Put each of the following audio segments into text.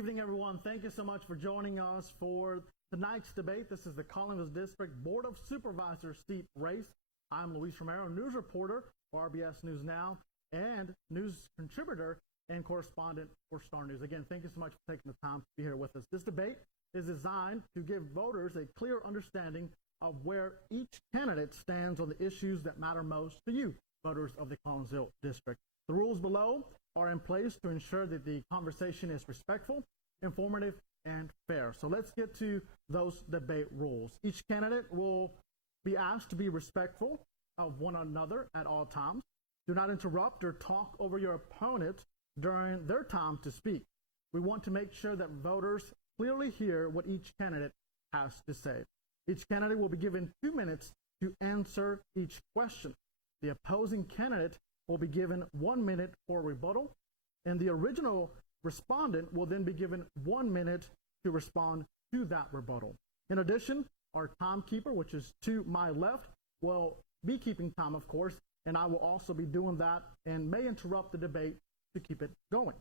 evening, everyone. Thank you so much for joining us for tonight's debate. This is the Collinsville District Board of Supervisors seat race. I'm Luis Romero, news reporter for RBS News Now and news contributor and correspondent for Star News. Again, thank you so much for taking the time to be here with us. This debate is designed to give voters a clear understanding of where each candidate stands on the issues that matter most to you, voters of the Collinsville District. The rules below are in place to ensure that the conversation is respectful, informative, and fair. So let's get to those debate rules. Each candidate will be asked to be respectful of one another at all times. Do not interrupt or talk over your opponent during their time to speak. We want to make sure that voters clearly hear what each candidate has to say. Each candidate will be given 2 minutes to answer each question. The opposing candidate will be given 1 minute for rebuttal, and the original respondent will then be given 1 minute to respond to that rebuttal. In addition, our timekeeper, which is to my left, will be keeping time, of course, and I will also be doing that and may interrupt the debate to keep it going.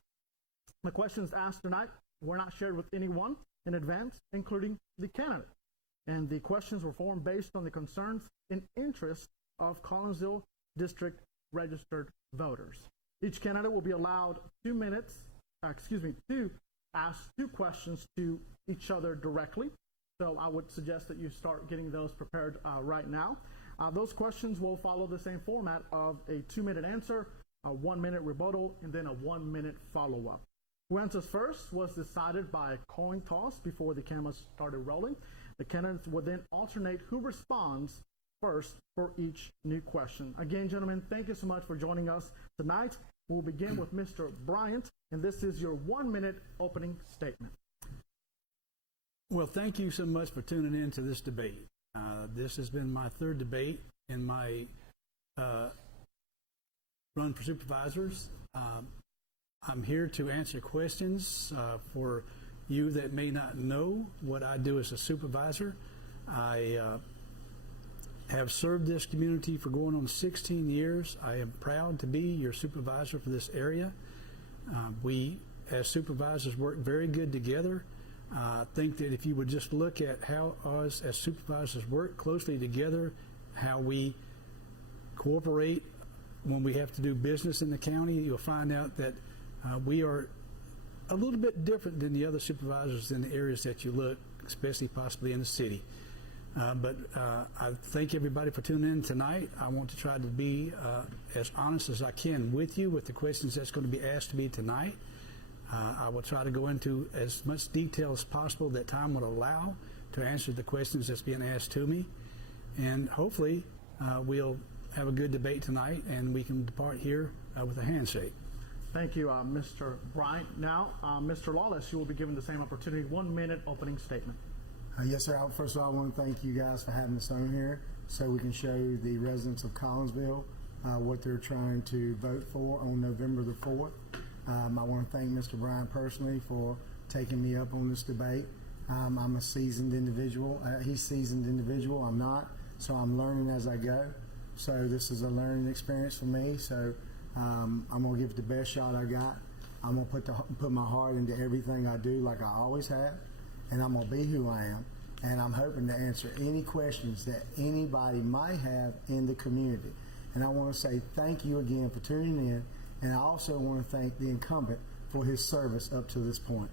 The questions asked tonight were not shared with anyone in advance, including the candidate. And the questions were formed based on the concerns and interests of Collinsville District registered voters. Each candidate will be allowed 2 minutes, to ask 2 questions to each other directly. So I would suggest that you start getting those prepared right now. Those questions will follow the same format of a 2-minute answer, a 1-minute rebuttal, and then a 1-minute follow-up. Who answers first was decided by a coin toss before the cameras started rolling. The candidates will then alternate who responds first for each new question. Again, gentlemen, thank you so much for joining us tonight. We'll begin with Mr. Bryant, and this is your 1-minute opening statement. Well, thank you so much for tuning in to this debate. This has been my 3rd debate in my run for supervisors. I'm here to answer questions for you that may not know what I do as a supervisor. I have served this community for going on 16 years. I am proud to be your supervisor for this area. We, as supervisors, work very good together. I think that if you would just look at how us as supervisors work closely together, how we cooperate when we have to do business in the county, you'll find out that we are a little bit different than the other supervisors in the areas that you look, especially possibly in the city. But I thank everybody for tuning in tonight. I want to try to be as honest as I can with you with the questions that's going to be asked to me tonight. I will try to go into as much detail as possible that time will allow to answer the questions that's being asked to me. And hopefully we'll have a good debate tonight and we can depart here with a handshake. Thank you, Mr. Bryant. Now, Mr. Lawless, you will be given the same opportunity, 1-minute opening statement. Yes, sir. First of all, I want to thank you guys for having us on here so we can show the residents of Collinsville what they're trying to vote for on November the 4th. I want to thank Mr. Bryant personally for taking me up on this debate. I'm a seasoned individual. He's a seasoned individual. I'm not. So I'm learning as I go. So this is a learning experience for me. So I'm going to give it the best shot I got. I'm going to put my heart into everything I do like I always have. And I'm going to be who I am. And I'm hoping to answer any questions that anybody might have in the community. And I want to say thank you again for tuning in. And I also want to thank the incumbent for his service up to this point.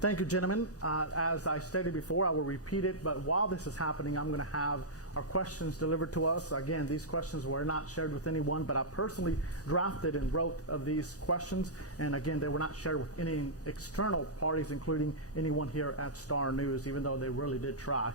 Thank you, gentlemen. As I stated before, I will repeat it, but while this is happening, I'm going to have our questions delivered to us. Again, these questions were not shared with anyone, but I personally drafted and wrote of these questions, and again, they were not shared with any external parties, including anyone here at Star News, even though they really did try.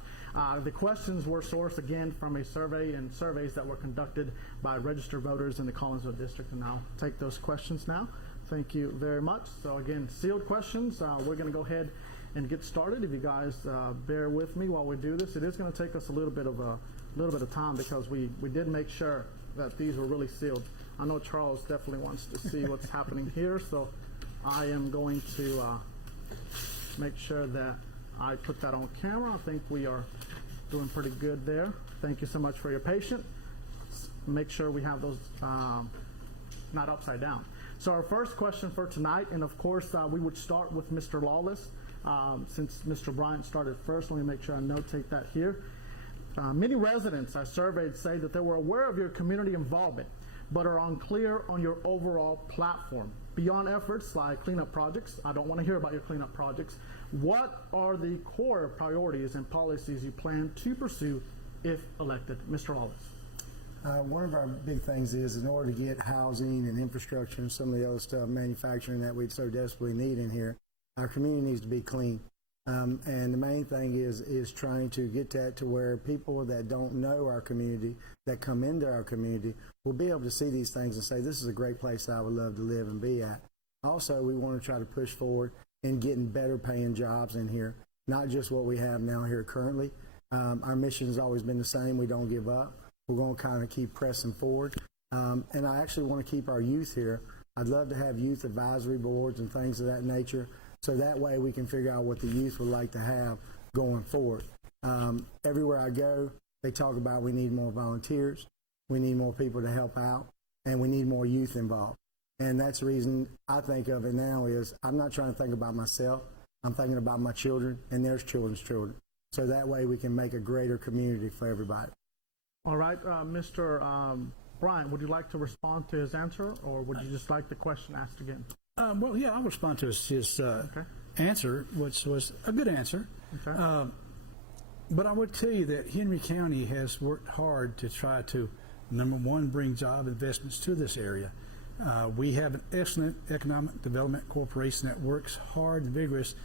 The questions were sourced, again, from a survey and surveys that were conducted by registered voters in the Collinsville District, and I'll take those questions now. Thank you very much. So again, sealed questions. We're going to go ahead and get started. If you guys bear with me while we do this, it is going to take us a little bit of time because we did make sure that these were really sealed. I know Charles definitely wants to see what's happening here, so I am going to make sure that I put that on camera. I think we are doing pretty good there. Thank you so much for your patience. Make sure we have those not upside down. So our first question for tonight, and of course we would start with Mr. Lawless. Since Mr. Bryant started first, let me make sure I notate that here. Many residents I surveyed say that they were aware of your community involvement, but are unclear on your overall platform. Beyond efforts like cleanup projects, I don't want to hear about your cleanup projects, what are the core priorities and policies you plan to pursue if elected? Mr. Lawless. One of our big things is in order to get housing and infrastructure and some of the other stuff, manufacturing that we so desperately need in here, our community needs to be clean. And the main thing is trying to get that to where people that don't know our community, that come into our community, will be able to see these things and say, this is a great place that I would love to live and be at. Also, we want to try to push forward in getting better paying jobs in here, not just what we have now here currently. Our mission has always been the same. We don't give up. We're going to kind of keep pressing forward. And I actually want to keep our youth here. I'd love to have youth advisory boards and things of that nature, so that way we can figure out what the youth would like to have going forward. Everywhere I go, they talk about we need more volunteers, we need more people to help out, and we need more youth involved. And that's the reason I think of it now is I'm not trying to think about myself. I'm thinking about my children and their children's children. So that way we can make a greater community for everybody. All right, Mr. Bryant, would you like to respond to his answer, or would you just like the question asked again? Well, yeah, I'll respond to his answer, which was a good answer. Okay. But I would tell you that Henry County has worked hard to try to, number one, bring job investments to this area. We have an excellent economic development corporation that works hard and vigorous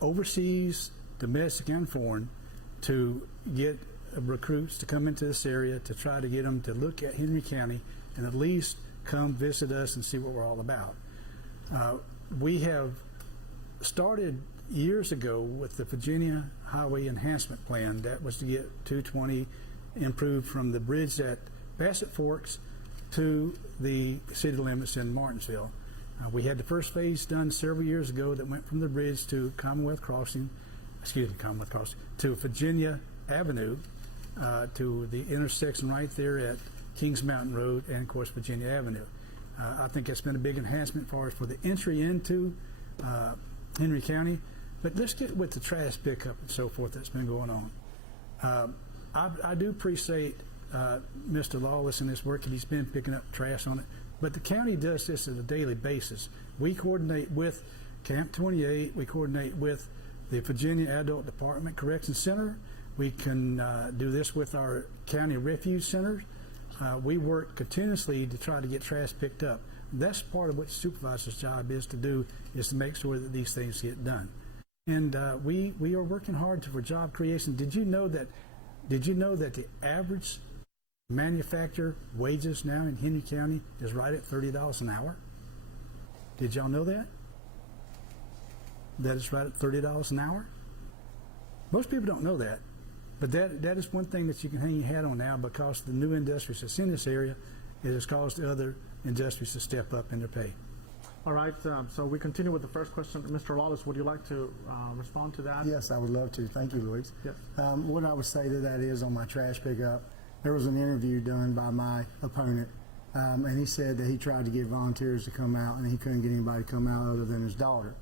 overseas, domestic and foreign, to get recruits to come into this area to try to get them to look at Henry County and at least come visit us and see what we're all about. We have started years ago with the Virginia Highway Enhancement Plan that was to get 220 improved from the bridge at Bassett Forks to the city limits in Martinsville. We had the first phase done several years ago that went from the bridge to Commonwealth Crossing to Virginia Avenue, to the intersection right there at Kings Mountain Road and, of course, Virginia Avenue. I think it's been a big enhancement for us for the entry into Henry County. But let's get with the trash pickup and so forth that's been going on. I do appreciate Mr. Lawless and his work that he's been picking up trash on it. But the county does this on a daily basis. We coordinate with Camp 28. We coordinate with the Virginia Adult Department Correction Center. We can do this with our county refuge centers. We work continuously to try to get trash picked up. That's part of what the supervisor's job is to do, is to make sure that these things get done. And we are working hard for job creation. Did you know that the average manufacturer wages now in Henry County is right at $30 an hour? Did y'all know that? That it's right at $30 an hour? Most people don't know that. But that is one thing that you can hang your hat on now, because the new industries that's in this area, it has caused other industries to step up in their pay. All right, so we continue with the first question. Mr. Lawless, would you like to respond to that? Yes, I would love to. Thank you, Luis. Yes. What I would say to that is, on my trash pickup, there was an interview done by my opponent, and he said that he tried to get volunteers to come out, and he couldn't get anybody to come out other than his daughter.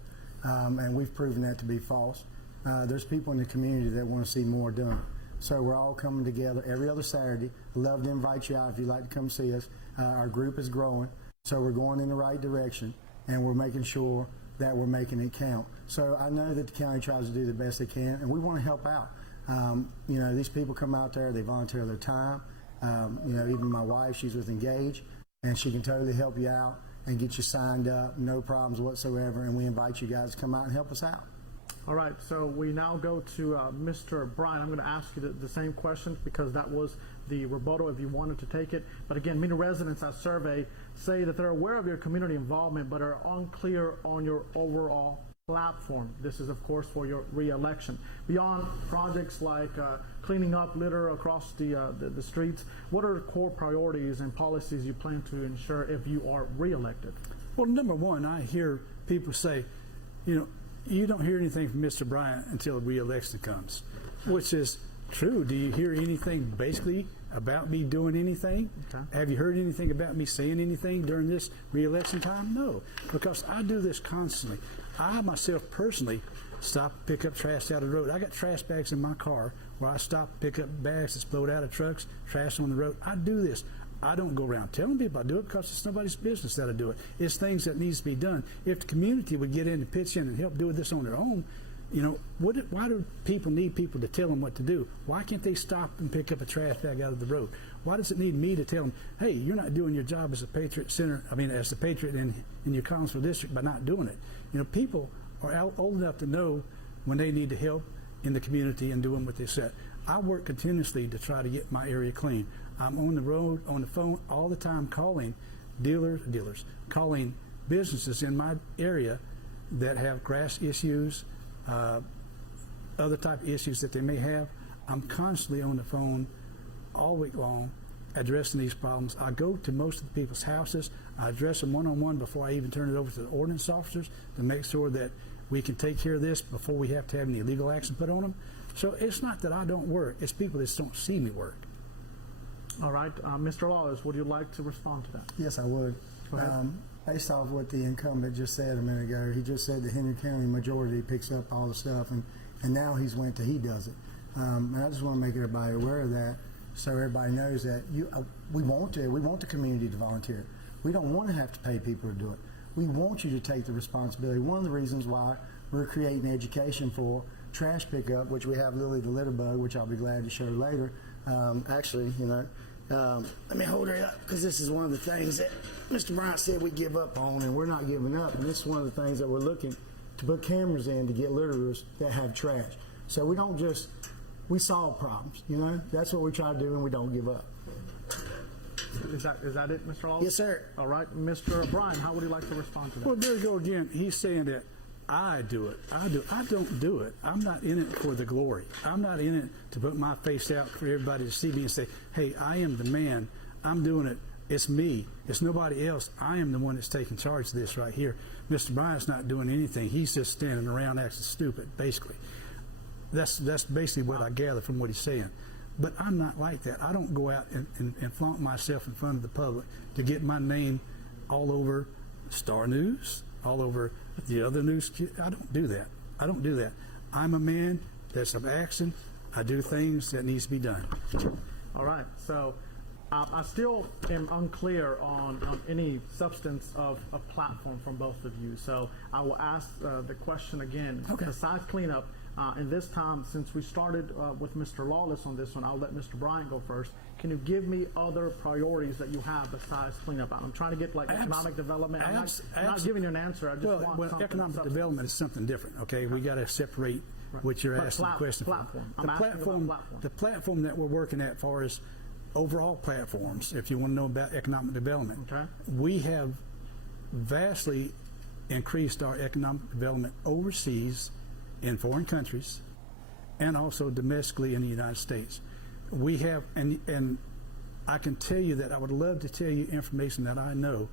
And we've proven that to be false. There's people in the community that want to see more done. So we're all coming together every other Saturday. Love to invite you out if you'd like to come see us. Our group is growing, so we're going in the right direction, and we're making sure that we're making it count. So I know that the county tries to do the best they can, and we want to help out. These people come out there, they volunteer their time. Even my wife, she's with Engage, and she can totally help you out and get you signed up, no problems whatsoever, and we invite you guys to come out and help us out. All right, so we now go to Mr. Bryant. I'm going to ask you the same question, because that was the rebuttal if you wanted to take it. But again, many residents I survey say that they're aware of your community involvement but are unclear on your overall platform. This is, of course, for your re-election. Beyond projects like cleaning up litter across the streets, what are the core priorities and policies you plan to ensure if you are re-elected? Well, number one, I hear people say, you don't hear anything from Mr. Bryant until the re-election comes, which is True. Do you hear anything basically about me doing anything? Okay. Have you heard anything about me saying anything during this re-election time? No, because I do this constantly. I myself personally stop, pick up trash out of the road. I got trash bags in my car where I stop, pick up bags that's blowed out of trucks, trash on the road. I do this. I don't go around telling people I do it because it's nobody's business that I do it. It's things that needs to be done. If the community would get in and pitch in and help do this on their own, you know, why do people need people to tell them what to do? Why can't they stop and pick up a trash bag out of the road? Why does it need me to tell them, hey, you're not doing your job as a patriot center, as the patriot in your Collinsville district by not doing it? You know, people are old enough to know when they need to help in the community and doing what they said. I work continuously to try to get my area clean. I'm on the road, on the phone all the time, calling calling businesses in my area that have grass issues, other type of issues that they may have. I'm constantly on the phone all week long addressing these problems. I go to most of the people's houses. I address them one-on-one before I even turn it over to the ordinance officers to make sure that we can take care of this before we have to have any legal action put on them. So it's not that I don't work. It's people that just don't see me work. All right. Mr. Lawless, would you like to respond to that? Yes, I would. Go ahead. Based off what the incumbent just said a minute ago, he just said the Henry County majority picks up all the stuff, and now he does it. And I just want to make everybody aware of that, so everybody knows that we want the community to volunteer. We don't want to have to pay people to do it. We want you to take the responsibility. One of the reasons why we're creating education for trash pickup, which we have Lily the Litter Bug, which I'll be glad to show later. Actually, let me hold her up, because this is one of the things that Mr. Bryant said we give up on, and we're not giving up. And this is one of the things that we're looking to put cameras in to get litterers that have trash. So we don't just, we solve problems, That's what we try to do, and we don't give up. Is that it, Mr. Lawless? Yes, sir. All right. Mr. Bryan, how would you like to respond to that? Well, there you go again. He's saying that I do it. I don't do it. I'm not in it for the glory. I'm not in it to put my face out for everybody to see me and say, hey, I am the man. I'm doing it. It's me. It's nobody else. I am the one that's taking charge of this right here. Mr. Bryant's not doing anything. He's just standing around acting stupid, basically. That's basically what I gather from what he's saying. But I'm not like that. I don't go out and flaunt myself in front of the public to get my name all over Star News, all over the other news. I don't do that. I'm a man that's of action. I do things that needs to be done. All right. So I still am unclear on any substance of a platform from both of you. So I will ask the question again. Okay. Besides cleanup, and this time, since we started with Mr. Lawless on this one, I'll let Mr. Bryan go first. Can you give me other priorities that you have besides cleanup? I'm trying to get economic development. I'm not giving you an answer. I just want something. Economic development is something different. Okay, we got to separate what you're asking the question platform. for. The platform that we're working at, as far as overall platforms, if you want to know about economic development, okay, we have vastly increased our economic development overseas in foreign countries and also domestically in the United States. We have, and I can tell you that I would love to tell you information that I know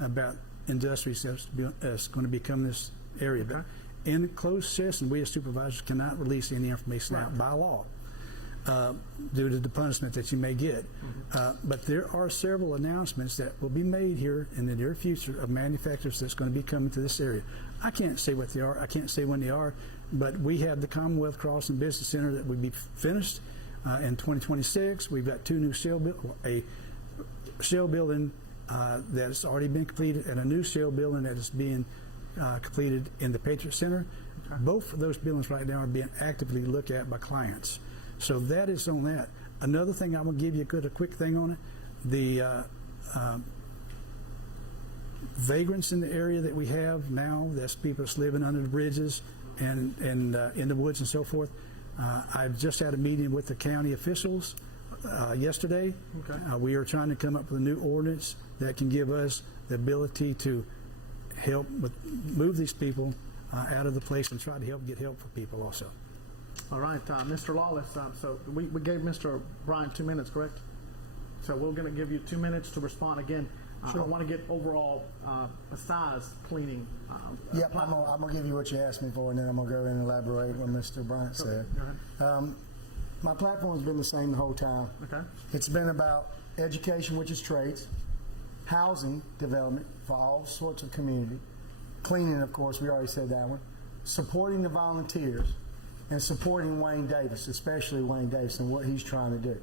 about industries that's going to become this area. Okay. But in a closed session, we as supervisors cannot release any information out by law due to the punishment that you may get. Mm-hmm. But there are several announcements that will be made here in the near future of manufacturers that's going to be coming to this area. I can't say what they are. I can't say when they are. But we have the Commonwealth Crossing Business Center that will be finished in 2026. We've got two new a shell building that's already been completed and a new shell building that is being completed in the Patriot Center. Okay. Both of those buildings right now are being actively looked at by clients. So that is on that. Another thing I will give you a quick thing on it. The vagrants in the area that we have now, that's people that's living under the bridges and in the woods and so forth. I just had a meeting with the county officials yesterday. Okay. We are trying to come up with a new ordinance that can give us the ability to help move these people out of the place and try to get help for people also. All right, Mr. Lawless, so we gave Mr. Bryan 2 minutes, correct? So we're going to give you 2 minutes to respond again. Sure. I want to get overall besides cleaning. Yep, I'm going to give you what you asked me for, and then I'm going to go in and elaborate what Mr. Bryant said. Go ahead. My platform has been the same the whole time. Okay. It's been about education, which is trades, housing development for all sorts of community, cleaning, of course, we already said that one, supporting the volunteers, and supporting Wayne Davis, especially Wayne Davis and what he's trying to do.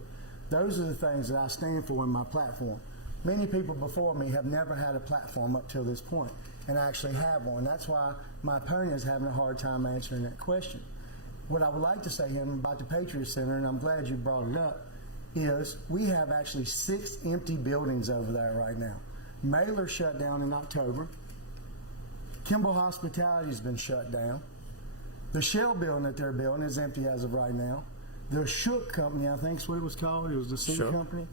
Those are the things that I stand for in my platform. Many people before me have never had a platform up till this point, and I actually have one. That's why my opponent is having a hard time answering that question. What I would like to say to him about the Patriot Center, and I'm glad you brought it up, is we have actually 6 empty buildings over there right now. Mailer shut down in October. Kimball Hospitality has been shut down. The Shell building that they're building is empty as of right now. The Shook Company, I think is what it was called. It was the city company.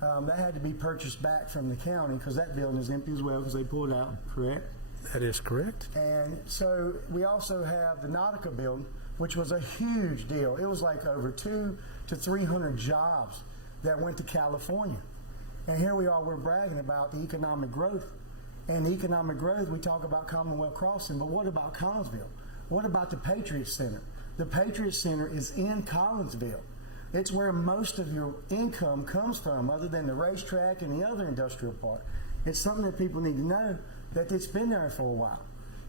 That had to be purchased back from the county because that building is empty as well because they pulled out, correct? That is correct. And so we also have the Nautica building, which was a huge deal. It was like over 200 to 300 jobs that went to California. And here we are, we're bragging about the economic growth. And the economic growth, we talk about Commonwealth Crossing, but what about Collinsville? What about the Patriot Center? The Patriot Center is in Collinsville. It's where most of your income comes from, other than the racetrack and the other industrial park. It's something that people need to know, that it's been there for a while.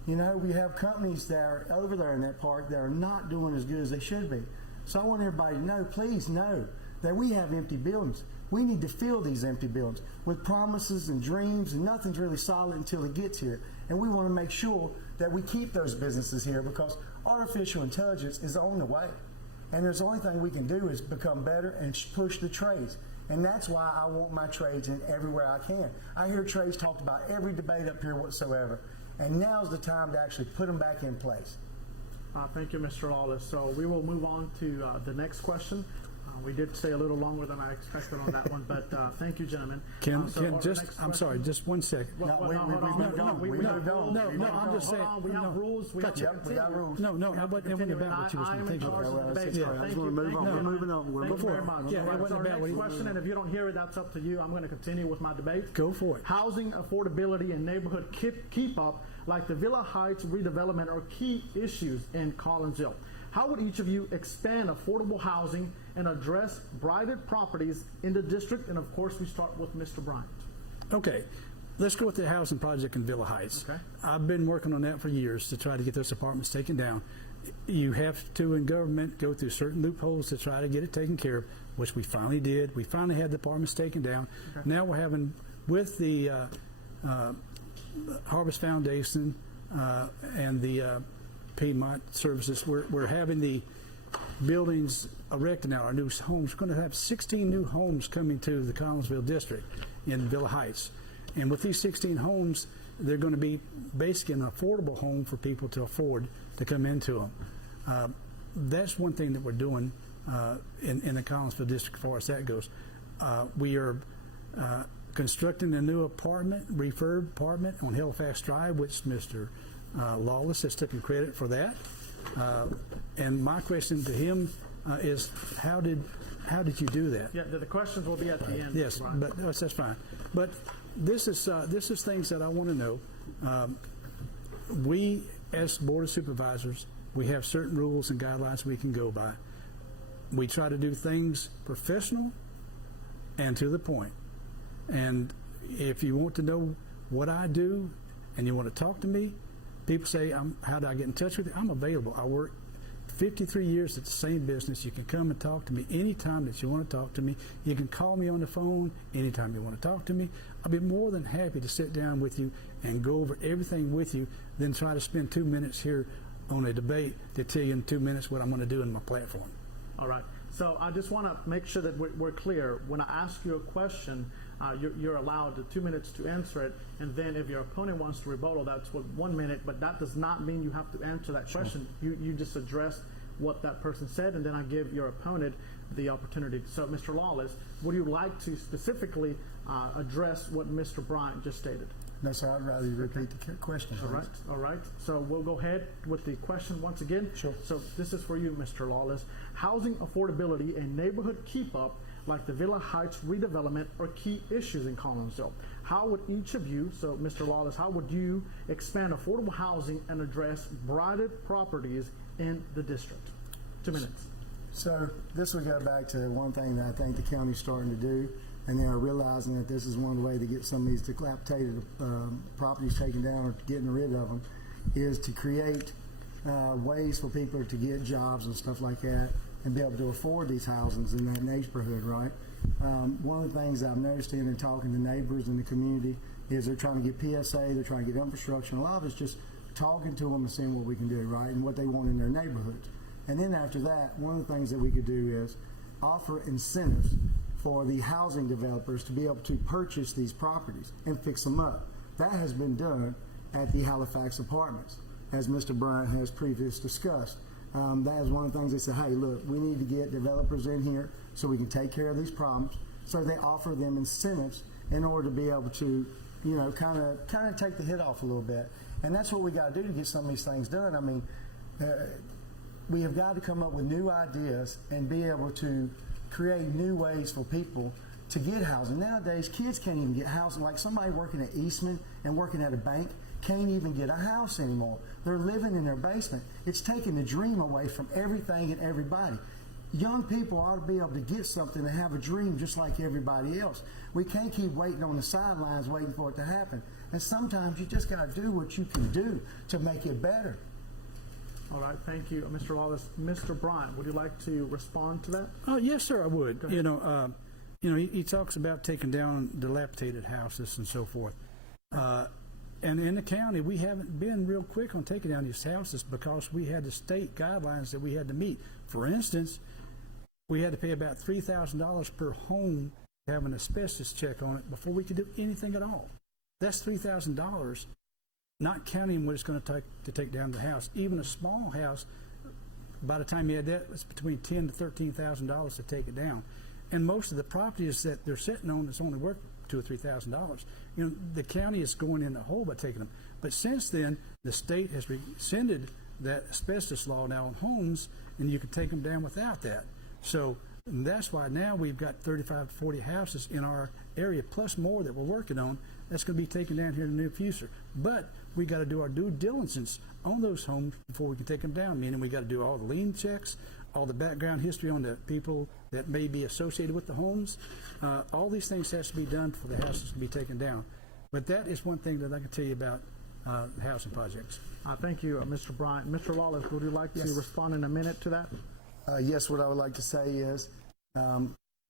You know, we have companies that are over there in that park that are not doing as good as they should be. So I want everybody to know, please know, that we have empty buildings. We need to fill these empty buildings with promises and dreams, and nothing's really solid until it gets here. And we want to make sure that we keep those businesses here because artificial intelligence is on the way. And there's the only thing we can do is become better and push the trades. And that's why I want my trades in everywhere I can. I hear trades talked about every debate up here whatsoever. And now's the time to actually put them back in place. Thank you, Mr. Lawless. So we will move on to the next question. We did stay a little longer than I expected on that one, but thank you, gentlemen. I'm sorry, just 1 second. We moved on. No, I'm just saying. We have rules. We we got rules. No, it wasn't about what you was going to think I about. just want to move on. We're moving on. Thank you very much. Yeah, it wasn't about what next question, and if you don't hear it, that's up to you. I'm going to continue with my debate. Go for it. Housing affordability and neighborhood keep up, like the Villa Heights redevelopment, are key issues in Collinsville. How would each of you expand affordable housing and address blighted properties in the district? And of course, we start with Mr. Bryant. Okay, let's go with the housing project in Villa Heights. Okay. I've been working on that for years to try to get those apartments taken down. You have to, in government, go through certain loopholes to try to get it taken care of, which we finally did. We finally had the apartments taken down. Okay. Now we're having, with the Harvest Foundation and the Piedmont Services, we're having the buildings erected now, our new homes. We're going to have 16 new homes coming to the Collinsville district in Villa Heights. And with these 16 homes, they're going to be basically an affordable home for people to afford to come into them. That's one thing that we're doing in the Collinsville district as far as that goes. We are constructing a new refurb apartment on Halifax Drive, which Mr. Lawless has taken credit for that. And my question to him is, how did you do that? Yeah, the questions will be at the end. Yes, but that's fine. But this is things that I want to know. We, as Board of Supervisors, we have certain rules and guidelines we can go by. We try to do things professional and to the point. And if you want to know what I do and you want to talk to me, people say, how do I get in touch with you? I'm available. I work 53 years at the same business. You can come and talk to me anytime that you want to talk to me. You can call me on the phone anytime you want to talk to me. I'll be more than happy to sit down with you and go over everything with you, then try to spend 2 minutes here on a debate to tell you in 2 minutes what I'm going to do in my platform. All right. So I just want to make sure that we're clear. When I ask you a question, you're allowed 2 minutes to answer it, and then if your opponent wants to rebuttal, that's with 1 minute, but that does not mean you have to answer that question. You just address what that person said, and then I give your opponent the opportunity. So, Mr. Lawless, would you like to specifically address what Mr. Bryant just stated? No, sir, I'd rather you repeat the question. All right. So we'll go ahead with the question once again. Sure. So this is for you, Mr. Lawless. Housing affordability and neighborhood keep-up, like the Villa Heights redevelopment, are key issues in Collinsville. How would each of you, so Mr. Lawless, how would you expand affordable housing and address blighted properties in the district? 2 minutes. So this would go back to one thing that I think the county's starting to do, and they are realizing that this is one of the ways to get some of these dilapidated properties taken down or getting rid of them, is to create ways for people to get jobs and stuff like that and be able to afford these houses in that neighborhood, right? One of the things I've noticed in and talking to neighbors in the community is they're trying to get PSA, they're trying to get infrastructure, and a lot of it's just talking to them and seeing what we can do, right, and what they want in their neighborhoods. And then after that, one of the things that we could do is offer incentives for the housing developers to be able to purchase these properties and fix them up. That has been done at the Halifax Apartments, as Mr. Bryant has previously discussed. That is one of the things they said, hey, look, we need to get developers in here so we can take care of these problems. So they offer them incentives in order to be able to, you know, kind of take the hit off a little bit. And that's what we got to do to get some of these things done. I mean, we have got to come up with new ideas and be able to create new ways for people to get housing. Nowadays, kids can't even get housing. Like somebody working at Eastman and working at a bank can't even get a house anymore. They're living in their basement. It's taking the dream away from everything and everybody. Young people ought to be able to get something and have a dream just like everybody else. We can't keep waiting on the sidelines waiting for it to happen. And sometimes you just got to do what you can do to make it better. All right, thank you, Mr. Lawless. Mr. Bryant, would you like to respond to that? Yes, sir, I would. He talks about taking down dilapidated houses and so forth. And in the county, we haven't been real quick on taking down these houses because we had the state guidelines that we had to meet. For instance, we had to pay about $3,000 per home to have an asbestos check on it before we could do anything at all. That's $3,000, not counting what it's going to take to take down the house. Even a small house, by the time you had that, it's between $10,000 to $13,000 to take it down. And most of the properties that they're sitting on is only worth $2,000 or $3,000. You know, the county is going in the hole by taking them. But since then, the state has rescinded that asbestos law now on homes, and you can take them down without that. So that's why now we've got 35 to 40 houses in our area, plus more that we're working on. That's going to be taken down here in the near future. But we got to do our due diligence on those homes before we can take them down, meaning we got to do all the lien checks, all the background history on the people that may be associated with the homes. All these things has to be done for the houses to be taken down. But that is one thing that I can tell you about housing projects. Thank you, Mr. Bryant. Mr. Lawless, would you like to respond in a minute to that? Yes, what I would like to say is I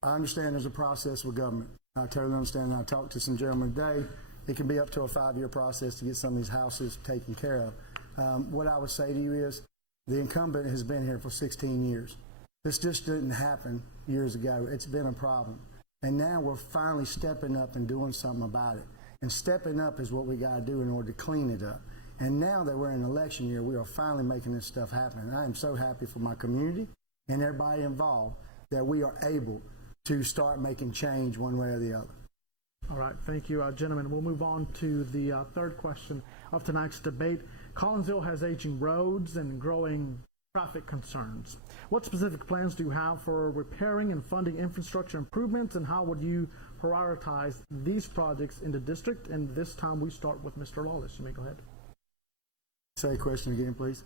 understand there's a process with government. I totally understand. I talked to some gentlemen today. It can be up to a 5-year process to get some of these houses taken care of. What I would say to you is the incumbent has been here for 16 years. This just didn't happen years ago. It's been a problem. And now we're finally stepping up and doing something about it. And stepping up is what we got to do in order to clean it up. And now that we're in election year, we are finally making this stuff happen. And I am so happy for my community and everybody involved that we are able to start making change one way or the other. All right, thank you, gentlemen. We'll move on to the third question of tonight's debate. Collinsville has aging roads and growing traffic concerns. What specific plans do you have for repairing and funding infrastructure improvements, and how would you prioritize these projects in the district? And this time we start with Mr. Lawless. You may go ahead. Say the question again, please.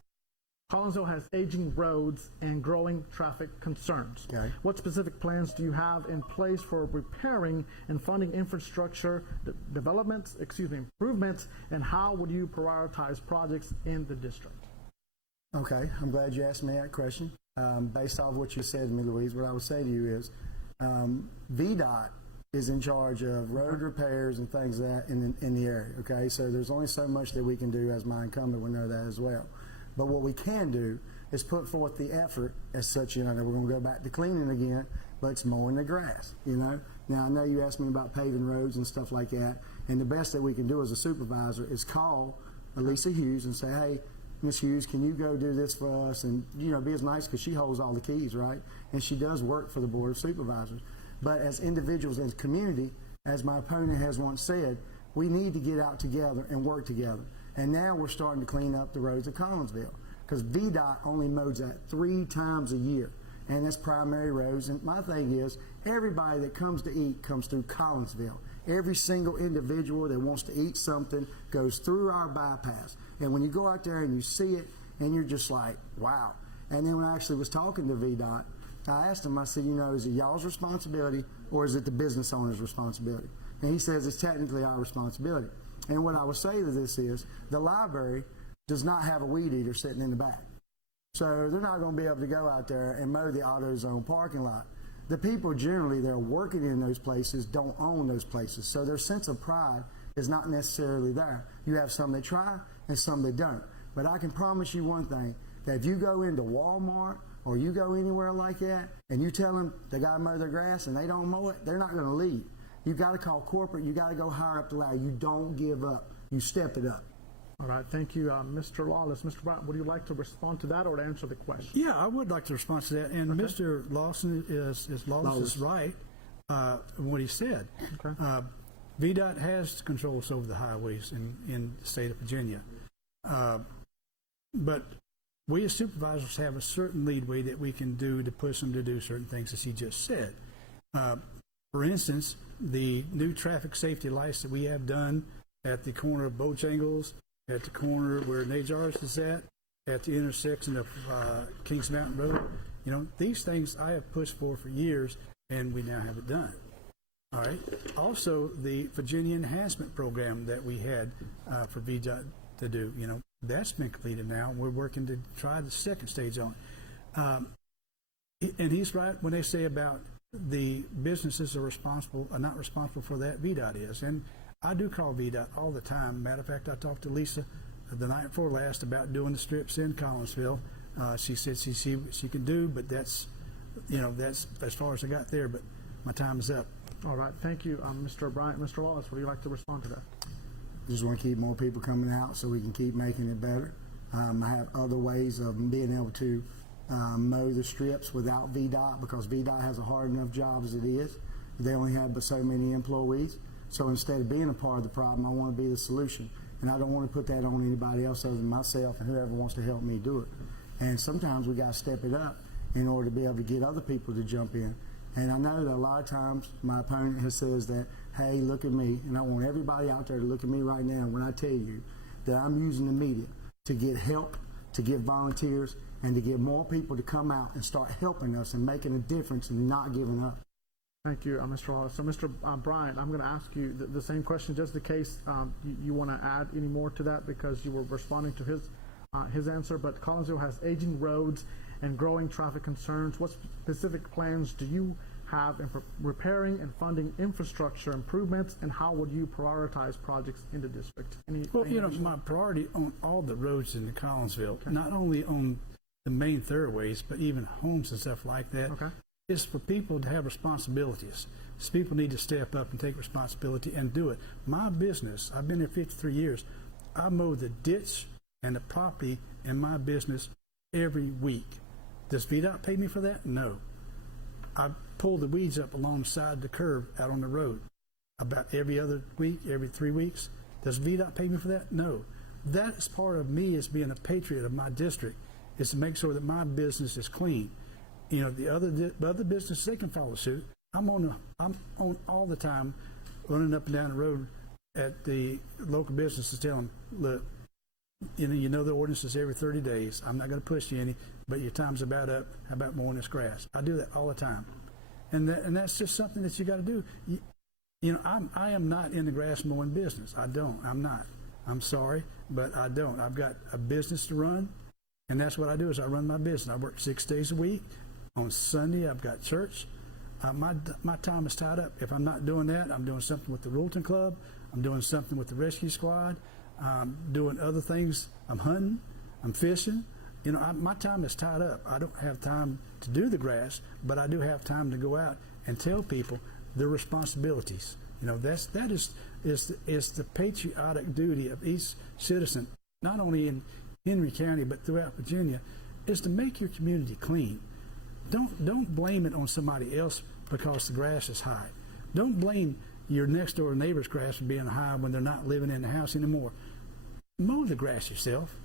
Collinsville has aging roads and growing traffic concerns. Okay. What specific plans do you have in place for repairing and funding infrastructure improvements, and how would you prioritize projects in the district? Okay, I'm glad you asked me that question. Based off what you said to me, Louise, what I would say to you is VDOT is in charge of road repairs and things like that in the area, okay? So there's only so much that we can do, as my incumbent would know that as well. But what we can do is put forth the effort as such, you know, that we're going to go back to cleaning again, but it's mowing the grass, you know. Now, I know you asked me about paving roads and stuff like that, and the best that we can do as a supervisor is call Elisa Hughes and say, hey, Miss Hughes, can you go do this for us? And, you know, be as nice, because she holds all the keys, right? And she does work for the Board of Supervisors. But as individuals, as community, as my opponent has once said, we need to get out together and work together. And now we're starting to clean up the roads of Collinsville, because VDOT only mows that 3 times a year, and that's primary roads. And my thing is, everybody that comes to eat comes through Collinsville. Every single individual that wants to eat something goes through our bypass. And when you go out there and you see it, and you're just like, wow. And then when I actually was talking to VDOT, I asked him, I said, you know, is it y'all's responsibility or is it the business owner's responsibility? And he says it's technically our responsibility. And what I would say to this is the library does not have a weed eater sitting in the back. So they're not going to be able to go out there and mow the AutoZone parking lot. The people generally that are working in those places don't own those places. So their sense of pride is not necessarily there. You have some that try and some that don't. But I can promise you one thing, that if you go into Walmart or you go anywhere like that and you tell them they got to mow their grass and they don't mow it, they're not going to leave. You got to call corporate. You got to go higher up the ladder. You don't give up. You step it up. All right, thank you, Mr. Lawless. Mr. Bryant, would you like to respond to that or to answer the question? Yeah, I would like to respond to that. And Okay. Mr. Lawson is right in what he said. Okay. VDOT has controls over the highways in the state of Virginia. But we as supervisors have a certain leadway that we can do to push them to do certain things, as he just said. For instance, the new traffic safety lights that we have done at the corner of Bojangles, at the corner where Najars is at the intersection of Kings Mountain Road, you know, these things I have pushed for years, and we now have it done. All right. Also, the Virginia Enhancement Program that we had for VDOT to do, you know, that's been completed now. We're working to try the second stage on it. And he's right when they say about the businesses are not responsible for that. VDOT is. And I do call VDOT all the time. Matter of fact, I talked to Lisa the night before last about doing the strips in Collinsville. She said she can do, but that's as far as I got there. But my time is up. All right, thank you, Mr. Bryant. Mr. Lawless, would you like to respond to that? Just want to keep more people coming out so we can keep making it better. I have other ways of being able to mow the strips without VDOT, because VDOT has a hard enough job as it is. They only have but so many employees. So instead of being a part of the problem, I want to be the solution. And I don't want to put that on anybody else other than myself and whoever wants to help me do it. And sometimes we got to step it up in order to be able to get other people to jump in. And I know that a lot of times my opponent has says that, hey, look at me. And I want everybody out there to look at me right now when I tell you that I'm using the media to get help, to get volunteers, and to get more people to come out and start helping us and making a difference and not giving up. Thank you, Mr. Lawless. So, Mr. Bryant, I'm going to ask you the same question, just in case you want to add any more to that, because you were responding to his answer. But Collinsville has aging roads and growing traffic concerns. What specific plans do you have in repairing and funding infrastructure improvements, and how would you prioritize projects in the district? Well, you know, my priority on all the roads in Collinsville, not only on the main thoroughways, but even homes and stuff like that, is for people to have responsibilities. So people need to step up and take responsibility and do it. My business, I've been here 53 years. I mow the ditch and the property in my business every week. Does VDOT pay me for that? No. I pull the weeds up alongside the curb out on the road about every other week, every 3 weeks. Does VDOT pay me for that? No. That is part of me as being a patriot of my district, is to make sure that my business is clean. You know, the other businesses, they can follow suit. I'm on all the time, running up and down the road at the local businesses, telling them, look, you know the ordinance is every 30 days. I'm not going to push you any, but your time's about up. How about mowing this grass? I do that all the time, and that's just something that you got to do. You know, I am not in the grass mowing business. I'm not. I'm sorry, but I don't. I've got a business to run, and that's what I do. Is I run my business. I work 6 days a week. On Sunday, I've got church. My time is tied up. If I'm not doing that, I'm doing something with the Rulton Club. I'm doing something with the rescue squad. I'm doing other things. I'm hunting. I'm fishing. You know, my time is tied up. I don't have time to do the grass, but I do have time to go out and tell people their responsibilities. You know, that is the patriotic duty of each citizen, not only in Henry County but throughout Virginia, is to make your community clean. Don't blame it on somebody else because the grass is high. Don't blame your next door neighbor's grass for being high when they're not living in the house anymore. Mow the grass yourself.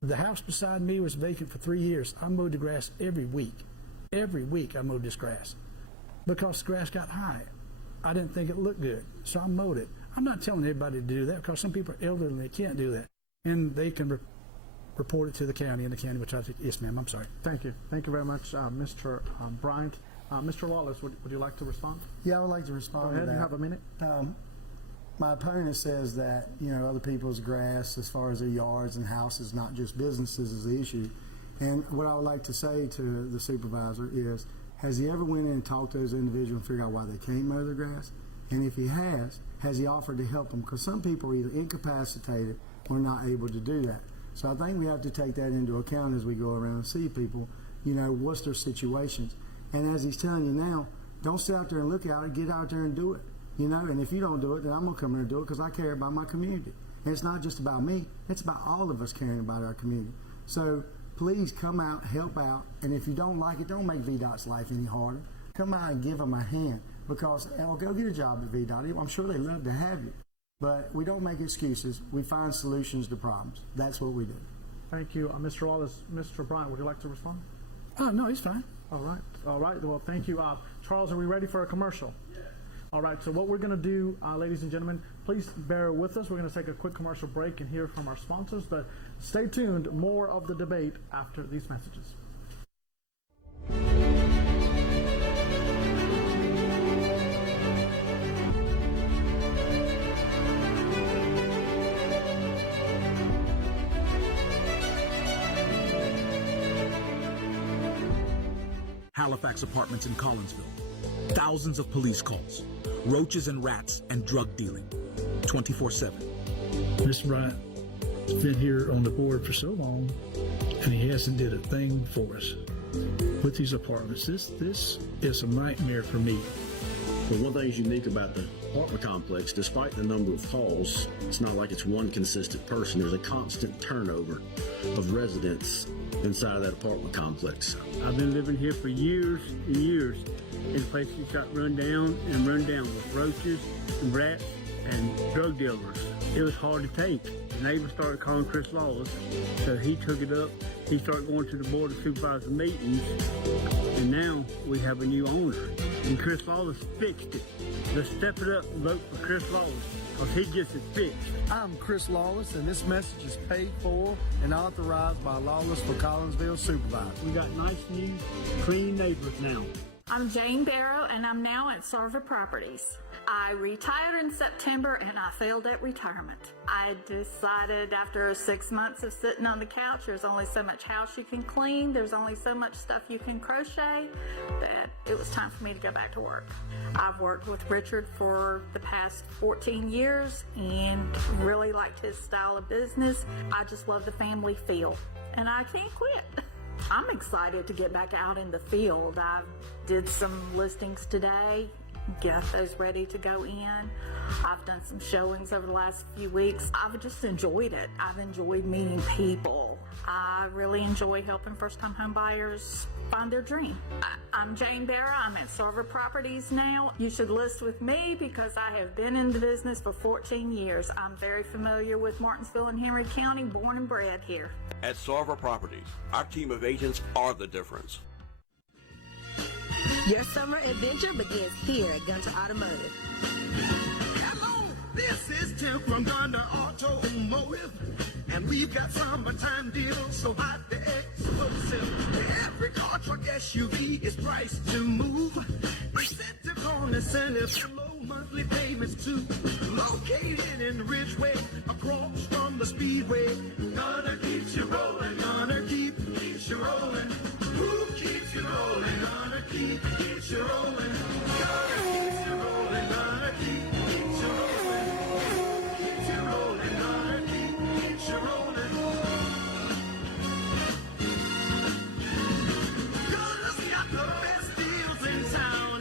The house beside me was vacant for 3 years. I mowed the grass every week. Every week I mowed this grass because the grass got high. I didn't think it looked good, so I mowed it. I'm not telling everybody to do that because some people are elderly and they can't do that. And they can report it to the county, and the county will try to. Yes, ma'am. I'm sorry. Thank you. Thank you very much, Mr. Bryant. Mr. Lawless, would you like to respond? Yeah, I would like to respond Go ahead. to that. You have a minute. My opponent says that, other people's grass as far as their yards and houses, not just businesses, is the issue. And what I would like to say to the supervisor is, has he ever went in and talked to those individuals and figured out why they can't mow their grass? And if he has he offered to help them? Because some people are either incapacitated or not able to do that. So I think we have to take that into account as we go around and see people, what's their situations. And as he's telling you now, don't sit out there and look at it, get out there and do it. And if you don't do it, then I'm going to come in and do it because I care about my community. And it's not just about me, it's about all of us caring about our community. So please come out, help out, and if you don't like it, don't make VDOT's life any harder. Come out and give them a hand because, go get a job at VDOT. I'm sure they love to have you. But we don't make excuses. We find solutions to problems. That's what we do. Thank you. Mr. Wallace. Mr. Bryant, would you like to respond? No, he's fine. All right. Well, thank you. Charles, are we ready for a commercial? Yes. All right. So what we're going to do, ladies and gentlemen, please bear with us. We're going to take a quick commercial break and hear from our sponsors. But stay tuned. More of the debate after these messages. Halifax Apartments in Collinsville. Thousands of police calls, roaches and rats, and drug dealing. 24/7. Mr. Bryant has been here on the board for so long, and he hasn't did a thing for us. With these apartments, this is a nightmare for me. Well, one thing is unique about the apartment complex, despite the number of calls, it's not like it's one consistent person. There's a constant turnover of residents inside of that apartment complex. I've been living here for years and years, and places got run down with roaches and rats and drug dealers. It was hard to take. The neighbors started calling Chris Lawless, so he took it up. He started going to the Board of Supervisors meetings, and now we have a new owner. And Chris Lawless fixed it. Let's step it up and vote for Chris Lawless, because he gets it fixed. I'm Chris Lawless, and this message is paid for and authorized by Lawless for Collinsville Supervisor. We got nice, new, clean neighbors now. I'm Jane Barrow, and I'm now at Sarver Properties. I retired in September, and I failed at retirement. I decided after 6 months of sitting on the couch, there's only so much house you can clean, there's only so much stuff you can crochet, that it was time for me to go back to work. I've worked with Richard for the past 14 years and really liked his style of business. I just love the family feel, and I can't quit. I'm excited to get back out in the field. I did some listings today, got those ready to go in. I've done some showings over the last few weeks. I've just enjoyed it. I've enjoyed meeting people. I really enjoy helping first-time home buyers find their dream. I'm Jane Barrow. I'm at Sarver Properties now. You should list with me because I have been in the business for 14 years. I'm very familiar with Martinsville and Henry County, born and bred here. At Sarver Properties, our team of agents are the difference. Your summer adventure begins here at Gunter Automotive. Hello, this is Tim from Gunter Automotive, and we've got summertime deals, so buy the exclusive. Every car, truck, SUV is priced to move. Incentives on incentives and low monthly payments too. Located in Ridgeway, across from the Speedway. Gunter keeps you rolling, Gunter keeps you rolling. Who keeps you rolling? Gunter keeps you rolling. Gunter keeps you rolling, Gunter keeps you rolling. Keeps you rolling, Gunter keeps you rolling. Gunter's got the best deals in town.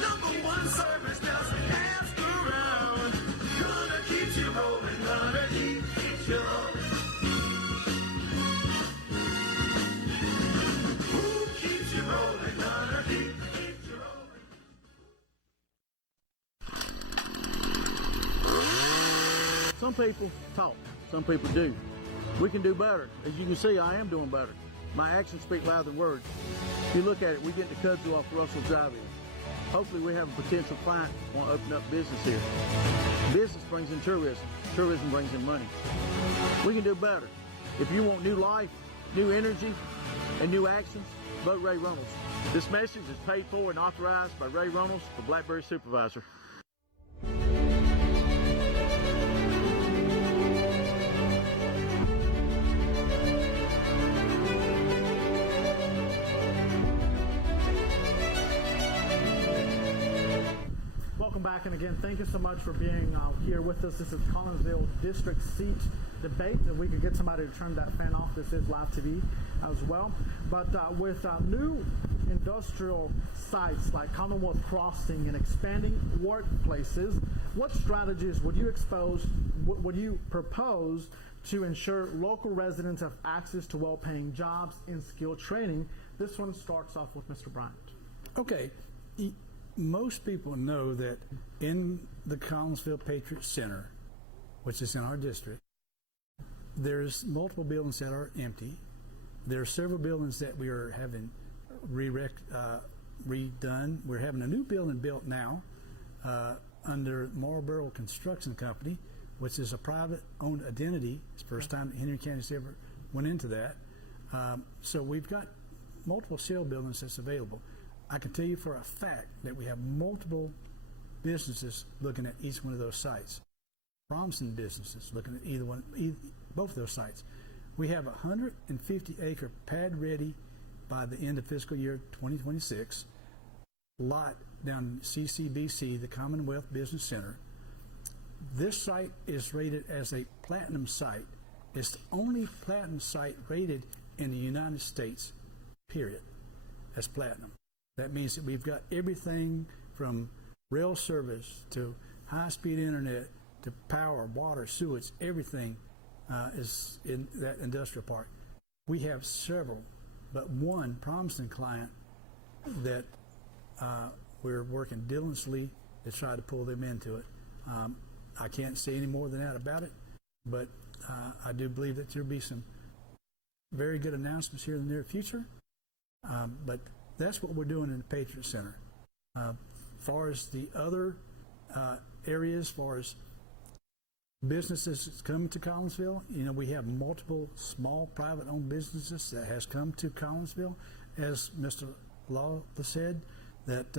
Number one service, just ask around. Gunter keeps you rolling, Gunter keeps you rolling. Some people talk, some people do. We can do better. As you can see, I am doing better. My actions speak louder than words. If you look at it, we get the kudzu off Russell Drive-In. Hopefully we have a potential client who want to open up business here. Business brings in tourism. Tourism brings in money. We can do better. If you want new life, new energy, and new actions, vote Ray Reynolds. This message is paid for and authorized by Ray Reynolds, the Blackberry Supervisor. Welcome back, and again, thank you so much for being here with us. This is Collinsville District Seat Debate. If we could get somebody to turn that fan off, this is live TV as well. But with new industrial sites like Commonwealth Crossing and expanding workplaces, what strategies would you propose to ensure local residents have access to well-paying jobs and skill training? This one starts off with Mr. Bryant. Okay. Most people know that in the Collinsville Patriot Center, which is in our district, there's multiple buildings that are empty. There are several buildings that we are having redone. We're having a new building built now under Marlboro Construction Company, which is a private-owned entity. It's the first time Henry County's ever went into that. So we've got multiple shell buildings that's available. I can tell you for a fact that we have multiple businesses looking at each one of those sites. Promising businesses looking at both of those sites. We have a 150-acre pad ready by the end of fiscal year 2026 lot down in CCBC, the Commonwealth Business Center. This site is rated as a platinum site. It's the only platinum site rated in the United States, period, as platinum. That means that we've got everything from rail service to high-speed internet to power, water, sewage, everything is in that industrial park. We have several, but one promising client that we're working diligently to try to pull them into it. I can't say any more than that about it, but I do believe that there'll be some very good announcements here in the near future. But that's what we're doing in the Patriot Center. As far as the other areas, as far as businesses coming to Collinsville, we have multiple small private-owned businesses that has come to Collinsville. As Mr. Lawless said, that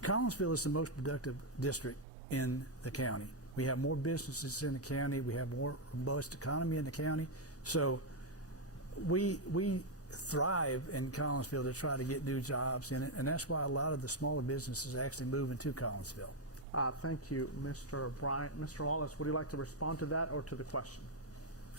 Collinsville is the most productive district in the county. We have more businesses in the county. We have more robust economy in the county. So we thrive in Collinsville to try to get new jobs in it, and that's why a lot of the smaller businesses actually move into Collinsville. Thank you, Mr. Bryant. Mr. Lawless, would you like to respond to that or to the question?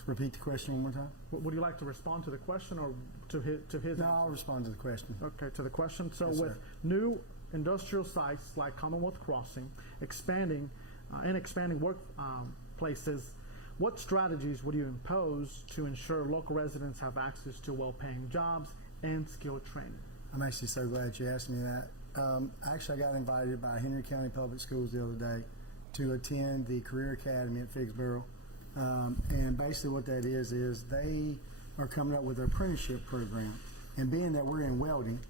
Repeat the question one more time. Would you like to respond to the question or to his No, answer? I'll respond to the question. Okay, to the question. So Yes, with sir. new industrial sites like Commonwealth Crossing, expanding workplaces, what strategies would you impose to ensure local residents have access to well-paying jobs and skill training? I'm actually so glad you asked me that. Actually, I got invited by Henry County Public Schools the other day to attend the Career Academy at Ficksboro. And basically what that is they are coming up with an apprenticeship program. And being that we're in welding,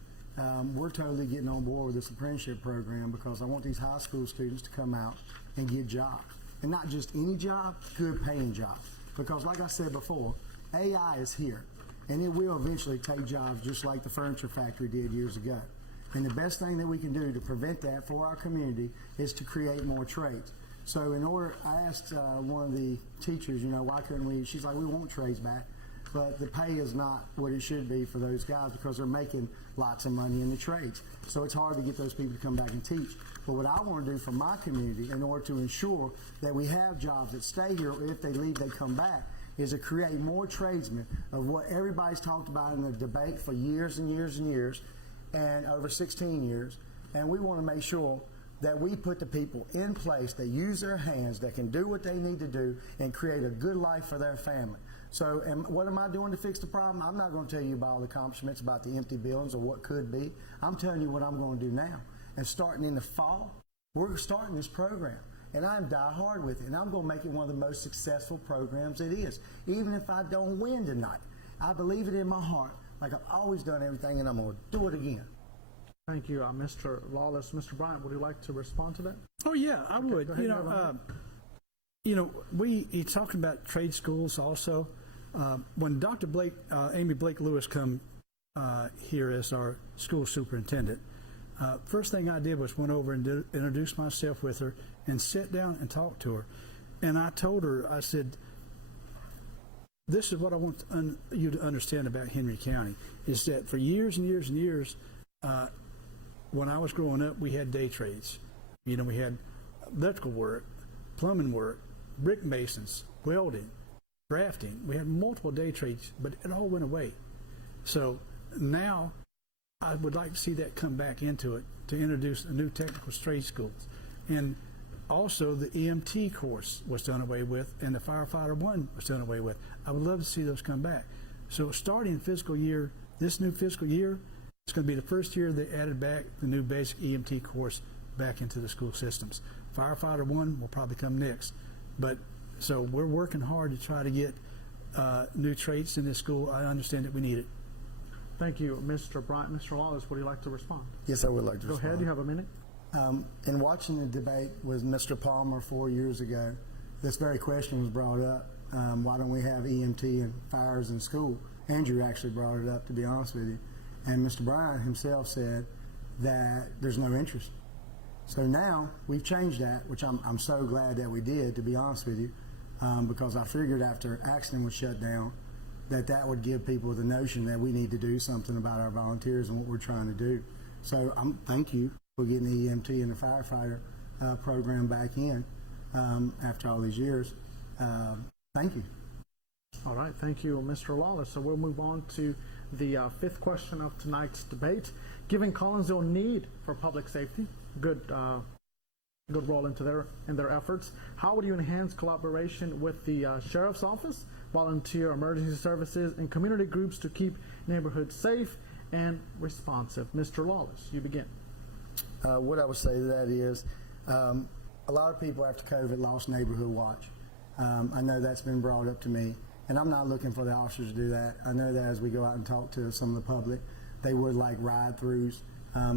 we're totally getting on board with this apprenticeship program because I want these high school students to come out and get jobs. And not just any job, good paying jobs. Because like I said before, AI is here. And it will eventually take jobs just like the furniture factory did years ago. And the best thing that we can do to prevent that for our community is to create more trades. So I asked one of the teachers, why couldn't we, she's like, we want trades back. But the pay is not what it should be for those guys because they're making lots of money in the trades. So it's hard to get those people to come back and teach. But what I want to do for my community in order to ensure that we have jobs that stay here, or if they leave, they come back, is to create more tradesmen of what everybody's talked about in the debate for years and years and years, and over 16 years. And we want to make sure that we put the people in place that use their hands, that can do what they need to do and create a good life for their family. So, and what am I doing to fix the problem? I'm not going to tell you about all the accomplishments about the empty buildings or what could be. I'm telling you what I'm going to do now. And starting in the fall, we're starting this program. And I'm die hard with it. And I'm going to make it one of the most successful programs it is. Even if I don't win tonight, I believe it in my heart, like I've always done everything, and I'm going to do it again. Thank you, Mr. Lawless. Mr. Bryant, would you like to respond to that? Oh, yeah, I would. Go ahead, You know, you talking about trade schools also. When Dr. Amy Blake Lewis come here as our school superintendent, first thing I did was went over and introduced myself with her and sat down and talked to her. And I told her, I said, this is what I want you to understand about Henry County, is that for years and years and years, when I was growing up, we had day trades. You know, we had electrical work, plumbing work, brick masons, welding, drafting. We had multiple day trades, but it all went away. So now I would like to see that come back into it, to introduce a new technical trade schools. And also the EMT course was done away with, and the Firefighter 1 was done away with. I would love to see those come back. So starting this new fiscal year, it's going to be the first year they added back the new basic EMT course back into the school systems. Firefighter 1 will probably come next. But so we're working hard to try to get new traits in this school. I understand that we need it. Thank you, Mr. Bryant. Mr. Lawless, would you like to respond? Yes, I would like to respond. Go ahead, you have a minute. In watching the debate with Mr. Palmer 4 years ago, this very question was brought up. Why don't we have EMT and fires in school? Andrew actually brought it up, to be honest with you. And Mr. Bryant himself said that there's no interest. So now we've changed that, which I'm so glad that we did, to be honest with you, because I figured after Axton was shut down that would give people the notion that we need to do something about our volunteers and what we're trying to do. So thank you for getting the EMT and the firefighter program back in after all these years. Thank you. All right, thank you, Mr. Lawless. So we'll move on to the fifth question of tonight's debate. Given Collinsville need for public safety, good role in their efforts, how would you enhance collaboration with the Sheriff's Office, volunteer emergency services, and community groups to keep neighborhoods safe and responsive? Mr. Lawless, you begin. What I would say to that is a lot of people after COVID lost neighborhood watch. I know that's been brought up to me, and I'm not looking for the officers to do that. I know that as we go out and talk to some of the public, they would like ride-throughs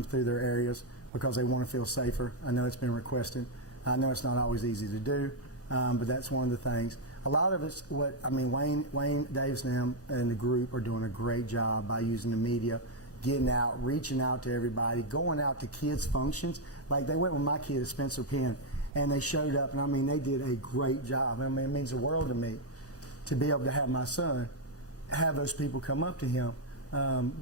through their areas because they want to feel safer. I know it's been requested. I know it's not always easy to do, but that's one of the things. A lot of it's Wayne Davis and them and the group are doing a great job by using the media, getting out, reaching out to everybody, going out to kids' functions. Like they went with my kid at Spencer Penn, and they showed up, and I mean, they did a great job. I mean, it means the world to me to be able to have my son have those people come up to him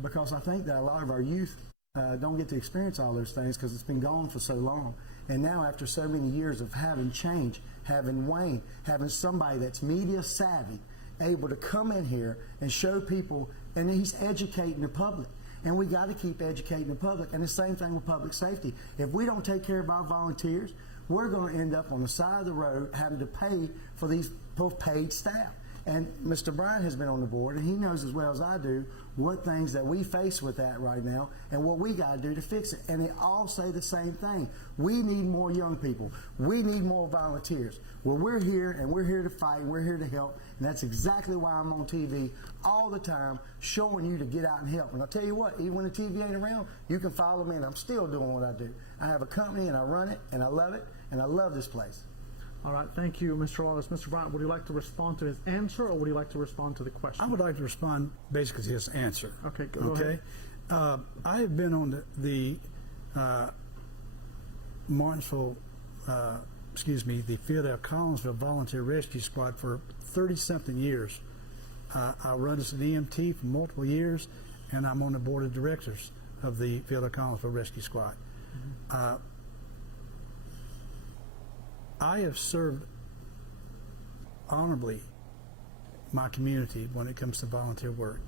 because I think that a lot of our youth don't get to experience all those things because it's been gone for so long. And now after so many years of having change, having Wayne, having somebody that's media savvy, able to come in here and show people, and he's educating the public. And we got to keep educating the public. And the same thing with public safety. If we don't take care of our volunteers, we're going to end up on the side of the road having to pay for these paid staff. And Mr. Bryant has been on the board, and he knows as well as I do what things that we face with that right now and what we got to do to fix it. And they all say the same thing. We need more young people. We need more volunteers. Well, we're here, and we're here to fight, and we're here to help. And that's exactly why I'm on TV all the time showing you to get out and help. And I'll tell you what, even when the TV ain't around, you can follow me, and I'm still doing what I do. I have a company, and I run it, and I love it, and I love this place. All right, thank you, Mr. Lawless. Mr. Bryant, would you like to respond to his answer, or would you like to respond to the question? I would like to respond basically to his answer. Okay, go ahead. I have been on the Martinsville, the Philadelphia Collinsville Volunteer Rescue Squad for 30-something years. I run as an EMT for multiple years, and I'm on the board of directors of the Philadelphia Collinsville Rescue Squad. Mm-hmm. I have served honorably my community when it comes to volunteer work.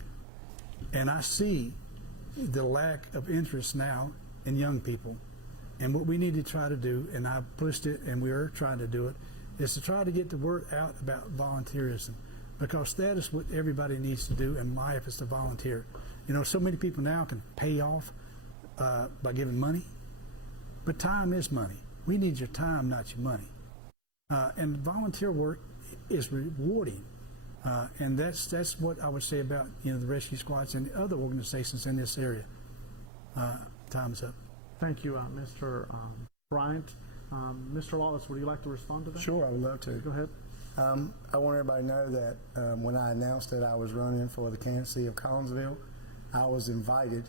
And I see the lack of interest now in young people. And what we need to try to do, and I've pushed it and we are trying to do it, is to try to get the word out about volunteerism. Because that is what everybody needs to do in life, is to volunteer. You know, so many people now can pay off by giving money, but time is money. We need your time, not your money. And volunteer work is rewarding, and that's what I would say about the rescue squads and the other organizations in this area. Time's up. Thank you, Mr. Bryant. Mr. Lawless, would you like to respond to that? Sure, I would love to. Go ahead. I want everybody to know that when I announced that I was running for the candidacy of Collinsville, I was invited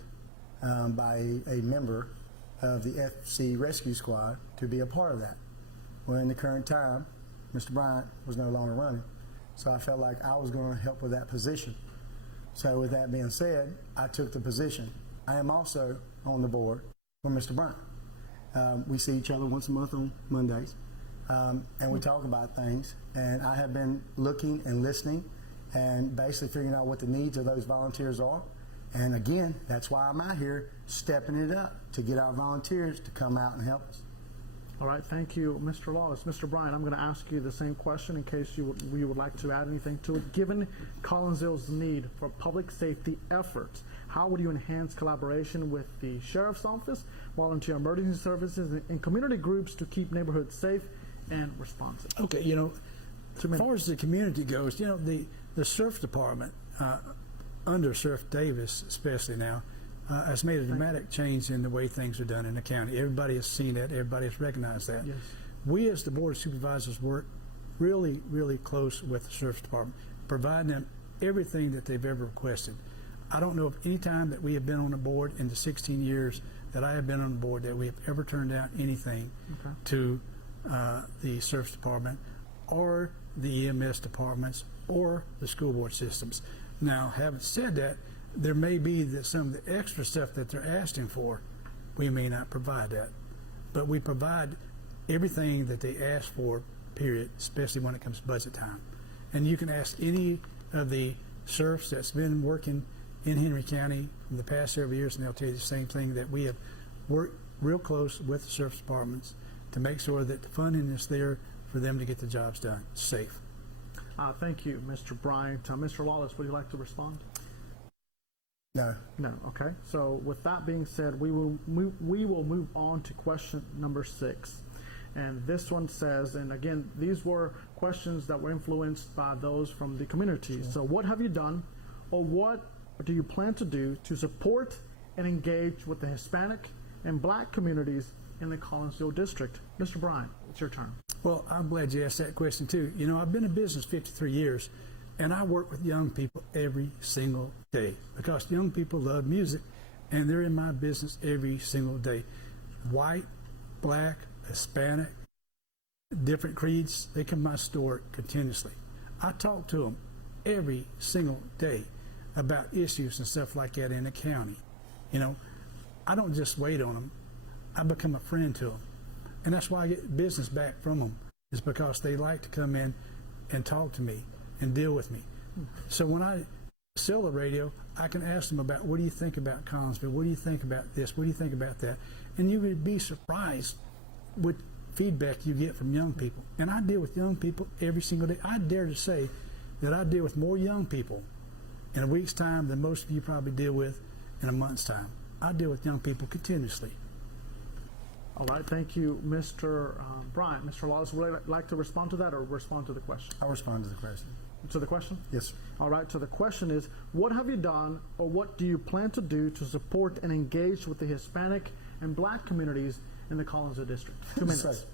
by a member of the FC Rescue Squad to be a part of that. Well, in the current time, Mr. Bryant was no longer running, so I felt like I was going to help with that position. So with that being said, I took the position. I am also on the board for Mr. Bryant. We see each other once a month on Mondays, and we talk about things. And I have been looking and listening and basically figuring out what the needs of those volunteers are. And again, that's why I'm out here stepping it up to get our volunteers to come out and help us. All right, thank you, Mr. Lawless. Mr. Bryant, I'm going to ask you the same question in case you would like to add anything to it. Given Collinsville's need for public safety efforts, how would you enhance collaboration with the Sheriff's Office, volunteer emergency services, and community groups to keep neighborhoods safe and responsive? Okay, as far as the community goes, the Sheriff's Department, under Sheriff Davis especially now, has made a dramatic change in the way things are done in the county. Everybody has seen it. Everybody has recognized that. Yes. We as the Board of Supervisors work really, really close with the Sheriff's Department, providing them everything that they've ever requested. I don't know of any time that we have been on the board in the 16 years that I have been on the board that we have ever turned down anything to the Sheriff's Department or the EMS departments or the school board systems. Now, having said that, there may be that some of the extra stuff that they're asking for, we may not provide that. But we provide everything that they ask for, period, especially when it comes to budget time. And you can ask any of the sheriffs that's been working in Henry County in the past several years, and they'll tell you the same thing, that we have worked real close with the sheriff's departments to make sure that the funding is there for them to get the jobs done safe. Thank you, Mr. Bryant. Mr. Lawless, would you like to respond? No. No. Okay. So with that being said, we will move on to question number 6, and this one says, and again, these were questions that were influenced by those from the community. Sure. So, what have you done, or what do you plan to do to support and engage with the Hispanic and Black communities in the Collinsville district? Mr. Bryant, it's your turn. Well, I'm glad you asked that question too. I've been in business 53 years. And I work with young people every single day because young people love music, and they're in my business every single day. White, Black, Hispanic, different creeds, they come to my store continuously. I talk to them every single day about issues and stuff like that in the county. I don't just wait on them. I become a friend to them. And that's why I get business back from them, is because they like to come in and talk to me and deal with me. So when I sell the radio, I can ask them about, what do you think about Collinsville? What do you think about this? What do you think about that? And you would be surprised with feedback you get from young people. And I deal with young people every single day. I dare to say that I deal with more young people in a week's time than most of you probably deal with in a month's time. I deal with young people continuously. All right, thank you, Mr. Bryant. Mr. Lawless, would you like to respond to that or respond to the question? I'll respond to the question. To the question? Yes. All right, so the question is, what have you done or what do you plan to do to support and engage with the Hispanic and Black communities in the Collinsville district? 2 minutes.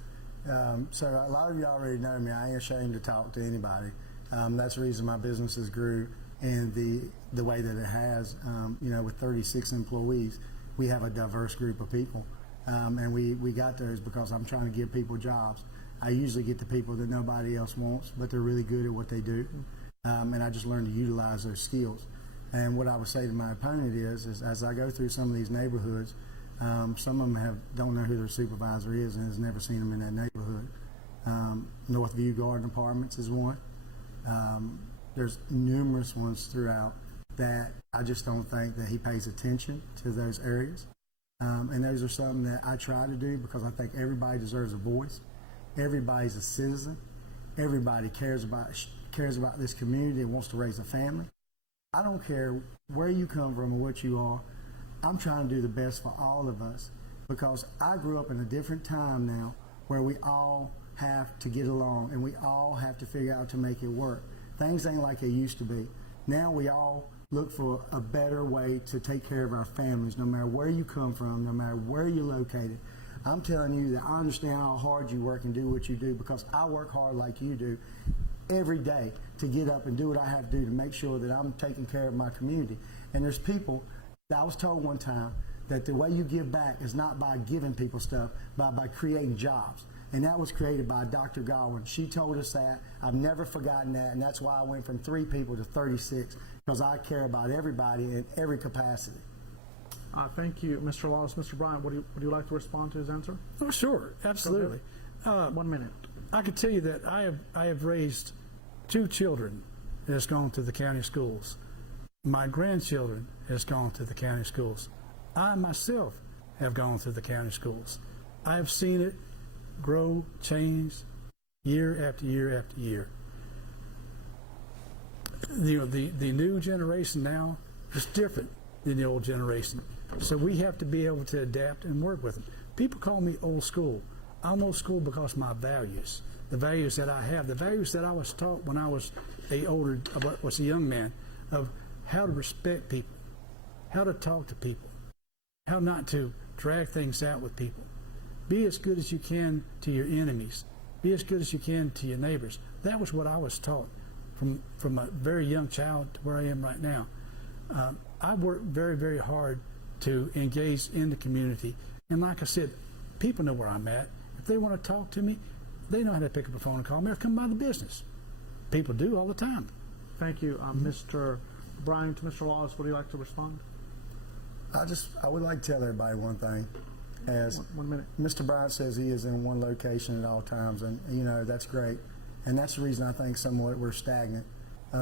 So a lot of you already know me. I ain't ashamed to talk to anybody. That's the reason my businesses grew in the way that it has. With 36 employees, we have a diverse group of people. And we got those because I'm trying to give people jobs. I usually get the people that nobody else wants, but they're really good at what they do. And I just learned to utilize those skills. And what I would say to my opponent is as I go through some of these neighborhoods, some of them don't know who their supervisor is and has never seen them in that neighborhood. Northview Garden Apartments is one. There's numerous ones throughout that I just don't think that he pays attention to those areas. And those are something that I try to do because I think everybody deserves a voice. Everybody's a citizen. Everybody cares about this community and wants to raise a family. I don't care where you come from or what you are. I'm trying to do the best for all of us because I grew up in a different time now where we all have to get along and we all have to figure out to make it work. Things ain't like they used to be. Now we all look for a better way to take care of our families, no matter where you come from, no matter where you're located. I'm telling you that I understand how hard you work and do what you do, because I work hard like you do every day to get up and do what I have to do to make sure that I'm taking care of my community. And there's people that I was told one time that the way you give back is not by giving people stuff, but by creating jobs. And that was created by Dr. Godwin. She told us that. I've never forgotten that, and that's why I went from 3 people to 36, because I care about everybody in every capacity. Thank you, Mr. Lawless. Mr. Bryant, would you like to respond to his answer? Oh, sure, absolutely. 1 minute. I can tell you that I have raised 2 children that has gone to the county schools. My grandchildren has gone to the county schools. I myself have gone through the county schools. I have seen it grow, change, year after year after year. The new generation now is different than the old generation. So we have to be able to adapt and work with them. People call me old school. I'm old school because my values, the values that I have, the values that I was taught when I was a young man, of how to respect people, how to talk to people, how not to drag things out with people. Be as good as you can to your enemies. Be as good as you can to your neighbors. That was what I was taught from a very young child to where I am right now. I worked very, very hard to engage in the community. And like I said, people know where I'm at. If they want to talk to me, they know how to pick up the phone and call me or come by the business. People do all the time. Thank you, Mr. Bryant. Mr. Lawless, would you like to respond? I would like to tell everybody one thing. As 1 minute. Mr. Bryant says, he is in one location at all times, and that's great. And that's the reason I think somewhat we're stagnant.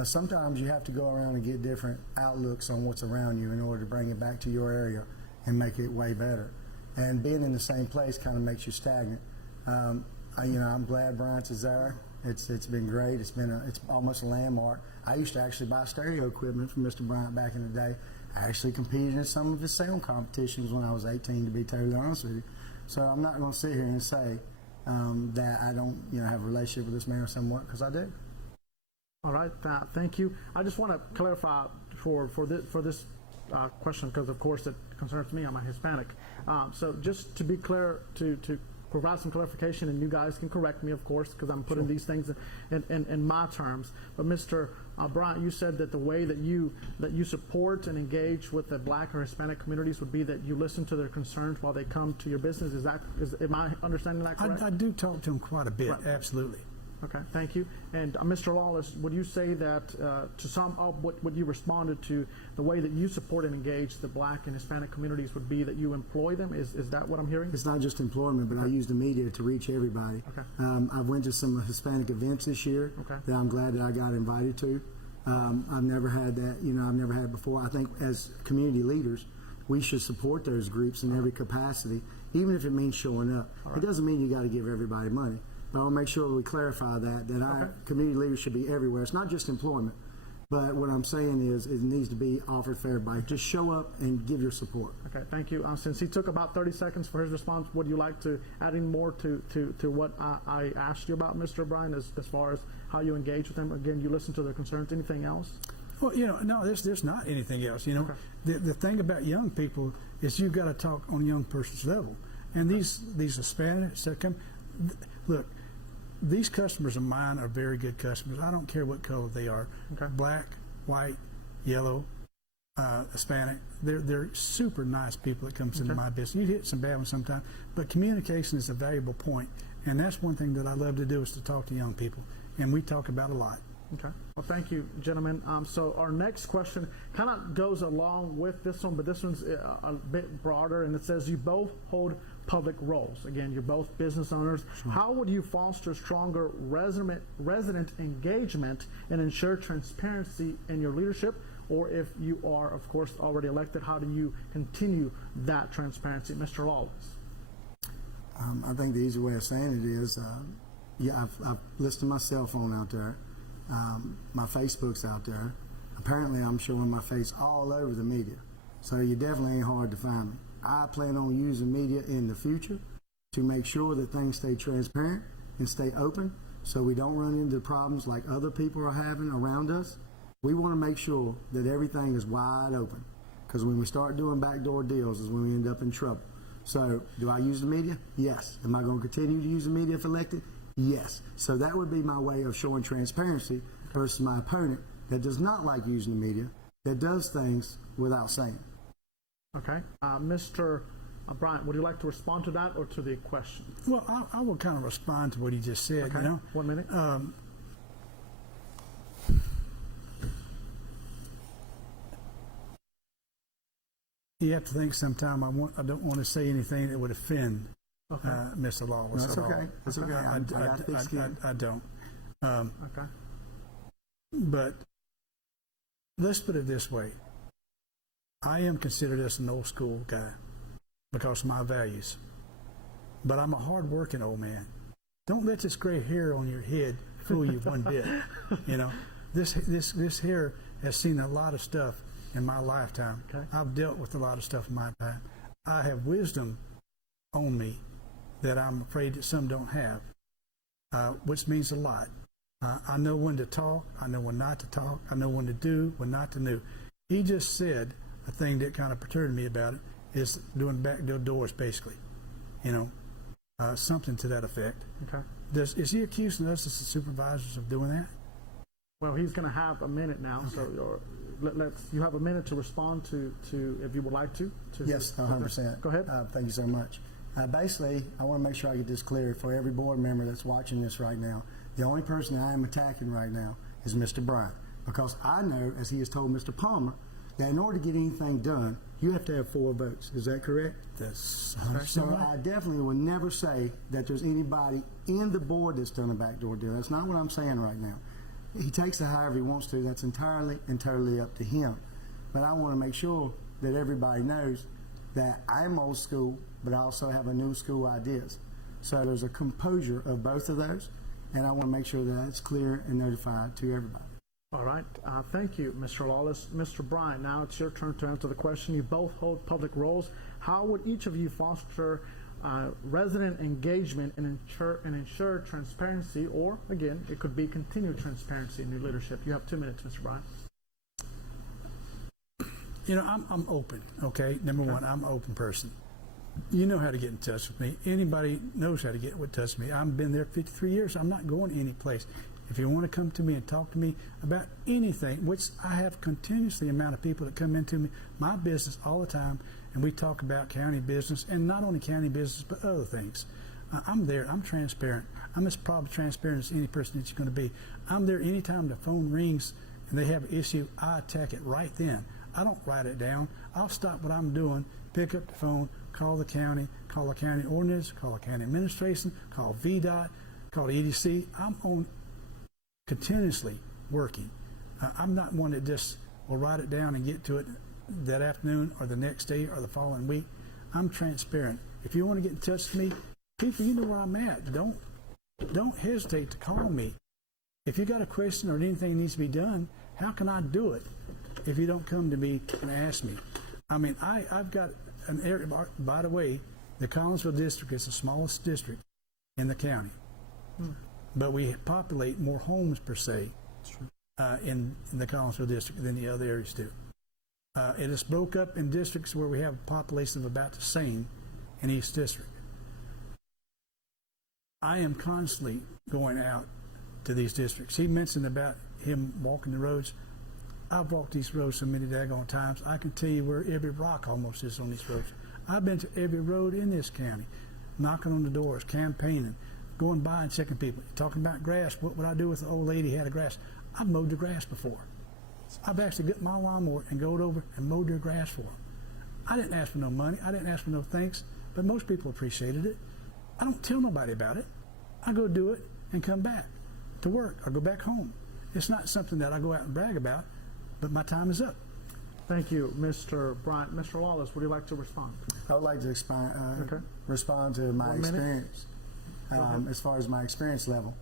Sometimes you have to go around and get different outlooks on what's around you in order to bring it back to your area and make it way better. And being in the same place kind of makes you stagnant. I'm glad Bryant's is there. It's been great. It's almost a landmark. I used to actually buy stereo equipment from Mr. Bryant back in the day. I actually competed in some of his sound competitions when I was 18, to be totally honest with you. So I'm not going to sit here and say that I don't have a relationship with this man somewhat, because I do. All right, thank you. I just want to clarify for this question, because of course it concerns me. I'm a Hispanic. So just to be clear, to provide some clarification, and you guys can correct me, of course, because I'm putting these things in my terms. But Mr. Bryant, you said that the way that you support and engage with the Black or Hispanic communities would be that you listen to their concerns while they come to your business. Am I understanding that correct? I do talk to them quite a bit, right. Absolutely. Okay, thank you. And Mr. Lawless, would you say that to sum up what you responded to, the way that you support and engage the Black and Hispanic communities would be that you employ them? Is that what I'm hearing? It's not just employment, but I use the media to reach everybody. Okay. I went to some Hispanic events this year that I'm glad that I got invited to. I've never had that, I've never had it before. I think as community leaders, we should support those groups in every capacity, even if it means showing up. Right. It doesn't mean you got to give everybody money. But I want to make sure we clarify that our community leaders should be everywhere. It's not just employment, but what I'm saying is it needs to be offered for everybody. Just show up and give your support. Okay, thank you. Since he took about 30 seconds for his response, would you like to add any more to what I asked you about, Mr. Bryan, as far as how you engage with them? Again, you listen to their concerns. Anything else? Well, no, there's not anything else. The thing about young people is you've got to talk on a young person's level. And these Hispanics that come, look, these customers of mine are very good customers. I don't care what color they are, black, white, yellow, Hispanic. They're super nice people that comes into my business. You hit some bad ones sometimes, but communication is a valuable point, and that's one thing that I love to do is to talk to young people, and we talk about a lot. Okay. Well, thank you, gentlemen. So our next question kind of goes along with this one, but this one's a bit broader, and it says you both hold public roles. Again, you're both business owners. Sure. How would you foster stronger resident engagement and ensure transparency in your leadership? Or if you are, of course, already elected, how do you continue that transparency? Mr. Lawless. I think the easy way of saying it is, I've listed my cell phone out there. My Facebook's out there. Apparently, I'm showing my face all over the media. So you definitely ain't hard to find me. I plan on using media in the future to make sure that things stay transparent and stay open so we don't run into problems like other people are having around us. We want to make sure that everything is wide open, because when we start doing backdoor deals is when we end up in trouble. So do I use the media? Yes. Am I going to continue to use the media if elected? Yes. So that would be my way of showing transparency versus my opponent that does not like using the media, that does things without saying. Okay. Mr. Bryant, would you like to respond to that or to the question? Well, I will kind of respond to what he just said. Okay. You know, 1 minute. You have to think sometime. I don't want to say anything that would offend Mr. Lawless. That's okay. That's okay. I don't. Okay. But let's put it this way. I am considered as an old school guy because of my values. But I'm a hard-working old man. Don't let this gray hair on your head fool you one bit. You know, this hair has seen a lot of stuff in my lifetime. Okay. I've dealt with a lot of stuff in my time. I have wisdom on me that I'm afraid that some don't have, which means a lot. I know when to talk. I know when not to talk. I know when to do, when not to do. He just said a thing that kind of perturbed me about it is doing back doors, basically. You know, something to that effect. Okay. Is he accusing us as the supervisors of doing that? Well, he's going to have a minute now, okay. So you have a minute to respond to if you would like to. Yes, 100%. Go ahead. Thank you so much. Basically, I want to make sure I get this clear for every board member that's watching this right now. The only person that I am attacking right now is Mr. Bryant, because I know, as he has told Mr. Palmer, that in order to get anything done, you have to have 4 votes. Is that correct? That's so right. I definitely would never say that there's anybody in the board that's done a backdoor deal. That's not what I'm saying right now. He takes it however he wants to. That's entirely and totally up to him. But I want to make sure that everybody knows that I'm old school, but I also have a new school ideas. So there's a composure of both of those, and I want to make sure that it's clear and notified to everybody. All right. Thank you, Mr. Lawless. Mr. Bryant, now it's your turn to answer the question. You both hold public roles. How would each of you foster resident engagement and ensure transparency, or, again, it could be continued transparency in your leadership? You have 2 minutes, Mr. Bryant. You know, I'm open, okay? Number one, I'm an open person. You know how to get in touch with me. Anybody knows how to get in touch with me. I've been there 53 years. I'm not going any place. If you want to come to me and talk to me about anything, which I have continuously amount of people that come into me, my business all the time, and we talk about county business, and not only county business, but other things. I'm there. I'm transparent. I'm as probably transparent as any person that you're going to be. I'm there anytime the phone rings and they have an issue, I attack it right then. I don't write it down. I'll stop what I'm doing, pick up the phone, call the county ordinance, call the county administration, call VDOT, call the EDC. I'm on continuously working. I'm not one that just will write it down and get to it that afternoon or the next day or the following week. I'm transparent. If you want to get in touch with me, people, you know where I'm at. Don't hesitate to call me. If you got a question or anything needs to be done, how can I do it if you don't come to me and ask me? I mean, I've got an area, by the way, the Collinsville district is the smallest district in the county. But we populate more homes per se in the Collinsville district than the other areas do. It is broke up in districts where we have a population of about the same in each district. I am constantly going out to these districts. He mentioned about him walking the roads. I've walked these roads so many daggone times, I can tell you where every rock almost is on these roads. I've been to every road in this county, knocking on the doors, campaigning, going by and checking people. Talking about grass, what would I do if the old lady had a grass? I've mowed the grass before. I've actually got my lawnmower and go over and mowed their grass for them. I didn't ask for no money. I didn't ask for no thanks, but most people appreciated it. I don't tell nobody about it. I go do it and come back to work or go back home. It's not something that I go out and brag about, but my time is up. Thank you, Mr. Bryant. Mr. Lawless, would you like to respond? I would like to respond to my experience. As far as my experience level,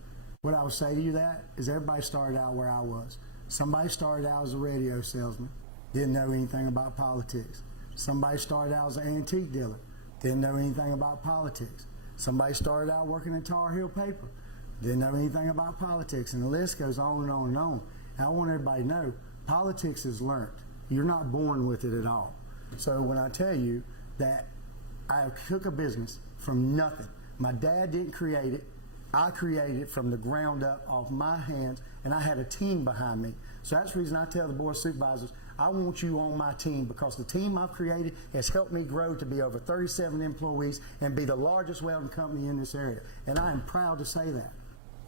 what I would say to you that is everybody started out where I was. Somebody started out as a radio salesman, didn't know anything about politics. Somebody started out as an antique dealer, didn't know anything about politics. Somebody started out working at Tar Heel Paper, didn't know anything about politics, and the list goes on and on and on. And I want everybody to know politics is learned. You're not born with it at all. So when I tell you that I took a business from nothing. My dad didn't create it. I created it from the ground up off my hands, and I had a team behind me. So that's the reason I tell the Board of Supervisors, I want you on my team, because the team I've created has helped me grow to be over 37 employees and be the largest welding company in this area. And I am proud to say that.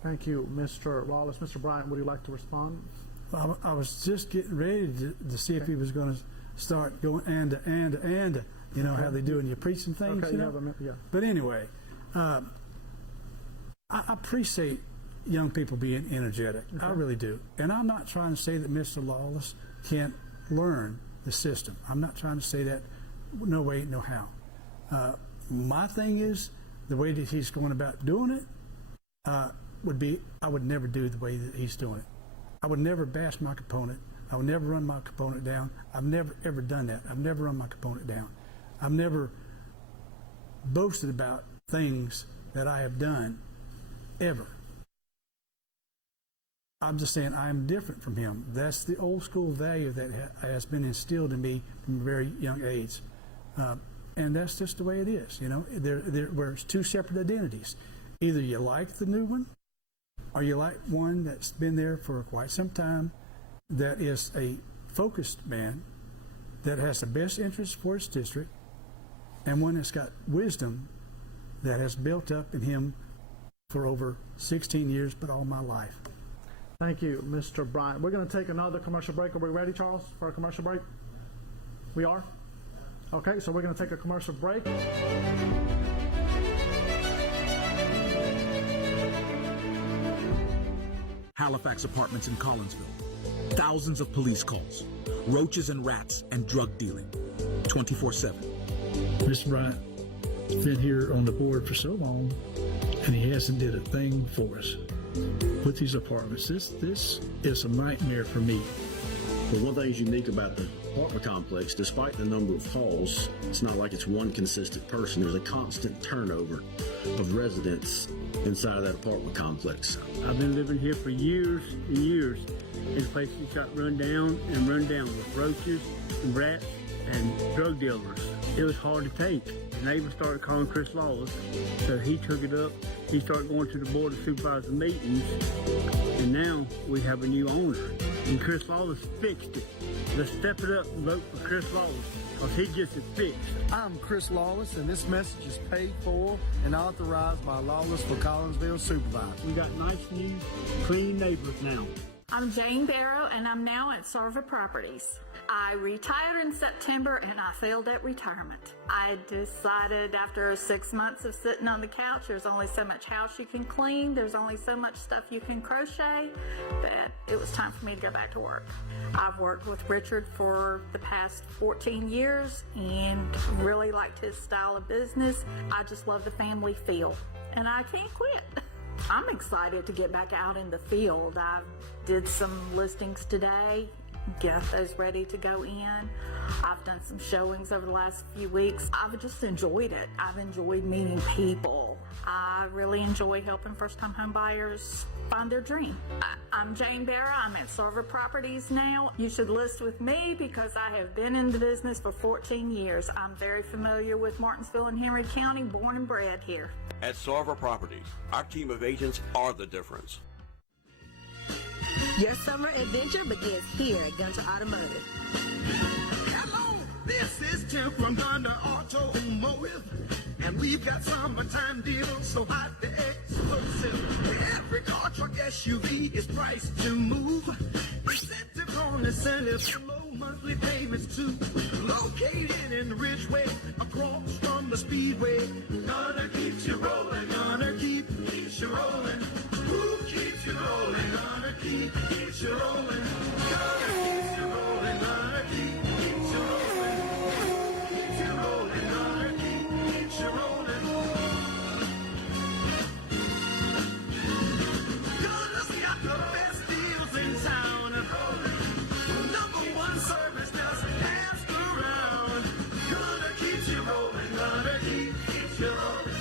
Thank you, Mr. Lawless. Mr. Bryant, would you like to respond? I was just getting ready to see if he was going to start going and, you know, how they do in your preaching things. Okay, you know? yeah. But anyway, I appreciate young people being energetic. Okay. I really do. And I'm not trying to say that Mr. Lawless can't learn the system. I'm not trying to say that. No way, no how. My thing is, the way that he's going about doing it would be, I would never do the way that he's doing it. I would never bash my opponent. I would never run my opponent down. I've never, ever done that. I've never run my opponent down. I've never boasted about things that I have done, ever. I'm just saying I'm different from him. That's the old school value that has been instilled in me from a very young age. And that's just the way it is, you know. We're two separate identities. Either you like the new one, or you like one that's been there for quite some time, that is a focused man, that has the best interest for his district, and one that's got wisdom that has built up in him for over 16 years, but all my life. Thank you, Mr. Bryant. We're going to take another commercial break. Are we ready, Charles, for a commercial break? We are? Okay, so we're going to take a commercial break. Halifax Apartments in Collinsville. Thousands of police calls, roaches and rats, and drug dealing. 24/7. Mr. Bryant has been here on the board for so long, and he hasn't did a thing for us. With these apartments, this is a nightmare for me. Well, one thing is unique about the apartment complex, despite the number of calls, it's not like it's one consistent person. There's a constant turnover of residents inside of that apartment complex. I've been living here for years and years. This place just got run down with roaches and rats and drug dealers. It was hard to take. The neighbors started calling Chris Lawless, so he took it up. He started going to the Board of Supervisors meetings, and now we have a new owner. And Chris Lawless fixed it. Let's step it up and vote for Chris Lawless, because he gets it fixed. I'm Chris Lawless, and this message is paid for and authorized by Lawless for Collinsville Supervisor. We got nice, new, clean neighbors now. I'm Jane Barrow, and I'm now at Sarver Properties. I retired in September, and I failed at retirement. I decided after 6 months of sitting on the couch, there's only so much house you can clean, there's only so much stuff you can crochet, that it was time for me to go back to work. I've worked with Richard for the past 14 years and really liked his style of business. I just love the family feel, and I can't quit. I'm excited to get back out in the field. I did some listings today, get those ready to go in. I've done some showings over the last few weeks. I've just enjoyed it. I've enjoyed meeting people. I really enjoy helping first-time home buyers find their dream. I'm Jane Barrow. I'm at Sarver Properties now. You should list with me because I have been in the business for 14 years. I'm very familiar with Martinsville and Henry County, born and bred here. At Sarver Properties, our team of agents are the difference. Your summer adventure begins here at Gunter Automotive. Hello, this is Tim from Gunter Automotive, and we've got summertime deals so hot the exclusive. Every car, truck, SUV is priced to move. Incentives on incentives and low monthly payments too. Located in Ridgeway, across from the Speedway. Gunter keeps you rolling. Gunter keeps you rolling. Who keeps you rolling? Gunter keeps you rolling. Gunter keeps you rolling. Gunter keeps you rolling. Keeps you rolling. Gunter keeps you rolling. Gunter's got the best deals in town. Number one service just passed around. Gunter keeps you rolling. Gunter keeps you rolling.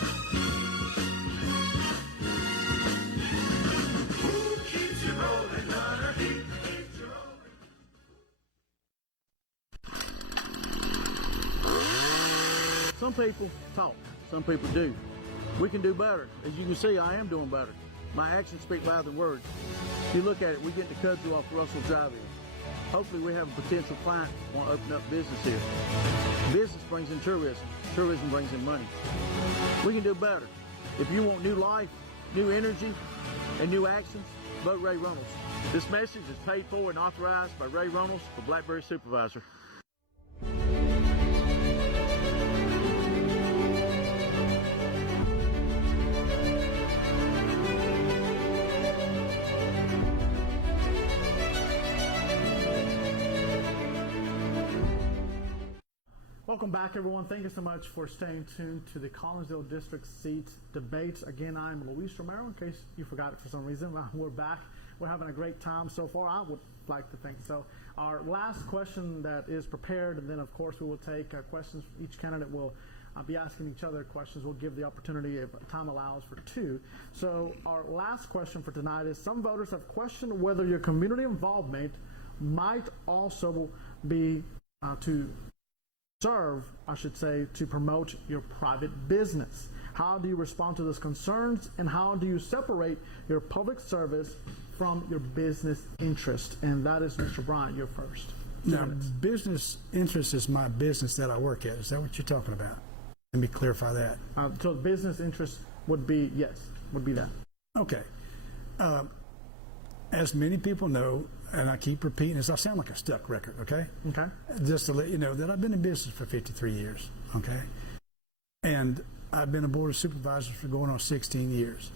Who keeps you rolling? Gunter keeps Some people talk, some people do. We can do better. As you can see, I am doing better. My actions speak louder than words. If you look at it, we're getting the kudzu off Russell Drive-In. Hopefully we have a potential client who want to open up business here. Business brings in tourism. Tourism brings in money. We can do better. If you want new life, new energy, and new actions, vote Ray Reynolds. This message is paid for and authorized by Ray Reynolds for Blackberry Supervisor. Welcome back, everyone. Thank you so much for staying tuned to the Collinsville District Seat Debates. Again, I'm Luis Romero, in case you forgot it for some reason. We're back. We're having a great time so far. I would like to think so. Our last question that is prepared, and then, of course, we will take questions. Each candidate will be asking each other questions. We'll give the opportunity, if time allows, for 2. So our last question for tonight is, some voters have questioned whether your community involvement might also be to serve, I should say, to promote your private business. How do you respond to those concerns, and how do you separate your public service from your business interest? And that is Mr. Bryant, you're first. Now, business interest is my business that I work at. Is that what you're talking about? Let me clarify that. So business interest would be, yes, would be that. Okay. As many people know, and I keep repeating this, I sound like a stuck record, okay? Okay. Just to let you know that I've been in business for 53 years, okay? And I've been a board of supervisors for going on 16 years.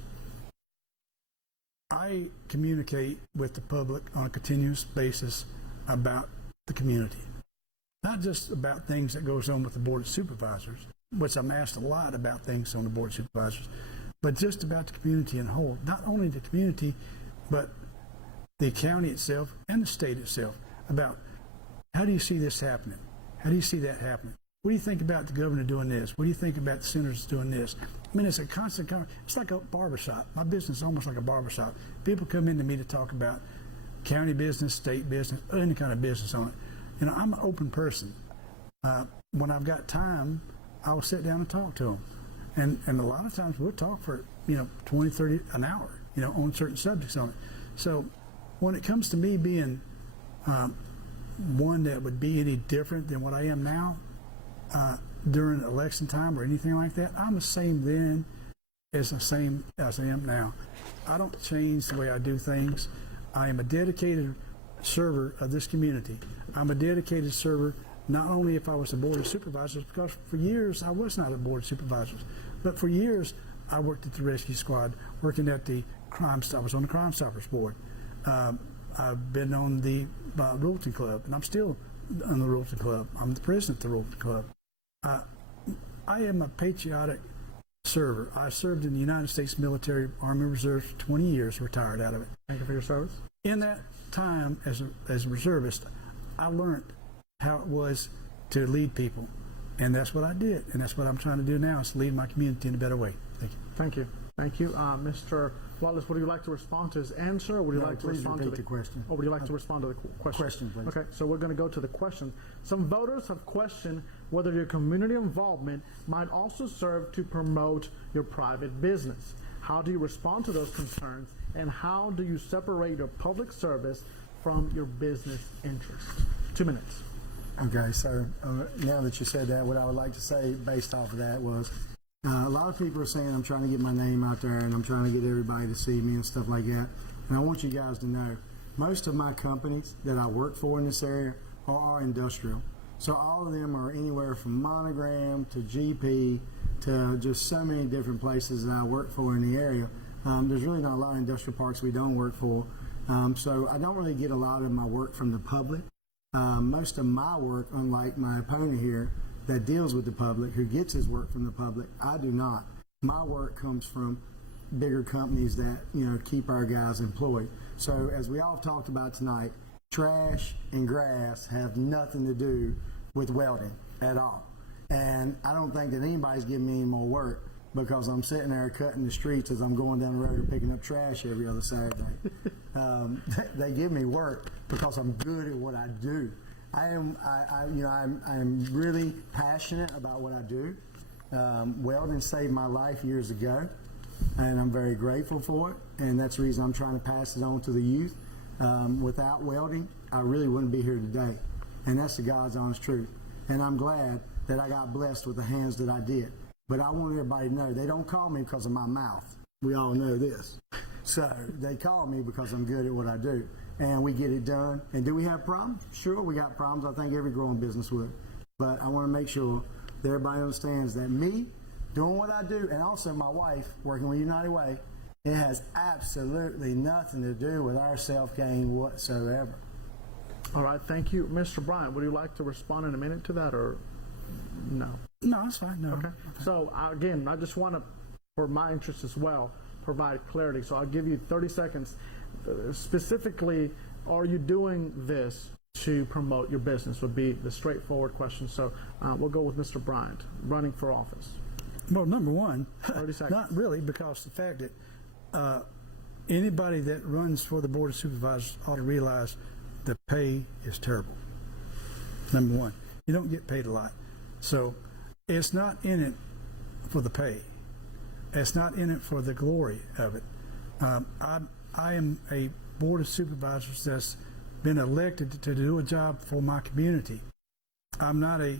I communicate with the public on a continuous basis about the community. Not just about things that goes on with the board of supervisors, which I'm asked a lot about things on the board of supervisors, but just about the community in whole. Not only the community, but the county itself and the state itself, about how do you see this happening? How do you see that happening? What do you think about the governor doing this? What do you think about the senators doing this? I mean, it's a constant, it's like a barbershop. My business is almost like a barbershop. People come into me to talk about county business, state business, any kind of business on it. You know, I'm an open person. When I've got time, I'll sit down and talk to them. And a lot of times we'll talk for, 20, 30, an hour, on certain subjects on it. So when it comes to me being one that would be any different than what I am now during election time or anything like that, I'm the same then as the same as I am now. I don't change the way I do things. I am a dedicated server of this community. I'm a dedicated server not only if I was a board of supervisors, because for years I was not a board of supervisors, but for years I worked at the rescue squad, working at the I was on the Crime Stoppers board. I've been on the Royalton Club, and I'm still on the Royalton Club. I'm the president of the Royalton Club. I am a patriotic server. I served in the United States Military Army Reserve for 20 years, retired out of it. Thank you for your service. In that time as a reservist, I learned how it was to lead people, and that's what I did, and that's what I'm trying to do now, is lead my community in a better way. Thank you. Thank you. Thank you. Mr. Lawless, would you like to respond to his answer, or would you like to respond to the question? Or would you like to respond to the question? Question, please. Okay, so we're going to go to the question. Some voters have questioned whether your community involvement might also serve to promote your private business. How do you respond to those concerns, and how do you separate your public service from your business interests? 2 minutes. Okay, so now that you said that, what I would like to say based off of that was, a lot of people are saying I'm trying to get my name out there and I'm trying to get everybody to see me and stuff like that. And I want you guys to know, most of my companies that I work for in this area are industrial. So all of them are anywhere from Monogram to GP to just so many different places that I work for in the area. There's really not a lot of industrial parks we don't work for. So I don't really get a lot of my work from the public. Most of my work, unlike my opponent here, that deals with the public, who gets his work from the public, I do not. My work comes from bigger companies that, keep our guys employed. So as we all talked about tonight, trash and grass have nothing to do with welding at all. And I don't think that anybody's giving me any more work because I'm sitting there cutting the streets as I'm going down the road or picking up trash every other Saturday. They give me work because I'm good at what I do. I am really passionate about what I do. Welding saved my life years ago, and I'm very grateful for it, and that's the reason I'm trying to pass it on to the youth. Without welding, I really wouldn't be here today, and that's the God's honest truth. And I'm glad that I got blessed with the hands that I did. But I want everybody to know, they don't call me because of my mouth. We all know this. So they call me because I'm good at what I do. And we get it done. And do we have problems? Sure, we got problems. I think every growing business would. But I want to make sure that everybody understands that me doing what I do, and also my wife working with United Way, it has absolutely nothing to do with our self-gain whatsoever. All right, thank you. Mr. Bryant, would you like to respond in a minute to that, or no? No, it's fine. No. Okay. So, again, I just want to, for my interest as well, provide clarity. So I'll give you 30 seconds. Specifically, are you doing this to promote your business would be the straightforward question. So we'll go with Mr. Bryant, running for office. Well, number one, 30 seconds. Not really, because the fact that anybody that runs for the Board of Supervisors ought to realize the pay is terrible. Number one, you don't get paid a lot. So it's not in it for the pay. It's not in it for the glory of it. I am a Board of Supervisors that's been elected to do a job for my community. I'm not a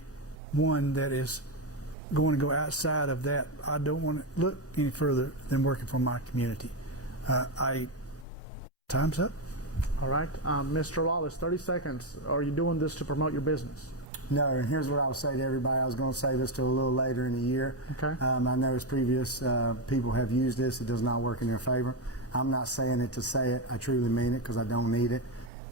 one that is going to go outside of that. I don't want to look any further than working for my community. Time's up. All right. Mr. Lawless, 30 seconds. Are you doing this to promote your business? No, and here's what I would say to everybody. I was going to say this to a little later in the year. Okay. I know as previous people have used this. It does not work in their favor. I'm not saying it to say it. I truly mean it because I don't need it.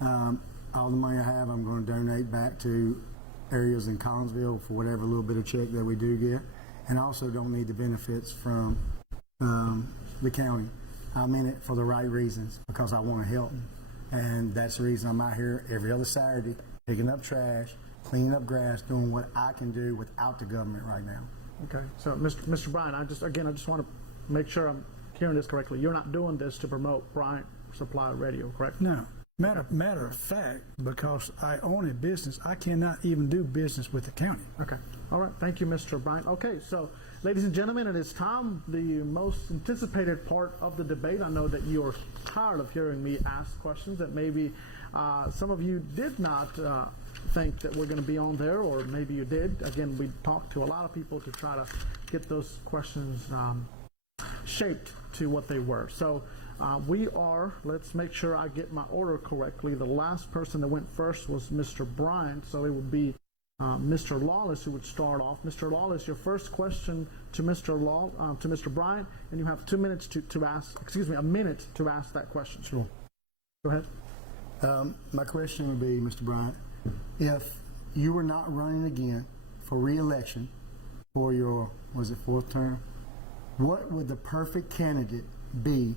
All the money I have, I'm going to donate back to areas in Collinsville for whatever little bit of check that we do get. And I also don't need the benefits from the county. I'm in it for the right reasons because I want to help. And that's the reason I'm out here every other Saturday picking up trash, cleaning up grass, doing what I can do without the government right now. Okay. So, Mr. Bryant, I just want to make sure I'm hearing this correctly. You're not doing this to promote Bryant Supply Radio, correct? No. Matter of fact, because I own a business, I cannot even do business with the county. Okay. All right. Thank you, Mr. Bryant. Okay. So, ladies and gentlemen, it is time, the most anticipated part of the debate. I know that you are tired of hearing me ask questions that maybe some of you did not think that we're going to be on there, or maybe you did. Again, we talked to a lot of people to try to get those questions shaped to what they were. So let's make sure I get my order correctly. The last person that went first was Mr. Bryant, so it would be Mr. Lawless who would start off. Mr. Lawless, your first question to Mr. Bryant, and you have 2 minutes to ask, a minute to ask that question. Sure. Go ahead. My question would be, Mr. Bryant, if you were not running again for re-election for your, was it fourth term, what would the perfect candidate be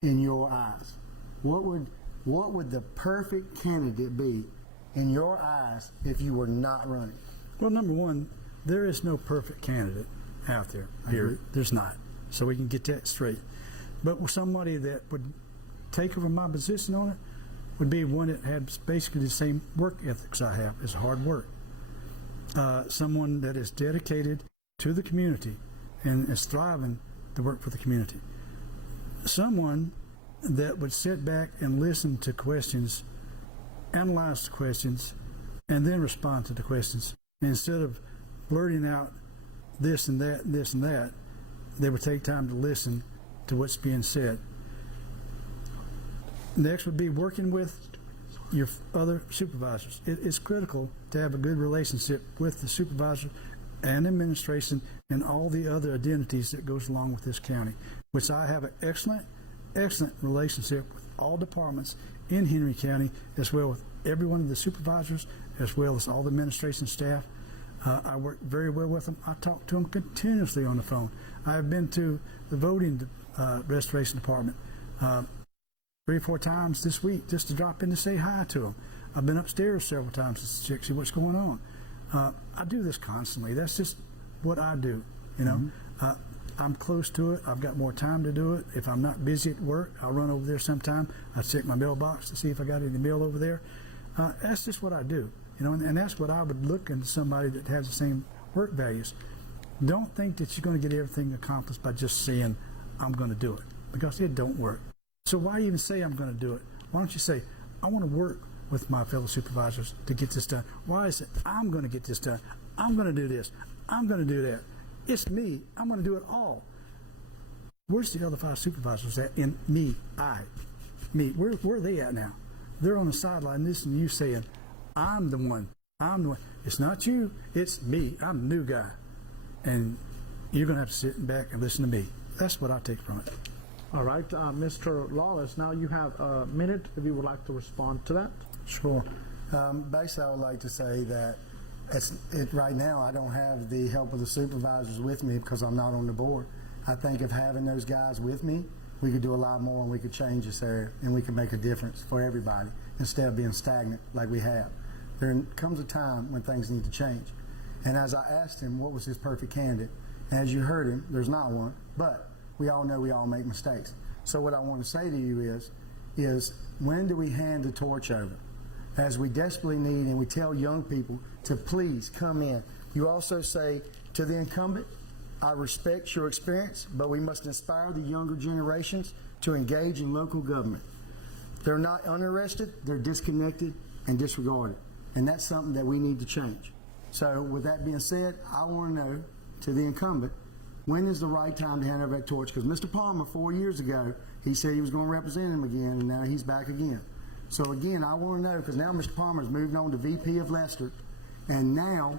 in your eyes? What would the perfect candidate be in your eyes if you were not running? Well, number one, there is no perfect candidate out there. Period. There's not. So we can get that straight. But somebody that would take over my position on it would be one that had basically the same work ethics I have. It's hard work. Someone that is dedicated to the community and is striving to work for the community. Someone that would sit back and listen to questions, analyze the questions, and then respond to the questions. And instead of blurting out this and that, this and that, they would take time to listen to what's being said. Next would be working with your other supervisors. It's critical to have a good relationship with the supervisor and administration and all the other identities that goes along with this county, which I have an excellent relationship with all departments in Henry County, as well with every one of the supervisors, as well as all the administration staff. I work very well with them. I talk to them continuously on the phone. I've been to the voting restoration department 3 or 4 times this week just to drop in to say hi to them. I've been upstairs several times just to check, see what's going on. I do this constantly. That's just what I do, you know. Mm-hmm. I'm close to it. I've got more time to do it. If I'm not busy at work, I'll run over there sometime. I check my mailbox to see if I got any mail over there. That's just what I do, you know, and that's what I would look into somebody that has the same work values. don't think that you're going to get everything accomplished by just saying, I'm going to do it, because it don't work. So why even say I'm going to do it? Why don't you say, I want to work with my fellow supervisors to get this done? Why is it, I'm going to get this done? I'm going to do this. I'm going to do that. It's me. I'm going to do it all. Where's the other 5 supervisors at in me? Where are they at now? They're on the sideline listening to you saying, I'm the one. I'm the one. It's not you. It's me. I'm the new guy. And you're going to have to sit back and listen to me. That's what I take from it. All right, Mr. Lawless, now you have a minute if you would like to respond to that. Sure. Basically, I would like to say that right now I don't have the help of the supervisors with me because I'm not on the board. I think if having those guys with me, we could do a lot more and we could change this area and we could make a difference for everybody instead of being stagnant like we have. There comes a time when things need to change. And as I asked him what was his perfect candidate, as you heard him, there's not one, but we all know we all make mistakes. So what I want to say to you is when do we hand the torch over? As we desperately need, and we tell young people to please come in. You also say to the incumbent, I respect your experience, but we must inspire the younger generations to engage in local government. They're not uninterested, they're disconnected and disregarded. And that's something that we need to change. So with that being said, I want to know to the incumbent, when is the right time to hand over that torch? Because Mr. Palmer, 4 years ago, he said he was going to represent him again, and now he's back again. So again, I want to know, because now Mr. Palmer's moved on to VP of Leicester, and now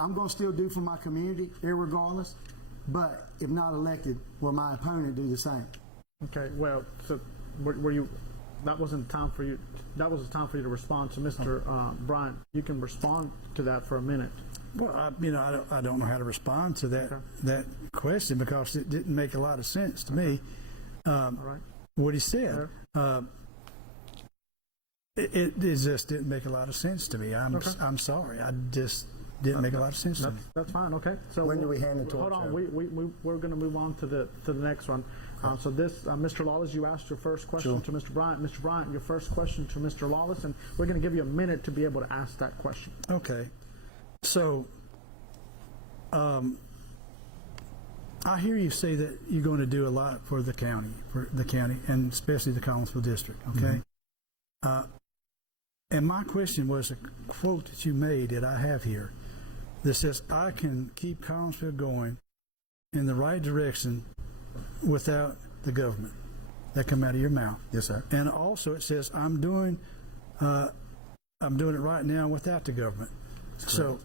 I'm going to still do for my community, irregardless, but if not elected, will my opponent do the same? Okay, well, so were you, that wasn't time for you, that was the time for you to respond. So Mr. Bryant, you can respond to that for a minute. Well, I don't know how to respond to that question because it didn't make a lot of sense to me. All right. What he said, it just didn't make a lot of sense to me. I'm sorry. I just didn't make a lot of sense to me. That's fine. Okay. So when do we hand the torch? Hold on. We're going to move on to the next one. So this, Mr. Lawless, you asked your first question to Mr. Bryant. Mr. Bryant, your first question to Mr. Lawless, and we're going to give you a minute to be able to ask that question. Okay. So, I hear you say that you're going to do a lot for the county, and especially the Collinsville district. Okay. Mm-hmm. And my question was a quote that you made that I have here that says, I can keep Collinsville going in the right direction without the government. That come out of your mouth. Yes, sir. And also it says, I'm doing it right now without the government. So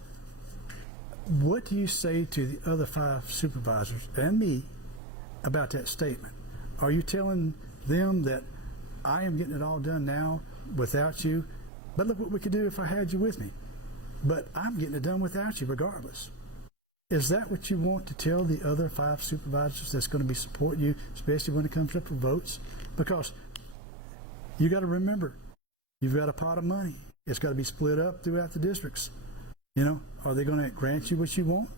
what do you say to the other 5 supervisors and me about that statement? Are you telling them that I am getting it all done now without you? But look what we could do if I had you with me. But I'm getting it done without you regardless. Is that what you want to tell the other 5 supervisors that's going to be supporting you, especially when it comes up for votes? Because you got to remember, you've got a pot of money. It's got to be split up throughout the districts. You know, are they going to grant you what you want?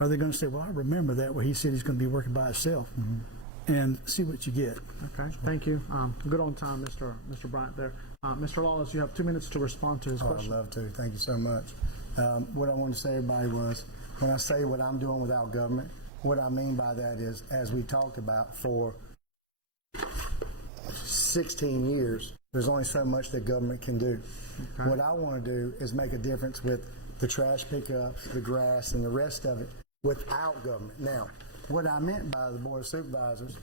Are they going to say, well, I remember that where he said he's going to be working by himself, and see what you get? Okay, thank you. Good on time, Mr. Bryant there. Mr. Lawless, you have 2 minutes to respond to his question. I'd love to. Thank you so much. What I wanted to say to everybody was, when I say what I'm doing without government, what I mean by that is, as we talked about, for 16 years, there's only so much that government can do. Okay. What I want to do is make a difference with the trash pickups, the grass, and the rest of it without government. Now, what I meant by the Board of Supervisors,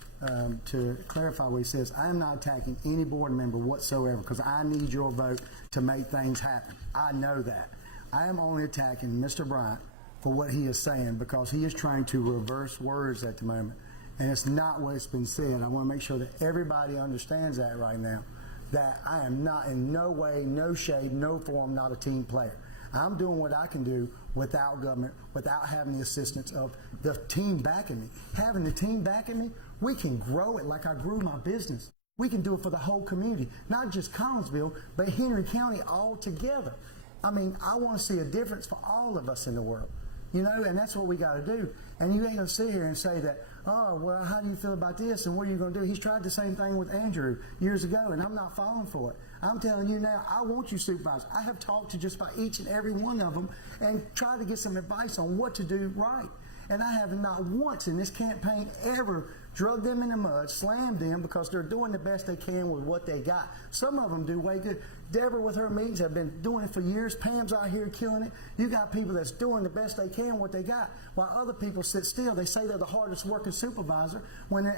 to clarify what he says, I am not attacking any board member whatsoever because I need your vote to make things happen. I know that. I am only attacking Mr. Bryant for what he is saying because he is trying to reverse words at the moment. And it's not what has been said. I want to make sure that everybody understands that right now, that I am not in no way, no shade, no form, not a team player. I'm doing what I can do without government, without having the assistance of the team backing me. Having the team backing me, we can grow it like I grew my business. We can do it for the whole community, not just Collinsville, but Henry County all together. I mean, I want to see a difference for all of us in the world, you know, and that's what we got to do. And you ain't going to sit here and say that, oh, well, how do you feel about this and what are you going to do? He's tried the same thing with Andrew years ago, and I'm not falling for it. I'm telling you now, I want you supervisors. I have talked to just about each and every one of them and tried to get some advice on what to do right. And I have not once in this campaign ever drug them in the mud, slammed them, because they're doing the best they can with what they got. Some of them do way good. Deborah with her meetings have been doing it for years. Pam's out here killing it. You got people that's doing the best they can what they got, while other people sit still. They say they're the hardest working supervisor.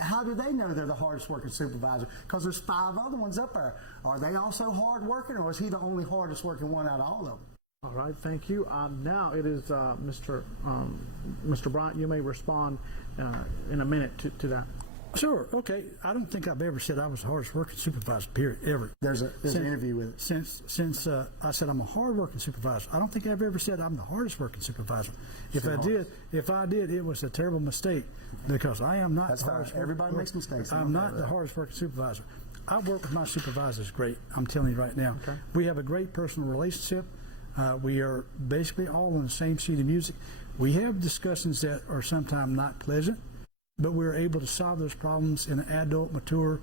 How do they know they're the hardest working supervisor? Because there's 5 other ones up there. Are they also hard working, or is he the only hardest working one out of all of them? All right, thank you. Now it is Mr. Bryant. You may respond in a minute to that. Sure. Okay. I don't think I've ever said I was the hardest working supervisor. Period. Ever. There's an interview with it. Since I said I'm a hard working supervisor, I don't think I've ever said I'm the hardest working supervisor. If I did, it was a terrible mistake, because I am not. That's the hardest. Everybody makes mistakes. I'm not the hardest working supervisor. I work with my supervisors great. I'm telling you right now. Okay. We have a great personal relationship. We are basically all on the same sheet of music. We have discussions that are sometimes not pleasant, but we're able to solve those problems in adult, mature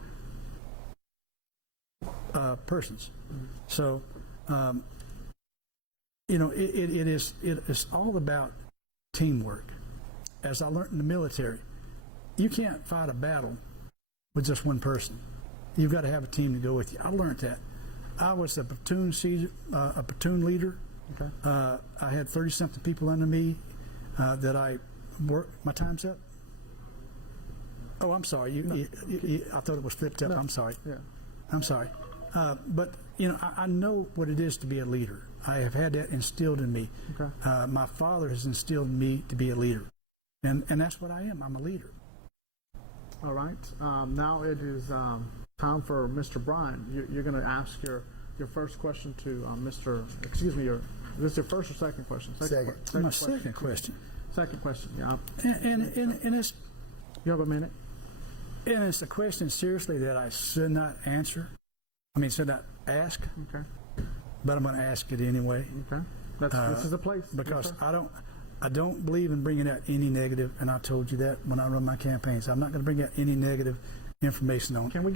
persons. So, it is all about teamwork. As I learned in the military, you can't fight a battle with just one person. You've got to have a team to go with you. I learned that. I was a platoon leader. Okay. I had 30-something people under me that I worked. My time's up? Oh, I'm sorry. I thought it was flipped up. No. I'm sorry. Yeah. I'm sorry. But, I know what it is to be a leader. I have had that instilled in me. Okay. My father has instilled in me to be a leader. And that's what I am. I'm a leader. All right. Now it is time for Mr. Bryant. You're going to ask your first question to Mr. Excuse me. This is your first or second question? Second. My second question. Second question. Yeah. And it's. You have a minute. And it's a question, seriously, that I should not answer. Should not ask. Okay. But I'm going to ask it anyway. Okay. This is the place. Because yes, I don't believe in bringing out any negative, and I told you that when I run my campaigns. I'm not going to bring out any negative information on. Can we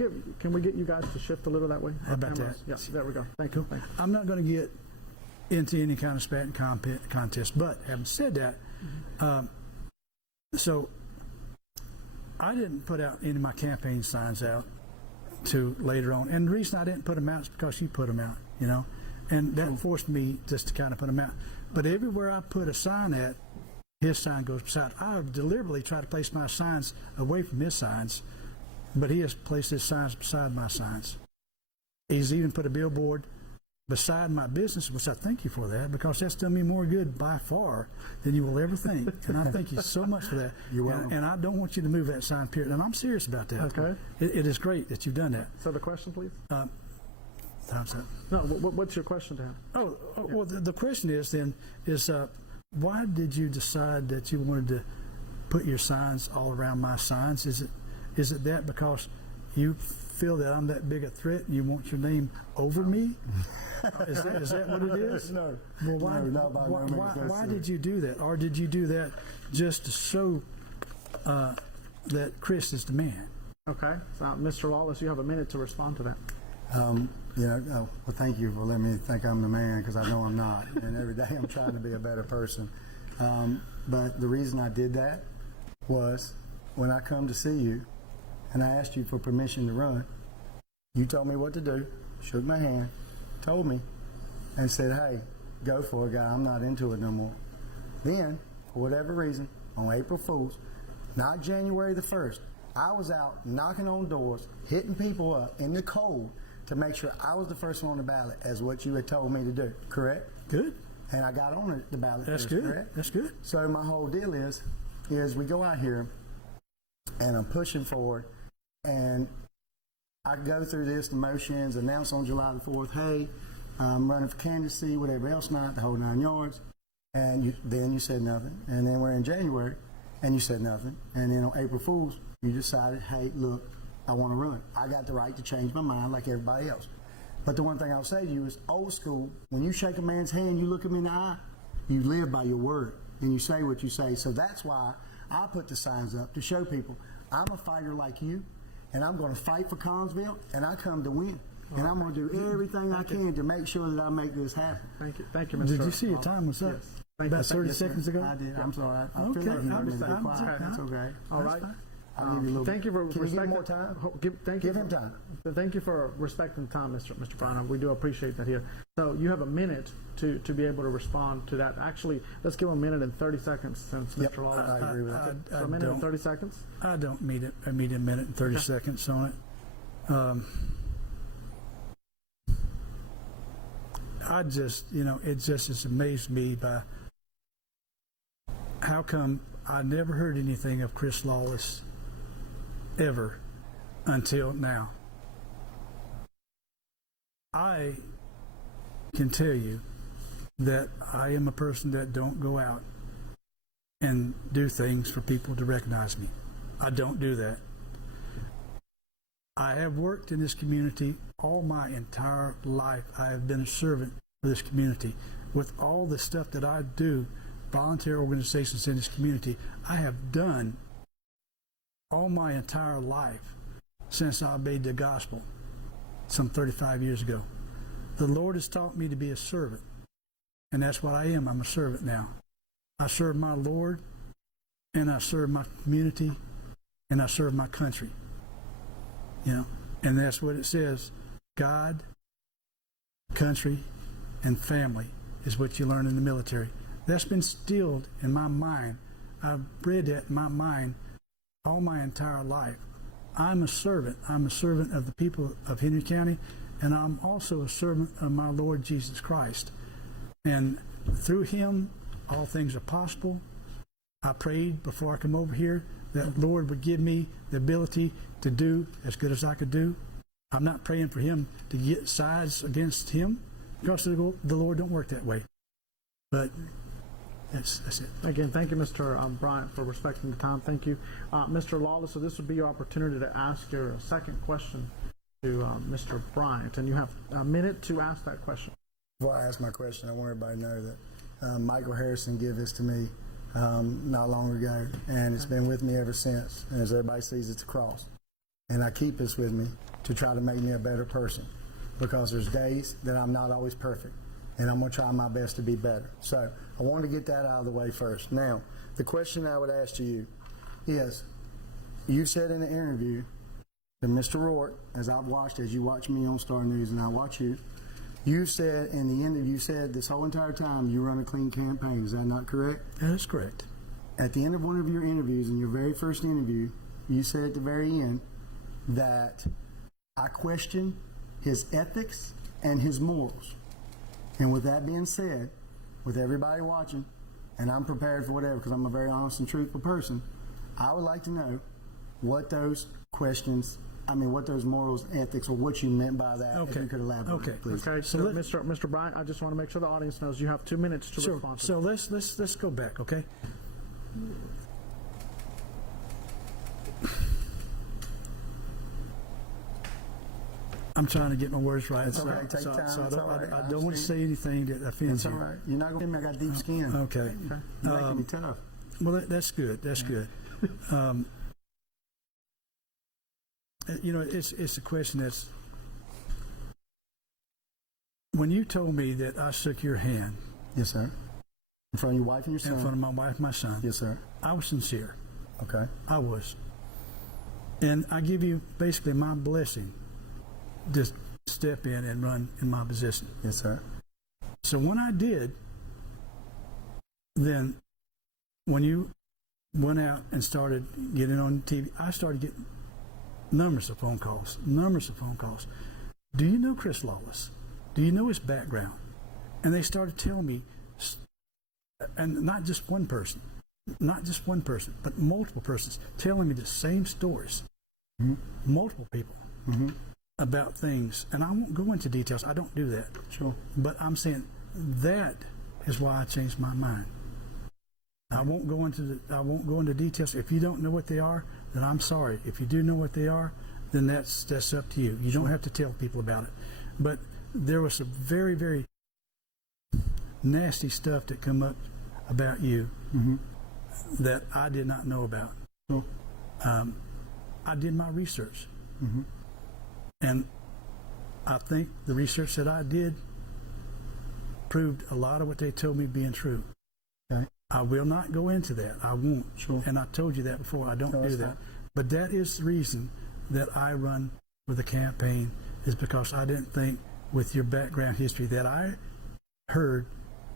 get you guys to shift a little that way? How about that? Yes. There we go. Thank you. Thank you. I'm not going to get into any kind of spat and contest. But having said that, so I didn't put out any of my campaign signs out to later on. And the reason I didn't put them out is because you put them out, And that forced me just to kind of put them out. But everywhere I put a sign at, his sign goes beside. I deliberately try to place my signs away from his signs, but he has placed his signs beside my signs. He's even put a billboard beside my business, which I thank you for that, because that's done me more good by far than you will ever think. And I thank you so much for that. You're welcome. And I don't want you to move that sign, period. And I'm serious about that. Okay. It is great that you've done that. So the question, please. Time's up. No. What's your question to him? Well, the question is why did you decide that you wanted to put your signs all around my signs? Is it that because you feel that I'm that big a threat and you want your name over me? Is that what it is? No. Well, why, no, not by no means. Why did you do that? Or did you do that just to show that Chris is the man? Okay. So, Mr. Lawless, you have a minute to respond to that. Well, thank you for letting me think I'm the man, because I know I'm not. And every day I'm trying to be a better person. But the reason I did that was when I come to see you and I asked you for permission to run, you told me what to do, shook my hand, told me, and said, hey, go for it, guy. I'm not into it no more. Then, for whatever reason, on April Fool's, not January the 1st, I was out knocking on doors, hitting people up in the cold to make sure I was the first one on the ballot, as what you had told me to do. Correct? Good. And I got on the ballot. That's first, good. correct? That's good. So my whole deal is we go out here, and I'm pushing forward, and I go through this, the motions, announce on July the 4th, hey, I'm running for candidacy, whatever else not, the whole 9 yards. And then you said nothing. And then we're in January, and you said nothing. And then on April Fool's, you decided, hey, look, I want to run. I got the right to change my mind like everybody else. But the one thing I'll say to you is, old school, when you shake a man's hand, you look him in the eye, you live by your word, and you say what you say. So that's why I put the signs up, to show people I'm a fighter like you, and I'm going to fight for Collinsville, and I come to win. And I'm going to do everything I can to make sure that I make this happen. Thank you, Mr. Did you see your time was up? Yes. Thank About you. 30 seconds ago? I did. I'm sorry. I feel Okay. like you wanted me to be I'm quiet. That's okay. All right. I'll give you a little Thank you for Can you give respecting. more time? Give him time. Thank you for respecting time, Mr. Bryan. We do appreciate that here. So you have a minute to be able to respond to that. Actually, let's give him a minute and 30 seconds since Mr. Lawless. I agree with that. So a minute and 30 seconds. I don't need it. I need a minute and 30 seconds on it. I just, it just has amazed me by how come I never heard anything of Chris Lawless ever until now. I can tell you that I am a person that don't go out and do things for people to recognize me. I don't do that. I have worked in this community all my entire life. I have been a servant for this community. With all the stuff that I do, volunteer organizations in this community, I have done all my entire life since I obeyed the gospel some 35 years ago. The Lord has taught me to be a servant, and that's what I am. I'm a servant now. I serve my Lord, and I serve my community, and I serve my country. And that's what it says. God, country, and family is what you learn in the military. That's been instilled in my mind. I've read that in my mind all my entire life. I'm a servant. I'm a servant of the people of Henry County, and I'm also a servant of my Lord Jesus Christ. And through him, all things are possible. I prayed before I come over here that Lord would give me the ability to do as good as I could do. I'm not praying for him to get sides against him, because the Lord don't work that way. But that's it. Again, thank you, Mr. Bryant, for respecting the time. Thank you. Mr. Lawless, so this would be your opportunity to ask your second question to Mr. Bryant, and you have a minute to ask that question. Before I ask my question, I want everybody to know that Michael Harrison gave this to me not long ago, and it's been with me ever since. And as everybody sees, it's a cross. And I keep this with me to try to make me a better person, because there's days that I'm not always perfect, and I'm going to try my best to be better. So I want to get that out of the way first. Now, the question I would ask to you is, you said in the interview to Mr. Rourke, as you watch me on Star News and I watch you, you said in the interview, you said this whole entire time you run a clean campaign. Is that not correct? That is correct. At the end of one of your interviews, in your very first interview, you said at the very end that I question his ethics and his morals. And with that being said, with everybody watching, and I'm prepared for whatever because I'm a very honest and truthful person, I would like to know what those what those morals, ethics, or what you meant by that. Okay. If you could elaborate, please. Okay. So, Mr. Bryant, I just want to make sure the audience knows you have 2 minutes to respond. So let's go back, okay? I'm trying to get my words right. It's okay. Take time. I don't want to say anything that offends you. It's all right. You're not going to. I got deep skin. Okay. You're making me tough. Well, that's good. That's good. It's a question that's, when you told me that I shook your hand. Yes, sir. In front of your wife and your son. In front of my wife and my son. Yes, sir. I was sincere. Okay. I was. And I give you basically my blessing. Just step in and run in my position. Yes, sir. So when I did, then when you went out and started getting on TV, I started getting numerous of phone calls. Do you know Chris Lawless? Do you know his background? And they started telling me, and not just one person, but multiple persons telling me the same stories. Mm-hmm. Multiple people. Mm-hmm. About things, and I won't go into details. I don't do that. Sure. But I'm saying that is why I changed my mind. I won't go into details. If you don't know what they are, then I'm sorry. If you do know what they are, then that's up to you. You don't have to tell people about it. But there was some very, very nasty stuff that come up about you that I did not know about. I did my research. And I think the research that I did proved a lot of what they told me being true. Okay. I will not go into that. I won't. Sure. And I told you that before. I don't No, do that's that. fine. But that is the reason that I run with the campaign, is because I didn't think with your background history that I heard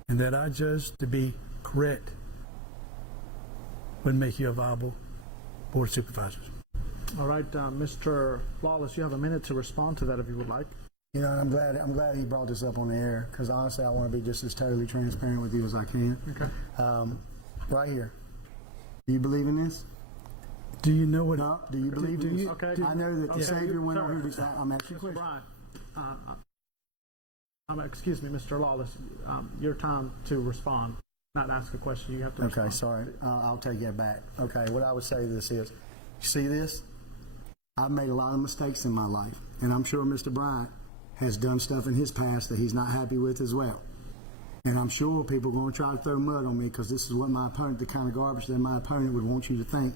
and that I judged to be correct would make you a viable board of supervisors. All right, Mr. Lawless, you have a minute to respond to that if you would like. You know, I'm glad he brought this up on the air, because honestly, I want to be just as totally transparent with you as I can. Okay. Right here. Do you believe in this? Do you know what? No. Do you believe in this? Okay. I know that the Savior went on here to. I'm asking you a Mr. question. Bryant, excuse me, Mr. Lawless, your time to respond, not ask a question. You have to respond. Okay, sorry. I'll take that back. Okay, what I would say to this is, you see this? I've made a lot of mistakes in my life, and I'm sure Mr. Bryant has done stuff in his past that he's not happy with as well. And I'm sure people are going to try to throw mud on me, because this is what my opponent, the kind of garbage that my opponent would want you to think.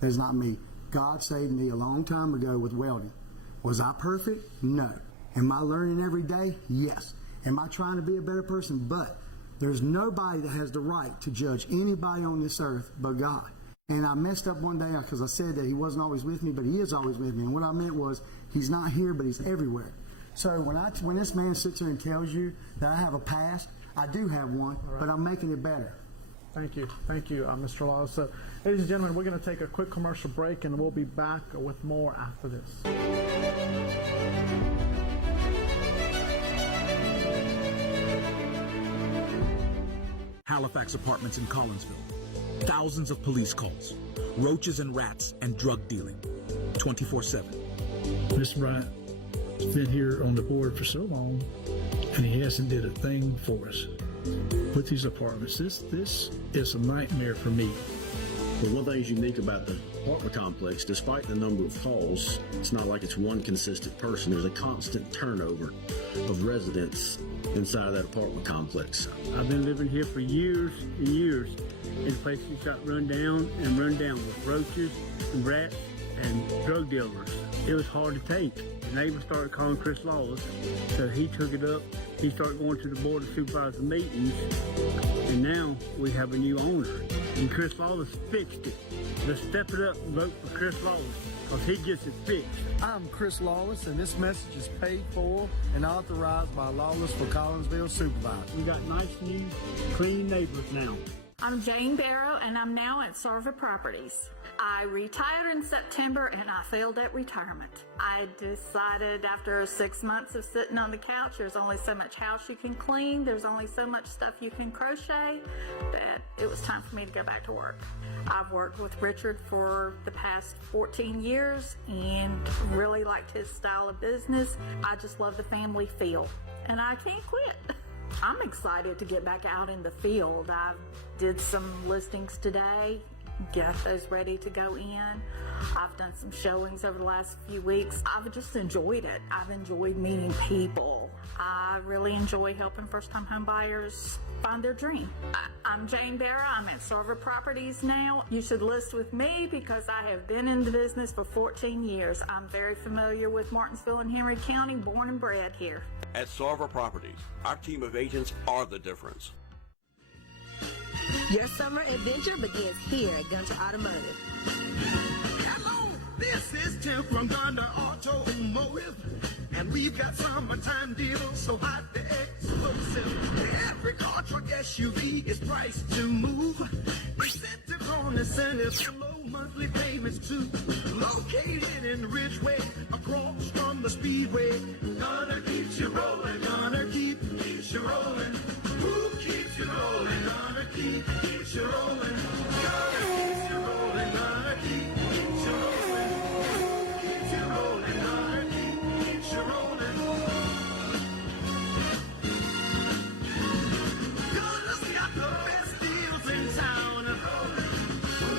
That's not me. God saved me a long time ago with welding. Was I perfect? No. Am I learning every day? Yes. Am I trying to be a better person? But there's nobody that has the right to judge anybody on this earth but God. And I messed up one day because I said that he wasn't always with me, but he is always with me. And what I meant was, he's not here, but he's everywhere. So when this man sits here and tells you that I have a past, I do have one, but I'm making it better. Thank you, Mr. Lawless. So, ladies and gentlemen, we're going to take a quick commercial break, and we'll be back with more after this. Halifax Apartments in Collinsville. Thousands of police calls, roaches and rats, and drug dealing. 24/7. Mr. Bryant has been here on the board for so long, and he hasn't did a thing for us. With these apartments, this is a nightmare for me. But one thing is unique about the apartment complex, despite the number of calls, it's not like it's one consistent person. There's a constant turnover of residents inside of that apartment complex. I've been living here for years and years, and the place just got run down with roaches and rats and drug dealers. It was hard to take. The neighbors started calling Chris Lawless, so he took it up. He started going to the Board of Supervisors meetings, and now we have a new owner. And Chris Lawless fixed it. Let's step it up and vote for Chris Lawless, because he gets it fixed. I'm Chris Lawless, and this message is paid for and authorized by Lawless for Collinsville Supervisor. We got nice, new, clean neighbors now. I'm Jane Barrow, and I'm now at Sarva Properties. I retired in September, and I failed at retirement. I decided after 6 months of sitting on the couch, there's only so much house you can clean, there's only so much stuff you can crochet, that it was time for me to go back to work. I've worked with Richard for the past 14 years and really liked his style of business. I just love the family feel, and I can't quit. I'm excited to get back out in the field. I did some listings today, got those ready to go in. I've done some showings over the last few weeks. I've just enjoyed it. I've enjoyed meeting people. I really enjoy helping first-time home buyers find their dream. I'm Jane Barrow. I'm at Sarva Properties now. You should list with me because I have been in the business for 14 years. I'm very familiar with Martinsville and Henry County, born and bred here. At Sarva Properties, our team of agents are the difference. Your summer adventure begins here at Gunter Automotive. Hello, this is Tim from Gunter Automotive, and we've got summertime deals so hot the exclusive. Every car, truck, SUV is priced to move. Incentives on incentives and low monthly payments too. Located in Ridgeway, across from the Speedway. Gonna keep you rolling, gonna keep you rolling. Who keeps you rolling? Gonna keep you rolling. Gonna keep you rolling, gonna keep you rolling. Keep you rolling, gonna keep you rolling. Gunner's got the best deals in town.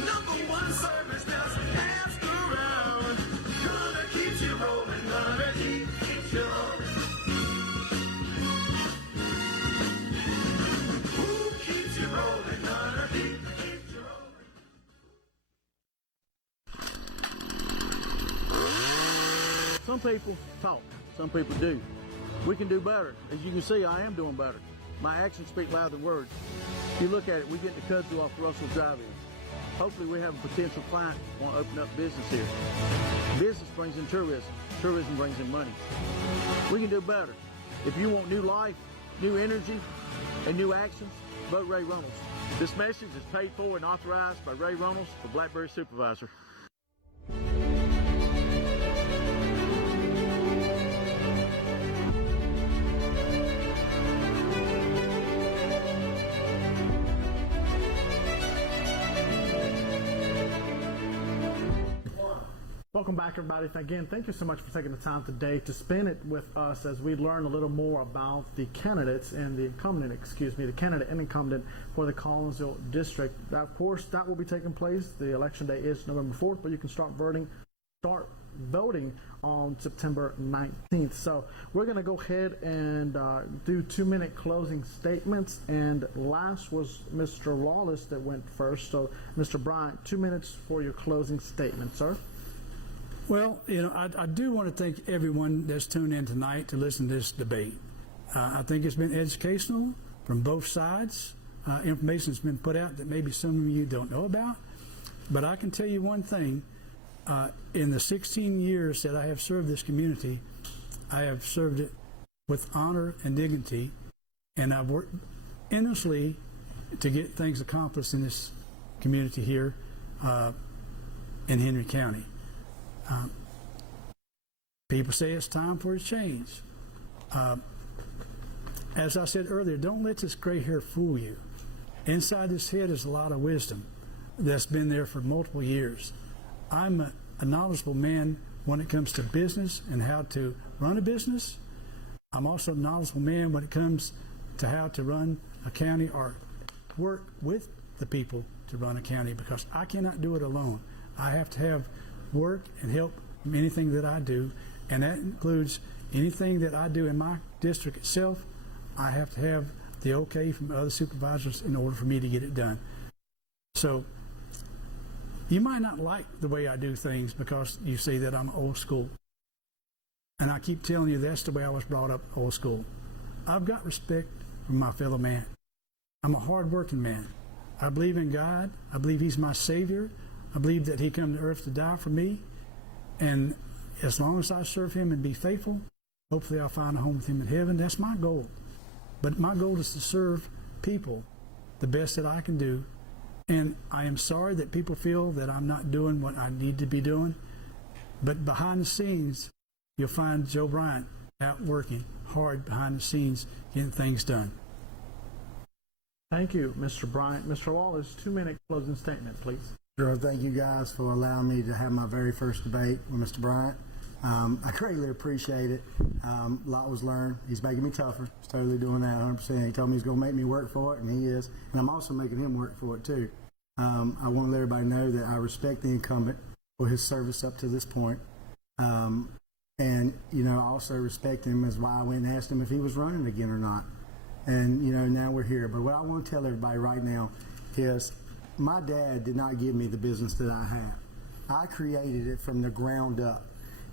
Number one service just passed around. Gonna keep you rolling, gonna keep you rolling. Who keeps you rolling, gonna keep you rolling. Some people talk, some people do. We can do better. As you can see, I am doing better. My actions speak louder than words. If you look at it, we get the kudzu off Russell Drive-In. Hopefully we have a potential client who want to open up business here. Business brings in tourism. Tourism brings in money. We can do better. If you want new life, new energy, and new actions, vote Ray Reynolds. This message is paid for and authorized by Ray Reynolds, the Blackberry Supervisor. Welcome back, everybody. Again, thank you so much for taking the time today to spend it with us as we learn a little more about the candidates and the incumbent, the candidate and incumbent for the Collinsville District. Now, of course, that will be taking place. The election day is November 4th, but you can start voting on September 19th. So we're going to go ahead and do 2-minute closing statements. And last was Mr. Lawless that went first. So, Mr. Bryant, 2 minutes for your closing statement, sir. Well, I do want to thank everyone that's tuned in tonight to listen to this debate. I think it's been educational from both sides. Information has been put out that maybe some of you don't know about. But I can tell you one thing. In the 16 years that I have served this community, I have served it with honor and dignity, and I've worked endlessly to get things accomplished in this community here in Henry County. People say it's time for a change. As I said earlier, don't let this gray hair fool you. Inside this head is a lot of wisdom that's been there for multiple years. I'm a knowledgeable man when it comes to business and how to run a business. I'm also a knowledgeable man when it comes to how to run a county or work with the people to run a county, because I cannot do it alone. I have to have work and help in anything that I do, and that includes anything that I do in my district itself. I have to have the okay from other supervisors in order for me to get it done. So you might not like the way I do things because you see that I'm old school. And I keep telling you that's the way I was brought up, old school. I've got respect for my fellow man. I'm a hard-working man. I believe in God. I believe He's my Savior. I believe that He came to earth to die for me. And as long as I serve Him and be faithful, hopefully I'll find a home with Him in heaven. That's my goal. But my goal is to serve people the best that I can do. And I am sorry that people feel that I'm not doing what I need to be doing. But behind the scenes, you'll find Joe Bryant out working hard behind the scenes, getting things done. Thank you, Mr. Bryant. Mr. Wallace, 2-minute closing statement, please. Sure. Thank you guys for allowing me to have my very first debate with Mr. Bryant. I greatly appreciate it. A lot was learned. He's making me tougher. He's totally doing that 100%. He told me he's going to make me work for it, and he is. And I'm also making him work for it, too. I want to let everybody know that I respect the incumbent for his service up to this point. And, I also respect him as why I went and asked him if he was running again or not. And, now we're here. But what I want to tell everybody right now is my dad did not give me the business that I have. I created it from the ground up.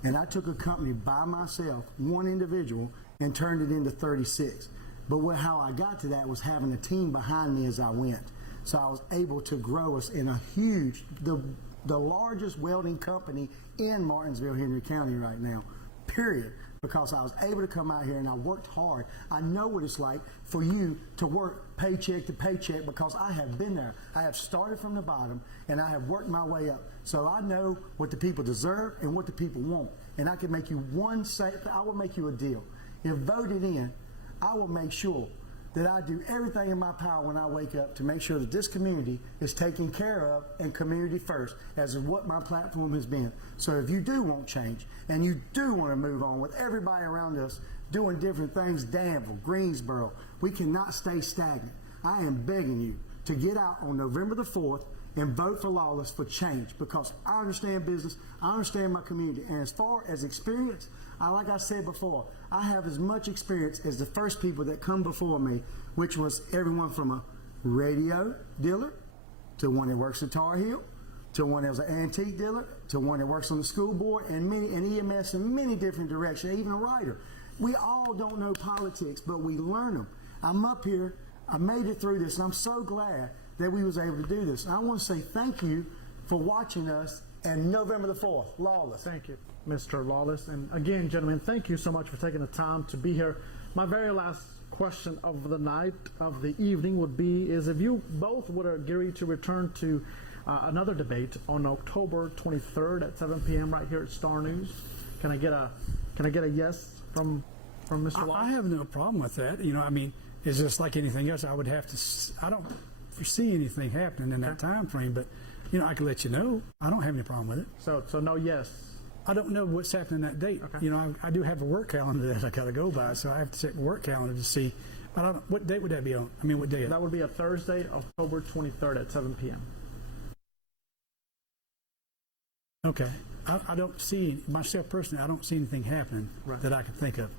And I took a company by myself, one individual, and turned it into 36. But how I got to that was having a team behind me as I went. So I was able to grow us in a huge, the largest welding company in Martinsville, Henry County right now, period. Because I was able to come out here and I worked hard. I know what it's like for you to work paycheck to paycheck because I have been there. I have started from the bottom and I have worked my way up. So I know what the people deserve and what the people want. And I can make you I will make you a deal. If voted in, I will make sure that I do everything in my power when I wake up to make sure that this community is taken care of and community first, as is what my platform has been. So if you do want change and you do want to move on with everybody around us doing different things, Danville, Greensboro, we cannot stay stagnant. I am begging you to get out on November the 4th and vote for Lawless for change, because I understand business, I understand my community, and as far as experience, like I said before, I have as much experience as the first people that come before me, which was everyone from a radio dealer to one that works at Tar Heel, to one that was an antique dealer, to one that works on the school board and EMS in many different directions, even a writer. We all don't know politics, but we learn them. I'm up here. I made it through this, and I'm so glad that we was able to do this. And I want to say thank you for watching us. And November the 4th, Lawless. Thank you, Mr. Lawless. And again, gentlemen, thank you so much for taking the time to be here. My very last question of the night, of the evening, would be is if you both would agree to return to another debate on October 23rd at 7 p.m. right here at Star News. Can I get a yes from Mr. Lawless? I have no problem with that. You know, I mean, it's just like anything else. I would have to. I don't foresee anything happening in that time frame, but you know, I can let you know. I don't have any problem with it. So no yes. I don't know what's happening that date. Okay. You know, I do have a work calendar that I got to go by, so I have to check my work calendar to see. But I don't, what date would that be on? I mean, what day? That would be a Thursday, October 23rd at 7 p.m. Okay. I don't see, myself personally, I don't see anything happening that I can think of.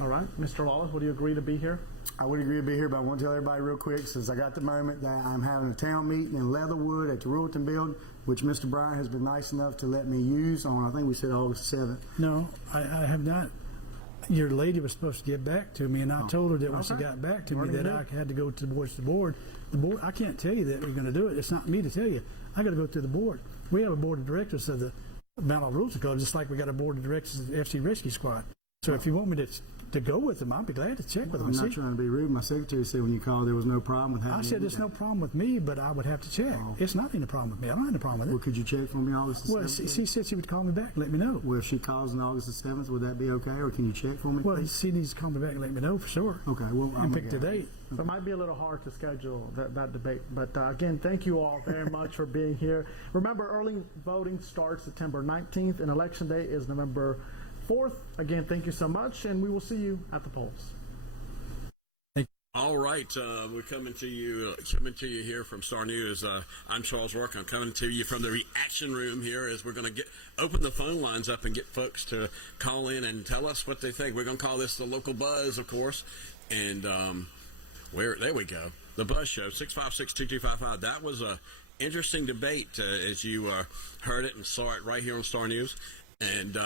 All right. Mr. Lawless, would you agree to be here? I would agree to be here, but I want to tell everybody real quick, since I got the moment, that I'm having a town meeting in Leatherwood at the Ruleton Building, which Mr. Bryant has been nice enough to let me use on, I think we said August 7th. No, I have not. Your lady was supposed to get back to me, and I told her that when she got back to me that I had to go to the board. The board, I can't tell you that we're going to do it. It's not me to tell you. I got to go to the board. We have a board of directors of the Mount Ruleton Club, just like we got a board of directors of the FC Rescue Squad. So if you want me to go with them, I'll be glad to check with them. I'm not trying to be rude. My secretary said when you called there was no problem with having I said there's no problem with me, but I would have to check. It's not any problem with me. I don't have any problem with it. Well, could you check for me August the 7th? Well, she said she would call me back and let me know. Well, if she calls on August the 7th, would that be okay? Or can you check for me? Well, please? she needs to call me back and let me know for sure. Okay, well, and pick the date. So it might be a little hard to schedule that debate. But again, thank you all very much for being here. Remember, early voting starts September 19th, and Election Day is November 4th. Again, thank you so much, and we will see you at the polls. All right, we're coming to you here from Star News. I'm Charles Rourke. I'm coming to you from the reaction room here as we're going to open the phone lines up and get folks to call in and tell us what they think. We're going to call this the local buzz, of course, and there we go, the Buzz Show, 656-2255. That was a interesting debate as you heard it and saw it right here on Star News. And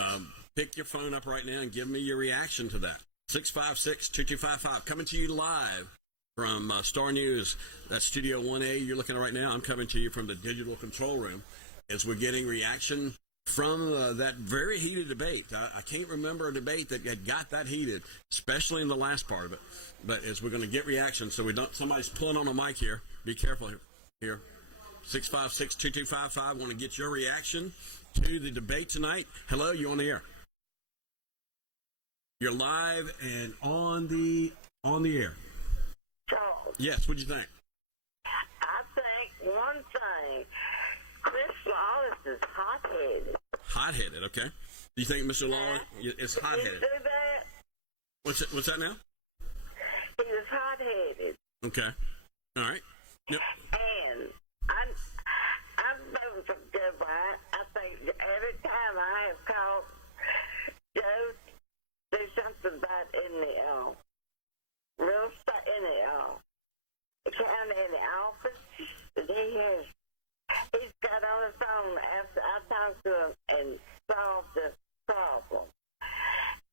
pick your phone up right now and give me your reaction to that. 656-2255, coming to you live from Star News. That's Studio 1A you're looking at right now. I'm coming to you from the digital control room as we're getting reaction from that very heated debate. I can't remember a debate that got that heated, especially in the last part of it. But as we're going to get reaction, so we don't, somebody's pulling on a mic here. Be careful here. 656-2255, want to get your reaction to the debate tonight. Hello, you on the air? You're live and on the air. Charles. Yes, what'd you think? I think one thing, Chris Lawless is hot-headed. Hot-headed, okay. Do you think Mr. Lawless is hot-headed? Did you do that? What's that now? He was hot-headed. Okay. All right. Yep. And I'm voting for Joe Bryant. I think every time I have called Joe, do something about in the real estate in the county in the office that he's got on his phone after I talked to him and solved the problem.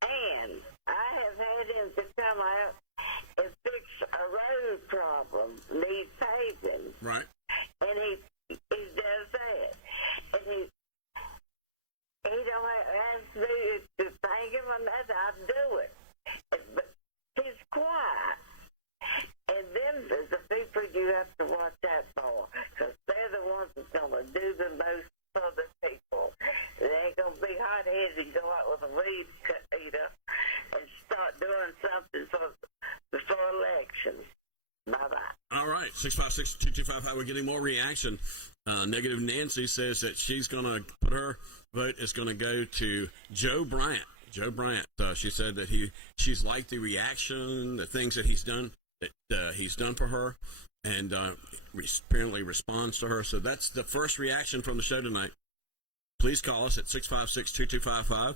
And I have had him to come out and fix a road problem, needs paving. Right. And he does that. And he don't ask me to thank him on that. I'll do it. But he's quiet. And then the people you have to watch out for, because they're the ones that's going to do the most for the people. They ain't going to be hot-headed and go out with a weed eater and start doing something before elections. Bye-bye. All right, 656-2255. We're getting more reaction. Negative Nancy says that she's going to put her vote is going to go to Joe Bryant. Joe Bryant. She said that she's liked the reaction, the things that he's done for her, and apparently responds to her. So that's the first reaction from the show tonight. Please call us at 656-2255.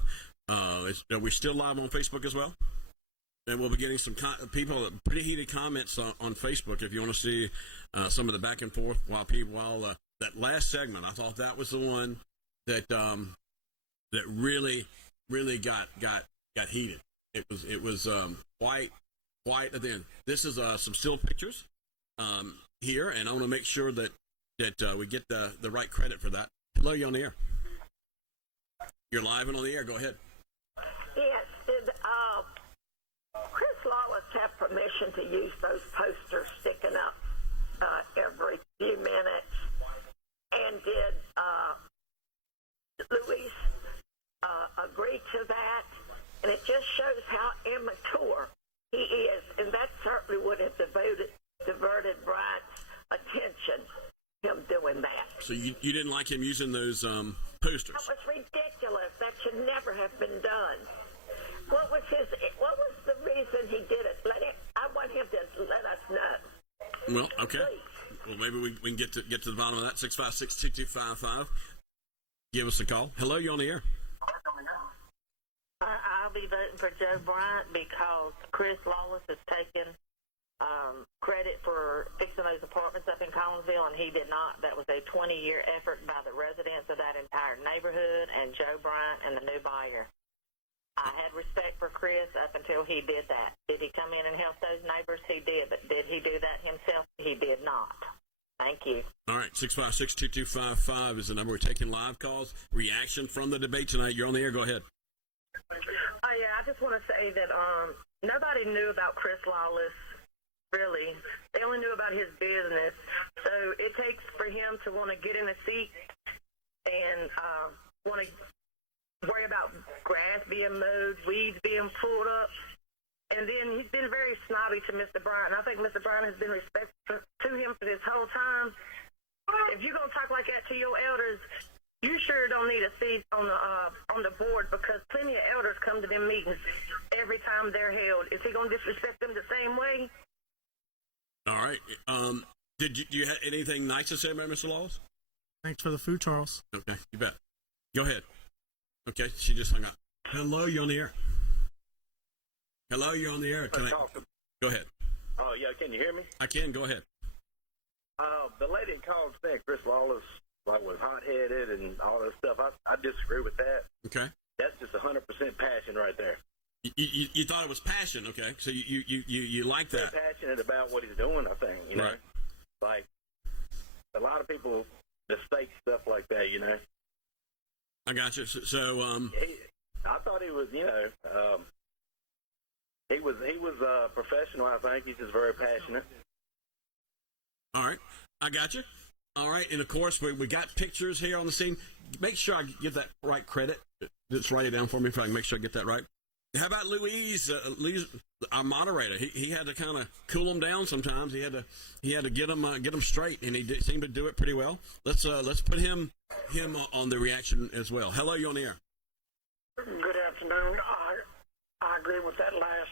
Are we still live on Facebook as well? And we'll be getting some people, pretty heated comments on Facebook if you want to see some of the back and forth while that last segment. I thought that was the one that really got heated. It was quite at the end. This is some still pictures here, and I want to make sure that we get the right credit for that. Hello, you're on the air. You're live and on the air. Go ahead. Yes, did Chris Lawless have permission to use those posters sticking up every few minutes? And did Luis agree to that? And it just shows how immature he is, and that certainly would have diverted Bryant's attention, him doing that. So you didn't like him using those posters? That was ridiculous. That should never have been done. What was the reason he did it? I want him to let us know. Well, okay. Please. Well, maybe we can get to the bottom of that. 656-2255. Give us a call. Hello, you're on the air. I'll be voting for Joe Bryant because Chris Lawless has taken credit for fixing those apartments up in Collinsville, and he did not. That was a 20-year effort by the residents of that entire neighborhood and Joe Bryant and the new buyer. I had respect for Chris up until he did that. Did he come in and help those neighbors? He did, but did he do that himself? He did not. Thank you. All right, 656-2255 is the number. We're taking live calls. Reaction from the debate tonight. You're on the air. Go ahead. Yeah, I just want to say that nobody knew about Chris Lawless, really. They only knew about his business. So it takes for him to want to get in a seat and want to worry about grass being mowed, weeds being pulled up. And then he's been very snobby to Mr. Bryant. And I think Mr. Bryant has been respectful to him for this whole time. If you're going to talk like that to your elders, you sure don't need a seat on the board, because plenty of elders come to them meetings every time they're held. Is he going to disrespect them the same way? All right. Do you have anything nice to say about Mr. Lawless? Thanks for the food, Charles. Okay, you bet. Go ahead. Okay, she just hung up. Hello, you're on the air. Hello, you're on the air. Go ahead. Oh, yeah, can you hear me? I can. Go ahead. The lady called saying Chris Lawless was hot-headed and all that stuff. I disagree with that. Okay. That's just 100% passion right there. You thought it was passion, okay? So you like that? He's passionate about what he's doing, I think, you know? Right. Like, a lot of people mistake stuff like that, you know? I got you. So I thought he was, you know, he was professional, I think. He's just very passionate. All right. I got you. All right. And, of course, we got pictures here on the scene. Make sure I give that right credit. Just write it down for me if I can make sure I get that right. How about Louise, our moderator? He had to kind of cool him down sometimes. He had to get him straight, and he seemed to do it pretty well. Let's put him on the reaction as well. Hello, you on the air? Good afternoon. I agree with that last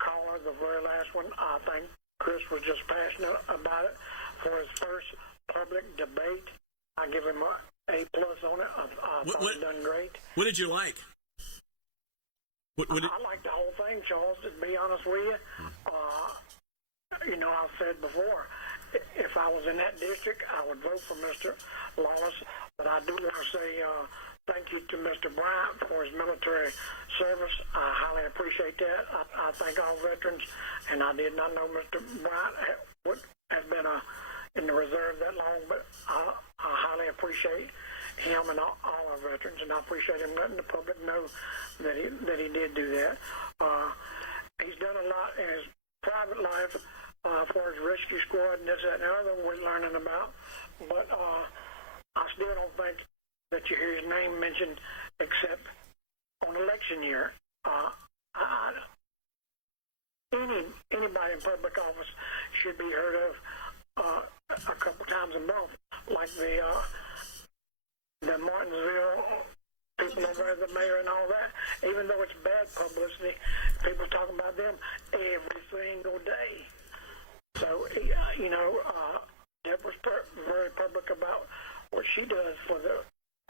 caller, the very last one. I think Chris was just passionate about it. For his first public debate, I give him an A+ on it. I thought he done great. What did you like? I like the whole thing, Charles, to be honest with you. You know, I've said before, if I was in that district, I would vote for Mr. Lawless. But I do want to say thank you to Mr. Bryant for his military service. I highly appreciate that. I thank all veterans, and I did not know Mr. Bryant has been in the reserve that long, but I highly appreciate him and all our veterans, and I appreciate him letting the public know that he did do that. He's done a lot in his private life for his rescue squad and this, that, and the other we're learning about. But I still don't think that you hear his name mentioned except on election year. Anybody in public office should be heard of a couple times a month, like the Martinsville people over there, the mayor and all that. Even though it's bad publicity, people talking about them every single day. So, you know, Deb was very public about what she does for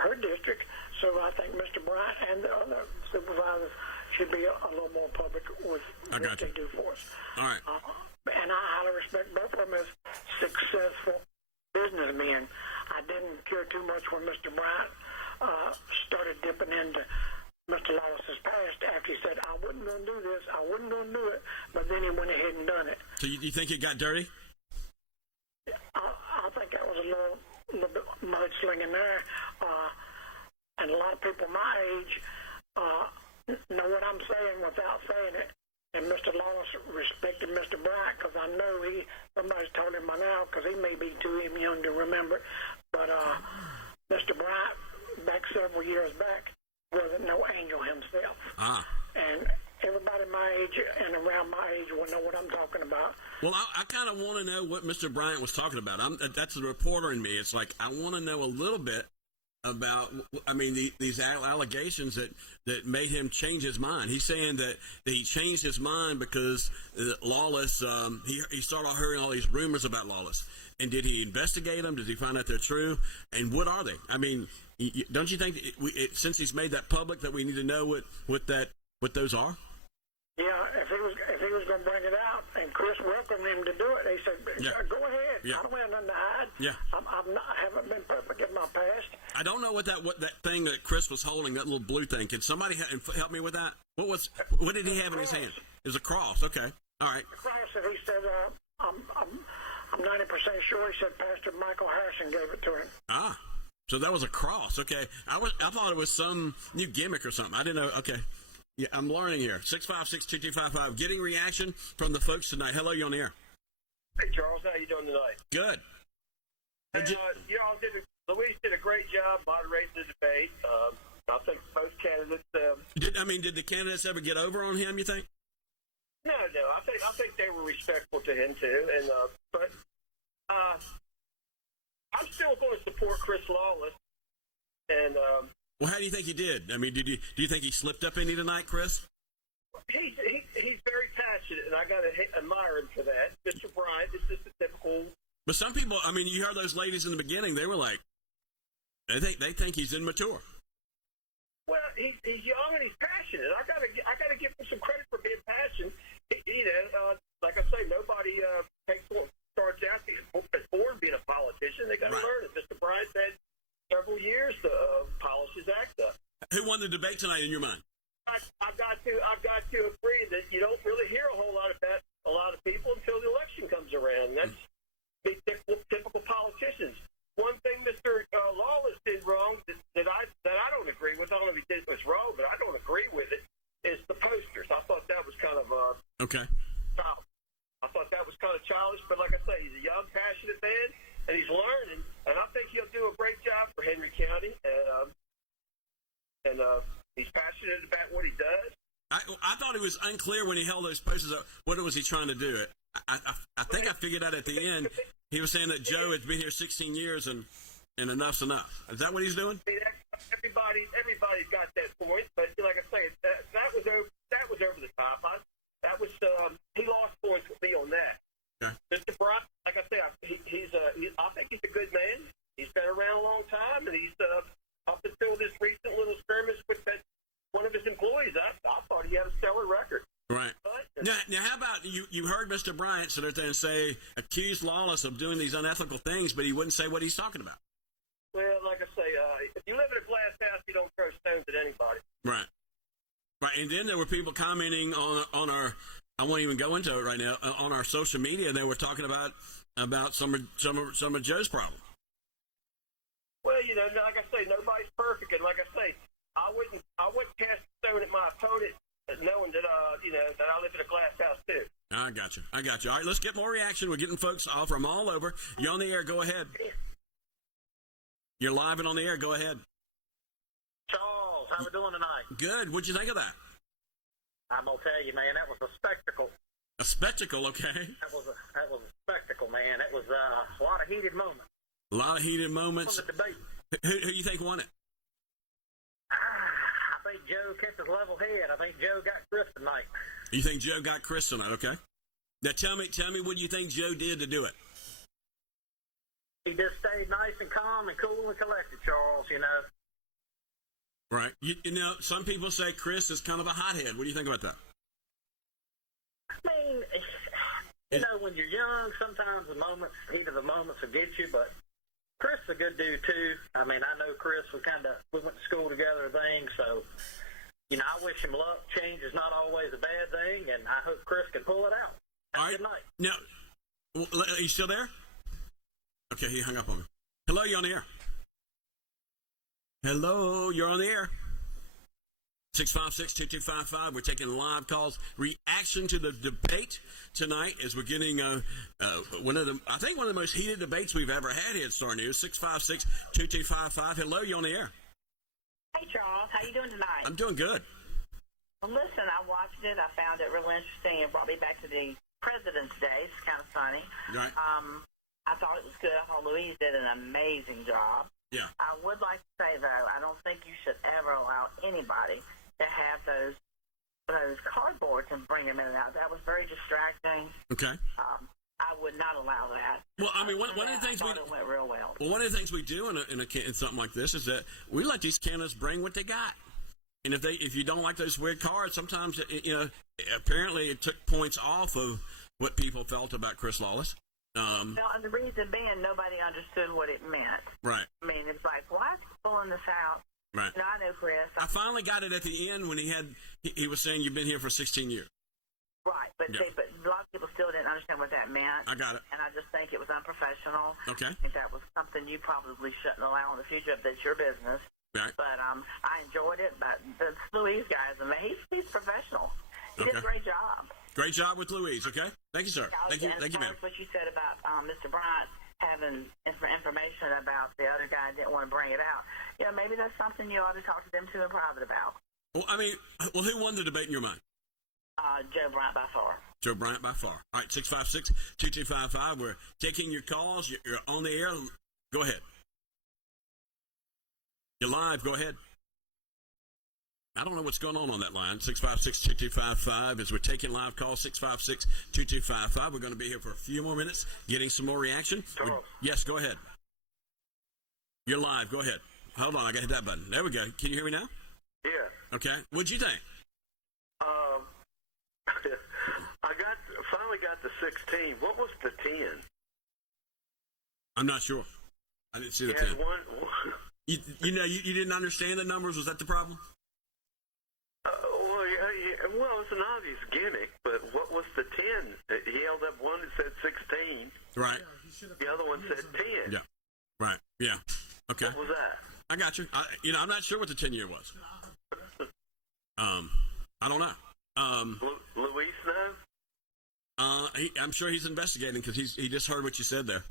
her district. So I think Mr. Bryant and the other supervisors should be a little more public with what they do for us. All right. And I highly respect both of them as successful businessmen. I didn't care too much when Mr. Bryant started dipping into Mr. Lawless has passed after he said, I wasn't going to do this, I wasn't going to do it, but then he went ahead and done it. So you think it got dirty? I think that was a little bit mudslinging there. And a lot of people my age know what I'm saying without saying it. And Mr. Lawless respected Mr. Bryant because I know somebody's told him by now because he may be too young to remember. But Mr. Bryant, back several years back, wasn't no angel himself. And everybody my age and around my age will know what I'm talking about. Well, I kind of want to know what Mr. Bryant was talking about. That's the reporter in me. It's like I want to know a little bit about, I mean, these allegations that made him change his mind. He's saying that he changed his mind because Lawless, he started hearing all these rumors about Lawless. And did he investigate them? Did he find out they're true? And what are they? I mean, don't you think since he's made that public that we need to know what those are? Yeah, if he was going to bring it out, and Chris welcomed him to do it, he said, "Go ahead. Yeah. I don't have nothing to hide. Yeah. I haven't been perfect in my past." I don't know what that thing that Chris was holding, that little blue thing. Can somebody help me with that? What did he have in his hand? It was a cross. Okay, all right. The cross, and he said, "I'm 90% sure." He said Pastor Michael Harrison gave it to him. So that was a cross. Okay, I thought it was some new gimmick or something. I didn't know. Okay. Yeah, I'm learning here. 656-2255. Getting reaction from the folks tonight. Hello, you on the air. Hey, Charles. How you doing tonight? Good. Y'all Louise did a great job moderating the debate. I think both candidates. Did the candidates ever get over on him, you think? No. I think they were respectful to him too. And but I'm still going to support Chris Lawless. And well, how do you think he did? I mean, do you think he slipped up any tonight, Chris? He's very passionate, and I got to admire him for that. Mr. Bryant is just a typical. But some people, I mean, you heard those ladies in the beginning. They were like, they think he's immature. Well, he's young and he's passionate. I gotta give him some credit for being passionate. Like I say, nobody starts out as born being a politician. They got to learn it. Mr. Bryant had several years to polish his act up. Who won the debate tonight in your mind? I've got to agree that you don't really hear a whole lot about a lot of people until the election comes around. That's typical politicians. One thing Mr. Lawless did wrong that I don't agree with. I don't know if he did was wrong, but I don't agree with it. Is the posters? I thought that was kind of okay. Childish. I thought that was kind of childish. But like I say, he's a young, passionate man, and he's learning. And I think he'll do a great job for Henry County. And he's passionate about what he does. I thought it was unclear when he held those posters up. What was he trying to do? I think I figured out at the end. He was saying that Joe has been here 16 years and enough's enough. Is that what he's doing? Everybody's got that point, but like I say, that was over the top. He lost points with me on that. Okay. Mr. Bryant, like I say, I think he's a good man. He's been around a long time, and he's up until this recent little skirmish with one of his employees. I thought he had a stellar record. Right. Now, how about you heard Mr. Bryant sit there and say, accuse Lawless of doing these unethical things, but he wouldn't say what he's talking about. Well, like I say, if you live in a glass house, you don't throw stones at anybody. Right. And then there were people commenting on our, I won't even go into it right now, on our social media. They were talking about some of Joe's problems. Well, like I say, nobody's perfect, and like I say, I wouldn't cast a stone at my opponent, knowing that that I live in a glass house too. I got you. All right, let's get more reaction. We're getting folks from all over. You're on the air. Go ahead. You're live and on the air. Go ahead. Charles, how we doing tonight? Good. What'd you think of that? I'm gonna tell you, man, that was a spectacle. A spectacle, okay. That was a spectacle, man. That was a lot of heated moments. A lot of heated moments. On the debate. Who you think won it? I think Joe kept his level head. I think Joe got Chris tonight. You think Joe got Chris tonight? Okay. Now tell me what you think Joe did to do it. He just stayed nice and calm and cool and collected, Charles. Right. Some people say Chris is kind of a hothead. What do you think about that? I mean, when you're young, sometimes the heat of the moments will get you, but Chris is a good dude, too. I mean, I know Chris we went to school together and things, so, I wish him luck. Change is not always a bad thing, and I hope Chris can pull it out. All right. Good night. Now, are you still there? Okay, he hung up on me. Hello, you're on the air. Hello, you're on the air. 656-2255. We're taking live calls. Reaction to the debate tonight as we're getting one of the most heated debates we've ever had here at Star News. 656-2255. Hello, you're on the air. Hey, Charles. How you doing tonight? I'm doing good. Well, listen, I watched it. I found it real interesting. It brought me back to the President's Day. It's kind of funny. Right. I thought it was good. I thought Louise did an amazing job. Yeah. I would like to say, though, I don't think you should ever allow anybody to have those cardboards and bring them in and out. That was very distracting. Okay. I would not allow that. Well, I mean, one of the things it went real well. Well, one of the things we do in something like this is that we let these candidates bring what they got. And if you don't like those weird cards, sometimes apparently it took points off of what people felt about Chris Lawless. And the reason being, nobody understood what it meant. Right. I mean, it's like, why is he pulling this out? Right. I know, Chris. I finally got it at the end when he was saying you've been here for 16 years. Right, but a lot of people still didn't understand what that meant. I got it. And I just think it was unprofessional. Okay. I think that was something you probably shouldn't allow in the future if that's your business. Right. But I enjoyed it. But the Louise guy, he's professional. He did a great job. Great job with Louise, okay? Thank you, sir. Thank you, ma'am. What you said about Mr. Bryant having information about the other guy didn't want to bring it out. Maybe that's something you ought to talk to them too in private about. Well, who won the debate in your mind? Joe Bryant by far. Joe Bryant by far. All right, 656-2255. We're taking your calls. You're on the air. Go ahead. You're live. Go ahead. I don't know what's going on that line. 656-2255 as we're taking live calls. 656-2255. We're going to be here for a few more minutes, getting some more reaction. Yes, go ahead. You're live. Go ahead. Hold on. I got to hit that button. There we go. Can you hear me now? Yeah. Okay. What'd you think? I finally got the 16. What was the 10? I'm not sure. I didn't see the 10. You didn't understand the numbers. Was that the problem? Well, it's an obvious gimmick, but what was the 10? He held up one that said 16. Right. The other one said 10. Yeah. Right. Yeah. Okay. What was that? I got you. I'm not sure what the 10-year was. I don't know. Luis know? I'm sure he's investigating because he just heard what you said there.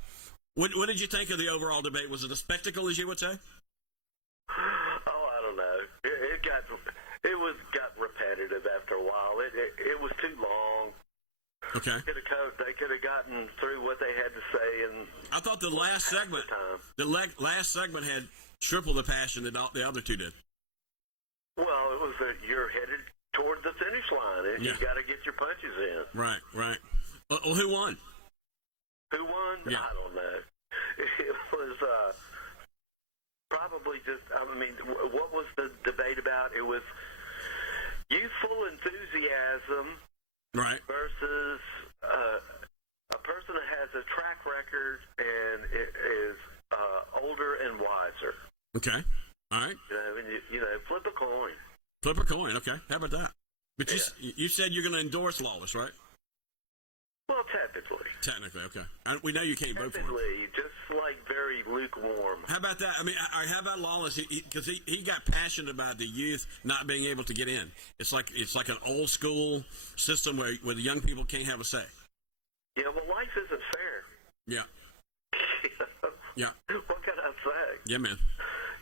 What did you think of the overall debate? Was it a spectacle, as you would say? Oh, I don't know. It got repetitive after a while. It was too long. Okay. They could have gotten through what they had to say, and I thought the last segment had triple the passion that the other two did. Well, it was you're headed toward the finish line, and you got to get your punches in. Right. Well, who won? Who won? Yeah. I don't know. It was probably just. What was the debate about? It was youthful enthusiasm, right, versus a person that has a track record and is older and wiser. Okay. All right. Flip a coin. Flip a coin. Okay. How about that? But you said you're going to endorse Lawless, right? Well, technically. Technically, okay. We know you can't vote for him. Just like very lukewarm. How about that? How about Lawless? Because he got passionate about the youth not being able to get in. It's like an old school system where the young people can't have a say. Yeah, well, life isn't fair. Yeah. Yeah. What can I say? Yeah, man.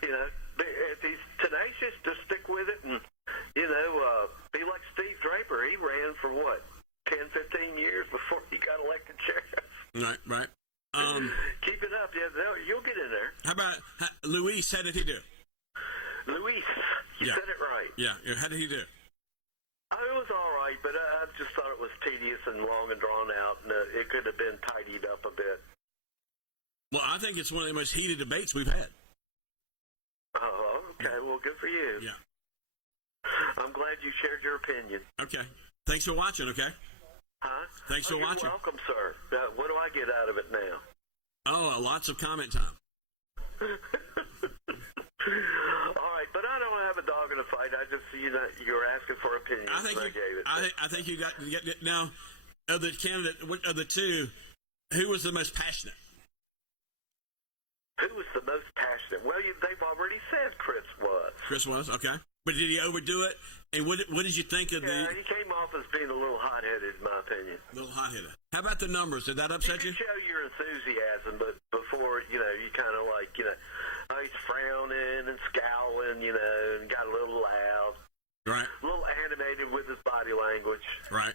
If he's tenacious, just stick with it and, be like Steve Draper. He ran for what? 10, 15 years before he got elected sheriff. Right. Keep it up. Yeah, you'll get in there. How about Luis? How did he do? Luis, you said it right. Yeah. How did he do? It was all right, but I just thought it was tedious and long and drawn out, and it could have been tidied up a bit. Well, I think it's one of the most heated debates we've had. Oh, okay. Well, good for you. Yeah. I'm glad you shared your opinion. Okay. Thanks for watching, okay? Huh? Thanks for watching. You're welcome, sir. What do I get out of it now? Oh, lots of comment time. All right, but I don't have a dog in the fight. I just, you were asking for opinions. I think I gave it. I think you got now. Of the candidate, of the two, who was the most passionate? Who was the most passionate? Well, they've already said Chris was. Chris was, okay. But did he overdo it? And what did you think of Yeah, he came off as being a little hot-headed, in my opinion. A little hot-headed. How about the numbers? Did that upset you? You show your enthusiasm, but before, you kind of like, oh, he's frowning and scowling, and got a little loud. Right. A little animated with his body language. Right.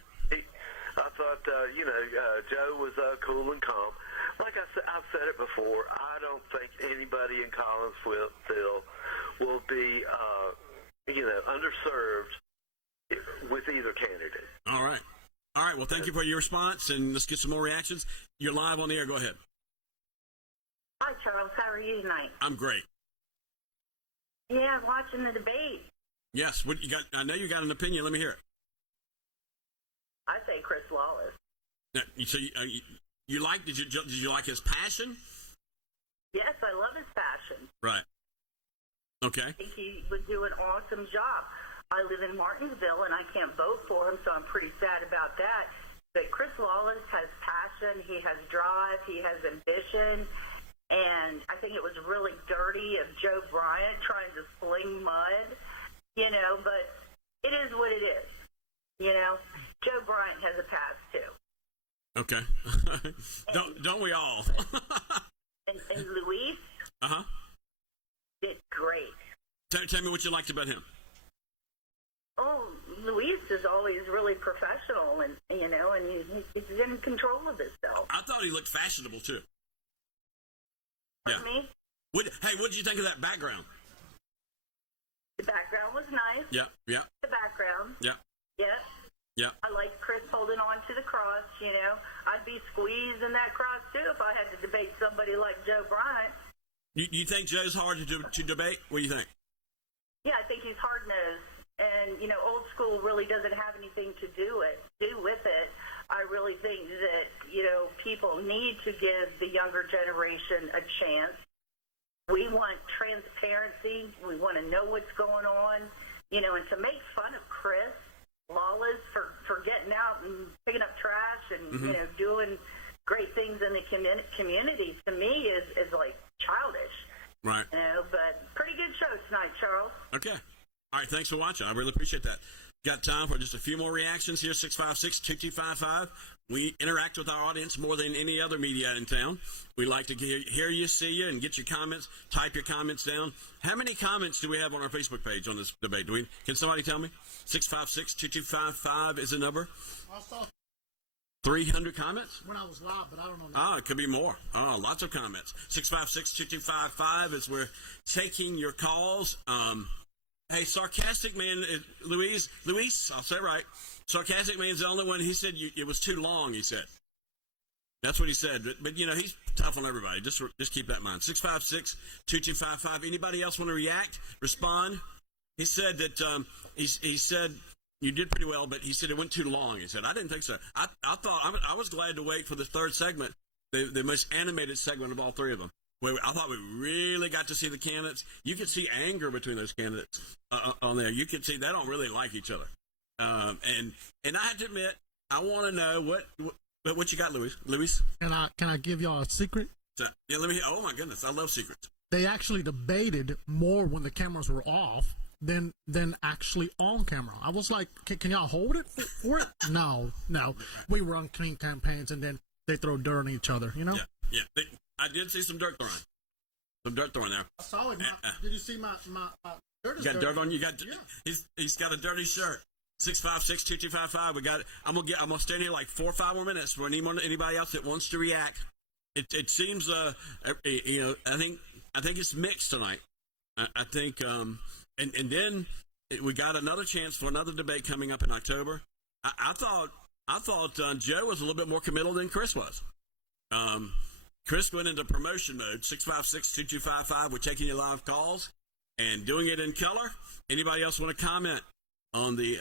I thought, Joe was cool and calm. Like I've said it before, I don't think anybody in Collinsville will be, underserved with either candidate. All right. Well, thank you for your response, and let's get some more reactions. You're live on the air. Go ahead. Hi, Charles. How are you tonight? I'm great. Yeah, watching the debate. Yes. What you got? I know you got an opinion. Let me hear it. I say Chris Lawless. Now, so you like? Did you like his passion? Yes, I love his passion. Right. Okay. I think he would do an awesome job. I live in Martinsville, and I can't vote for him, so I'm pretty sad about that. But Chris Lawless has passion. He has drive. He has ambition. And I think it was really dirty of Joe Bryant trying to sling mud, but it is what it is. Joe Bryant has a past too. Okay. don't we all? and Luis did great. Tell me what you liked about him. Oh, Luis is always really professional, and he's in control of himself. I thought he looked fashionable too. Pardon me? What did you think of that background? The background was nice. Yeah. The background. Yeah. Yes. Yeah. I like Chris holding on to the cross, I'd be squeezing that cross, too, if I had to debate somebody like Joe Bryant. You think Joe's hard to debate? What do you think? Yeah, I think he's hard-nosed. And, old school really doesn't have anything to do with it. I really think that, people need to give the younger generation a chance. We want transparency. We want to know what's going on. And to make fun of Chris Lawless for getting out and picking up trash and doing great things in the community, to me is like childish. Right. But pretty good show tonight, Charles. Okay. All right, thanks for watching. I really appreciate that. Got time for just a few more reactions here. 656-2255. We interact with our audience more than any other media in town. We like to hear you, see you, and get your comments. Type your comments down. How many comments do we have on our Facebook page on this debate? Can somebody tell me? 656-2255 is the number. I saw 300 comments? when I was live, but I don't know. Oh, it could be more. Oh, lots of comments. 656-2255 is we're taking your calls. Hey, Sarcastic Man, Luis, I'll say it right. Sarcastic Man's the only one. He said it was too long, he said. That's what he said. But he's tough on everybody. Just keep that in mind. 656-2255. Anybody else want to react, respond? He said that he said you did pretty well, but he said it went too long. He said, I didn't think so. I thought I was glad to wait for the third segment, the most animated segment of all three of them. Where I thought we really got to see the candidates. You could see anger between those candidates on there. You could see they don't really like each other. And I have to admit, I want to know what you got, Luis. Can I give y'all a secret? Yeah, let me. Oh my goodness, I love secrets. They actually debated more when the cameras were off than actually on camera. I was like, can y'all hold it for it? No. We run clean campaigns, and then they throw dirt on each other. Yeah. I did see some dirt throwing. there. I saw it. Did you see my dirt? You got dirt on you. He's got a dirty shirt. 656-2255. We got it. I'm gonna stand here like 4 or 5 more minutes for anybody else that wants to react. It seems I think it's mixed tonight. I think and then we got another chance for another debate coming up in October. I thought Joe was a little bit more committal than Chris was. Chris went into promotion mode. 656-2255. We're taking your live calls and doing it in color. Anybody else want to comment on the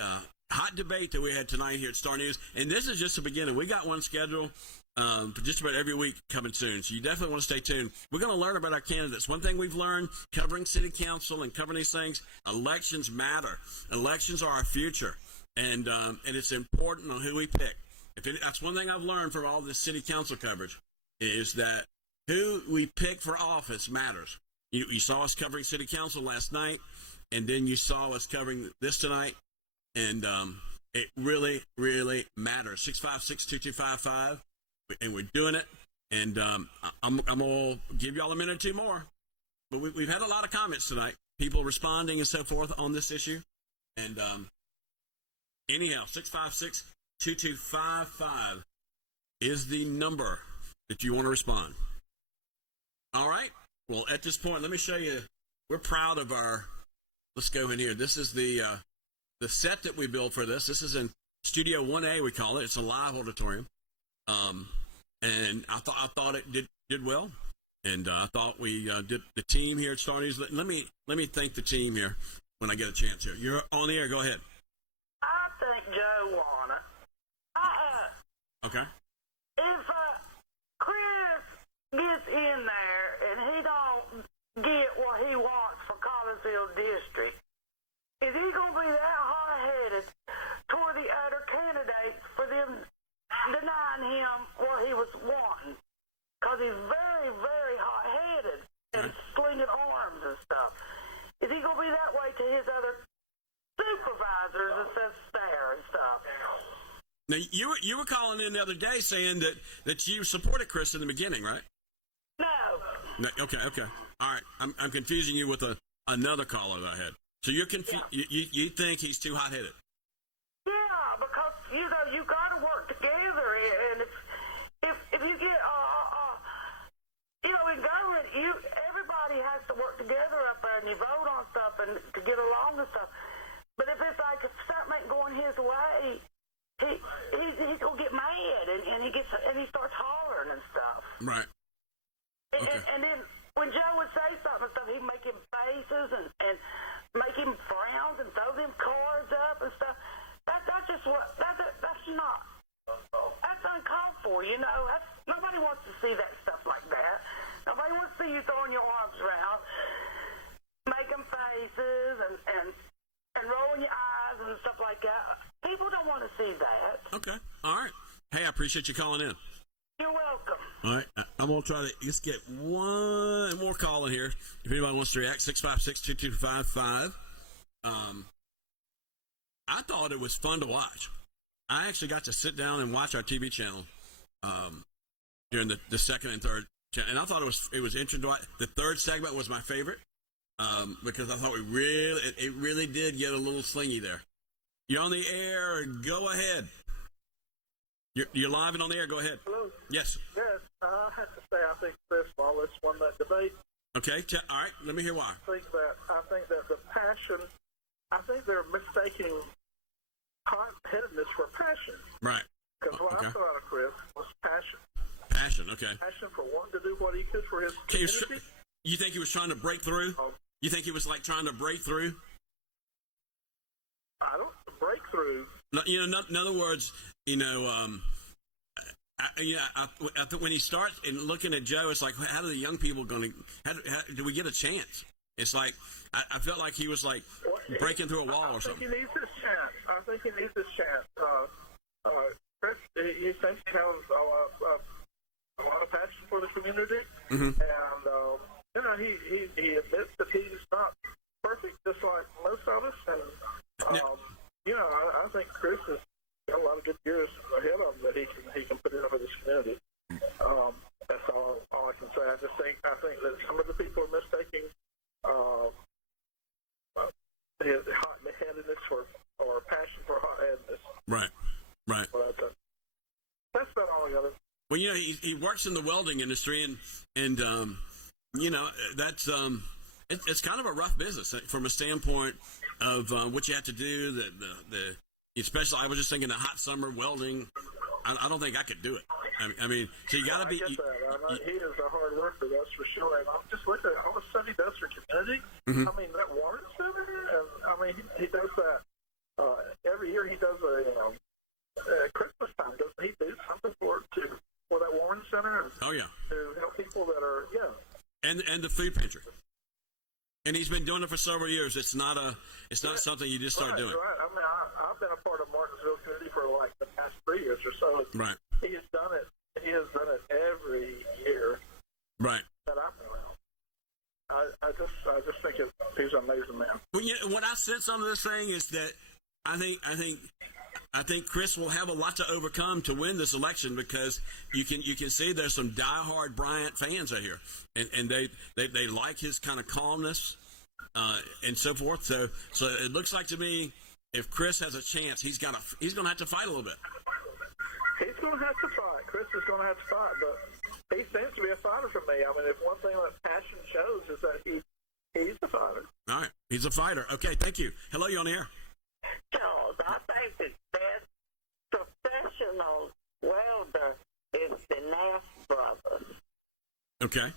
hot debate that we had tonight here at Star News? And this is just the beginning. We got one scheduled for just about every week coming soon. So you definitely want to stay tuned. We're going to learn about our candidates. One thing we've learned covering city council and covering these things, elections matter. Elections are our future. And it's important on who we pick. That's one thing I've learned from all this city council coverage is that who we pick for office matters. You saw us covering city council last night, and then you saw us covering this tonight, and it really, really matters. 656-2255, and we're doing it. And I'm gonna give y'all a minute or two more, but we've had a lot of comments tonight, people responding and so forth on this issue, and anyhow, 656-2255 is the number that you want to respond. All right. Well, at this point, let me show you. We're proud of our. Let's go in here. This is the set that we built for this. This is in Studio 1A. We call it. It's a live auditorium. And I thought it did well. And I thought we did the team here at Star News. Let me thank the team here when I get a chance here. You're on the air. Go ahead. I think Joe won it. Okay. If Chris gets in there and he don't get what he wants for Collinsville District, is he going to be that hard-headed toward the other candidates for them denying him what he was wanting? Because he's very, very hot-headed and slinging arms and stuff. Is he going to be that way to his other supervisors that says stare and stuff? Now, you were calling in the other day saying that you supported Chris in the beginning, right? No. Okay. All right. I'm confusing you with another caller that I had. So you're confused. Yeah. You think he's too hot-headed? Yeah, because you got to work together, and if you get in government, everybody has to work together up there, and you vote on stuff and to get along and stuff. But if it's like if something ain't going his way, he's gonna get mad, and he starts hollering and stuff. Right. Okay. And then when Joe would say something and stuff, he'd make him faces and make him frowns and throw them cards up and stuff. That's just that's uncalled for, nobody wants to see that stuff like that. Nobody wants to see you throwing your arms around, making faces and rolling your eyes and stuff like that. People don't want to see that. Okay. All right. Hey, I appreciate you calling in. You're welcome. All right. I'm going to try to just get one more call in here. If anybody wants to react, 656-2255. I thought it was fun to watch. I actually got to sit down and watch our TV channel during the second and third channel, and I thought it was interesting to watch. The third segment was my favorite because I thought it really did get a little slingy there. You're on the air. Go ahead. You're live and on the air. Go ahead. Hello. Yes. Yes. I have to say I think Chris Wallace won that debate. Okay. All right. Let me hear why. I think that the passion. I think they're mistaking hot-headedness for passion. Right. Because what I saw out of Chris was passion. Passion. Okay. Passion for wanting to do what he could for his community. You think he was trying to break through? You think he was like trying to break through? I don't break through. No, in other words, I think when he starts and looking at Joe, it's like, how are the young people going to? How do we get a chance? It's like I felt like he was like breaking through a wall or something. I think he needs his chance. Chris, he thinks he has a lot of passion for the community, and he admits that he's not perfect, just like most of us. And I think Chris has got a lot of good years ahead of him that he can put in for this community. That's all I can say. I think that some of the people are mistaking his hot-headedness or passion for hot-headedness. Right. But that's about all I got. Well, he works in the welding industry, and that's it's kind of a rough business from a standpoint of what you have to do. Especially, I was just thinking, a hot summer welding. I don't think I could do it. I mean, so you got to be. I get that. He is a hard worker, that's for sure. And I'm just looking at all the stuff he does for community. Mm-hmm. I mean, that water center, and I mean, he does that every year. He does a Christmas time. Doesn't he do something for that Oh yeah. To help people that are And the food pantry. And he's been doing it for several years. It's not something you just start doing. Right. I mean, I've been a part of Martinsville community for like the past 3 years or so. Right. He has done it every year. Right. That I've been around. I just think he's an amazing man. Well, what I sense on this thing is that I think Chris will have a lot to overcome to win this election, because you can see there's some diehard Bryant fans out here, and they like his kind of calmness and so forth. So it looks like to me, if Chris has a chance, he's going to have to fight a little bit. He's going to have to fight. Chris is going to have to fight, but he seems to be a fighter for me. I mean, if one thing that passion shows is that he's a fighter. All right, he's a fighter. Okay, thank you. Hello, you on the air? Charles, I think the best professional welder is the Nash brothers. Okay.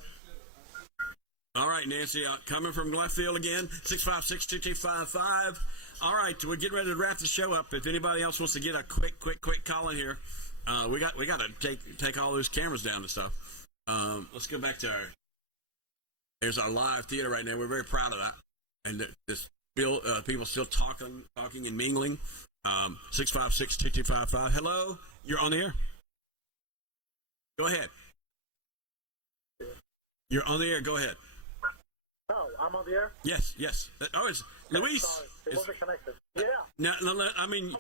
All right, Nancy, coming from left field again, 656-2255. All right, we're getting ready to wrap the show up. If anybody else wants to get a quick call in here, we got to take all those cameras down and stuff. Let's go back to there's our live theater right now. We're very proud of that, and this people still talking and mingling. 656-2255. Hello, you're on the air. Go ahead. You're on the air. Go ahead. No, I'm on the air? Yes. Oh, it's Luis. Sorry, it wasn't connected. Yeah. No, I mean,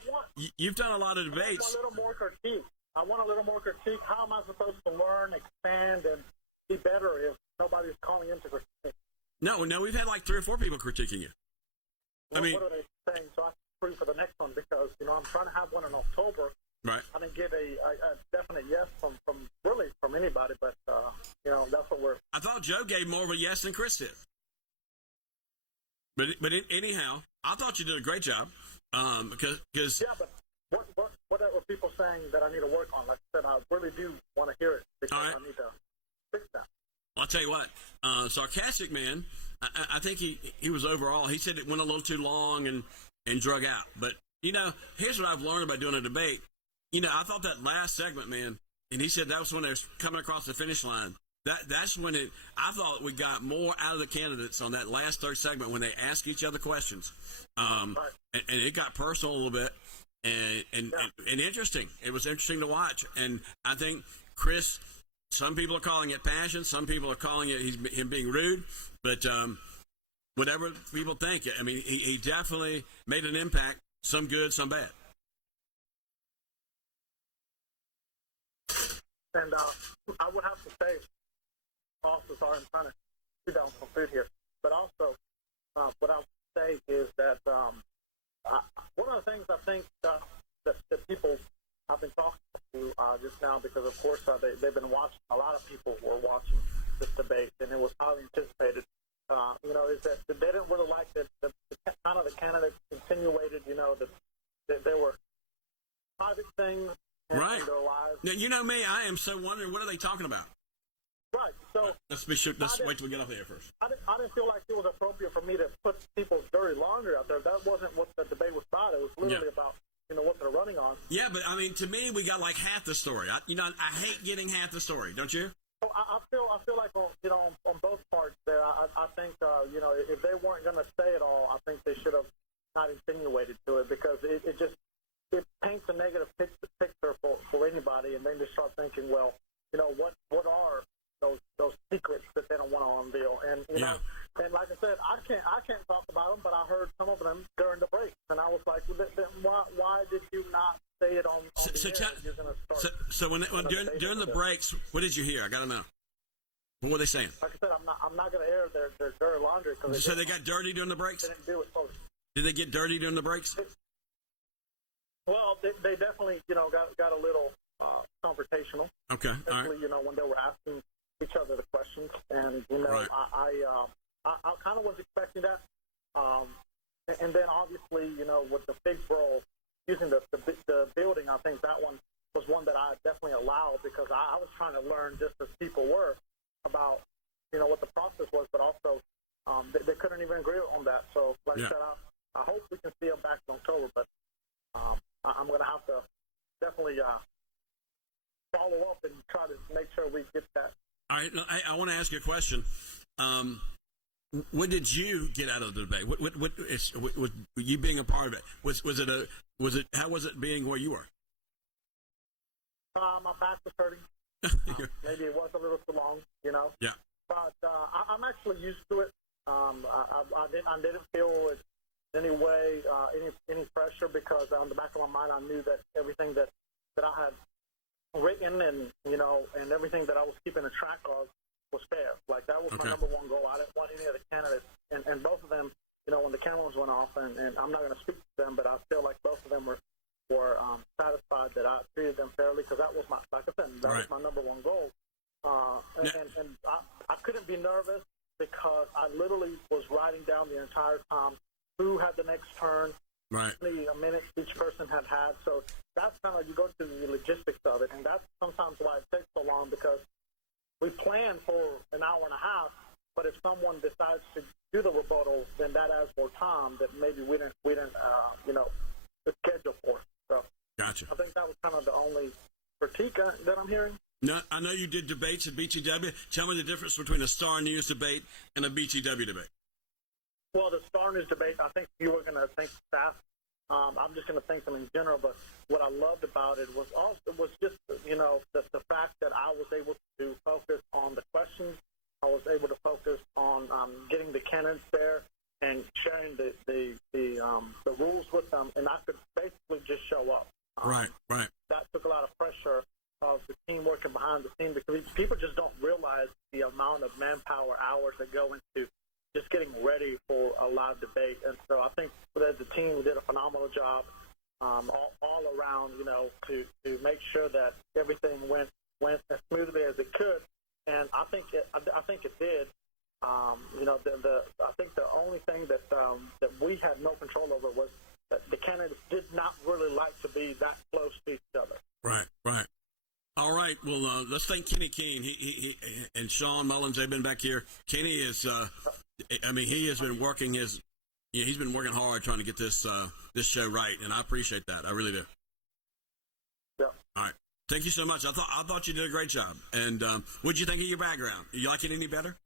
you've done a lot of debates. I want a little more critique. How am I supposed to learn, expand, and be better if nobody's calling in to critique? No, we've had like 3 or 4 people critiquing you. What are they saying? So I can free for the next one, because I'm trying to have one in October. Right. I didn't get a definite yes from anybody, but that's what we're. I thought Joe gave more of a yes than Chris did. But anyhow, I thought you did a great job. Because yeah, but what are people saying that I need to work on? Like I said, I really do want to hear it, because I need to fix that. Well, I'll tell you what, Sarcastic Man, I think he was overall, he said it went a little too long and drug out. But, here's what I've learned about doing a debate. I thought that last segment, man, and he said that was when they were coming across the finish line. That's when I thought we got more out of the candidates on that last third segment when they asked each other questions. And it got personal a little bit and interesting. It was interesting to watch. And I think Chris, some people are calling it passion. Some people are calling it him being rude. But whatever people think, I mean, he definitely made an impact, some good, some bad. And I would have to say, also, sorry, I'm trying to do down some food here, but also what I would say is that one of the things I think that people I've been talking to just now, because of course they've been watching, a lot of people were watching this debate, and it was highly anticipated. Is that they didn't really like the kind of the candidates insinuated, that there were private things in their lives. Now, you know me, I am so wondering, what are they talking about? Right. So let's wait till we get off the air first. I didn't feel like it was appropriate for me to put people's dirty laundry out there. That wasn't what the debate was about. It was literally about what they're running on. Yeah, but I mean, to me, we got like half the story. I hate getting half the story, don't you? So I feel like on both parts there. I think if they weren't going to say it all, I think they should have not insinuated to it, because it paints a negative picture for anybody, and then they start thinking, well, what are those secrets that they don't want to unveil? And and like I said, I can't talk about them, but I heard some of them during the break, and I was like, why did you not say it on the air? So when during the breaks, what did you hear? I got to know. What were they saying? Like I said, I'm not going to air their dirty laundry. So they got dirty during the breaks? They didn't do it first. Did they get dirty during the breaks? Well, they definitely got a little confrontational. Okay, especially when they were asking each other the questions, and I kind of was expecting that. And then obviously with the big brawl using the building, I think that one was one that I definitely allowed, because I was trying to learn just as people were about what the process was, but also they couldn't even agree on that. So like I said, I hope we can see them back in October, but I'm going to have to definitely follow up and try to make sure we get that. All right, I want to ask you a question. What did you get out of the debate? What you being a part of it? How was it being where you were? My back was hurting. Maybe it was a little too long, Yeah. But I'm actually used to it. I didn't feel it any way, any pressure, because on the back of my mind I knew that everything that I had written and and everything that I was keeping a track of was fair. Like, that was my number one goal. I didn't want any of the candidates, and both of them, when the cameras went off, and I'm not going to speak to them, but I feel like both of them were satisfied that I treated them fairly, because that was my, like I said, that was my number one goal. And I couldn't be nervous, because I literally was writing down the entire time who had the next turn, right, how many minutes each person had. So that's kind of, you go to the logistics of it, and that's sometimes why it takes so long, because we plan for an hour and a half, but if someone decides to do the rebuttal, then that adds more time that maybe we didn't the schedule for. So gotcha. I think that was kind of the only critique that I'm hearing. No, I know you did debates at BTW. Tell me the difference between a Star News debate and a BTW debate. Well, the Star News debate, I think you were going to thank staff. I'm just going to thank them in general. But what I loved about it was just the fact that I was able to focus on the questions. I was able to focus on getting the candidates there and sharing the rules with them, and I could basically just show up. Right. That took a lot of pressure of the team working behind the scenes, because people just don't realize the amount of manpower hours that go into just getting ready for a live debate. And so I think that the team did a phenomenal job all around, to make sure that everything went as smoothly as it could. And I think it did. I think the only thing that we had no control over was that the candidates did not really like to be that close to each other. Right. All right. Well, let's thank Kenny King. He and Sean Mullins. They've been back here. Kenny is. He has been working he's been working hard trying to get this show right, and I appreciate that. I really do. Yeah. All right. Thank you so much. I thought you did a great job. And what'd you think of your background? You like it any better?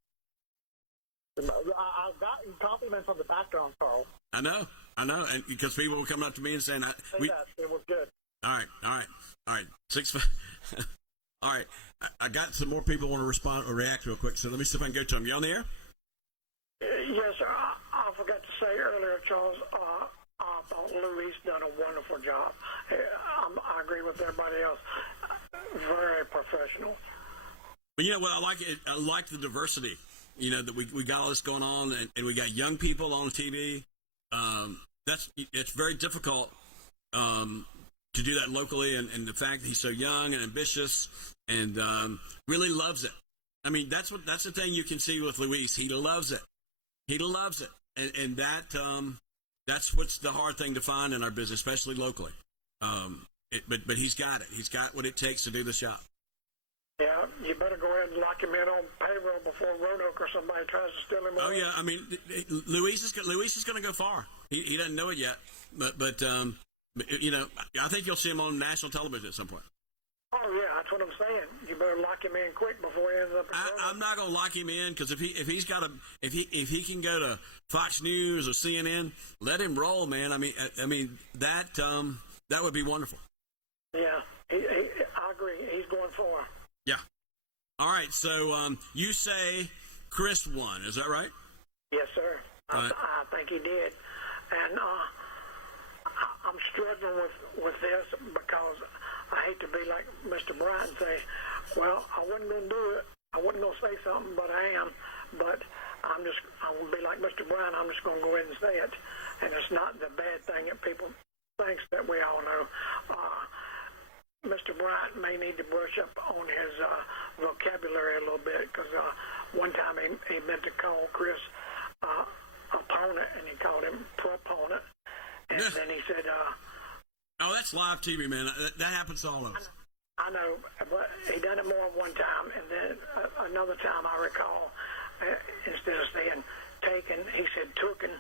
I've gotten compliments on the background, Carl. I know, and because people were coming up to me and saying, it was good. All right. 6. All right. I got some more people want to respond or react real quick, so let me see if I can go to them. You on the air? Yes, sir. I forgot to say earlier, Charles, I thought Louis done a wonderful job. I agree with everybody else. Very professional. But you know what? I like the diversity. That we got all this going on, and we got young people on TV. It's very difficult to do that locally, and the fact that he's so young and ambitious and really loves it. I mean, that's the thing you can see with Luis. He loves it. And that's what's the hard thing to find in our business, especially locally. But he's got it. He's got what it takes to do the job. Yeah, you better go ahead and lock him in on payroll before Roanoke or somebody tries to steal him. Oh yeah, I mean, Luis is going to go far. He doesn't know it yet, but I think you'll see him on national television at some point. Oh yeah, that's what I'm saying. You better lock him in quick before he ends up. I'm not going to lock him in, because if he can go to Fox News or CNN, let him roll, man. I mean that would be wonderful. Yeah, I agree. He's going far. Yeah. All right. So you say Chris won. Is that right? Yes, sir. I think he did, and I'm struggling with this, because I hate to be like Mr. Bryant and say, well, I wasn't going to do it. I wasn't going to say something, but I am. But I will be like Mr. Bryant. I'm just going to go ahead and say it. And it's not the bad thing that people think that we all know. Mr. Bryant may need to brush up on his vocabulary a little bit, because one time he meant to call Chris opponent, and he called him proponent. And then he said... oh, that's live TV, man. That happens to all of us. I know, but he done it more than one time. And then another time I recall, instead of saying taken, he said tooken.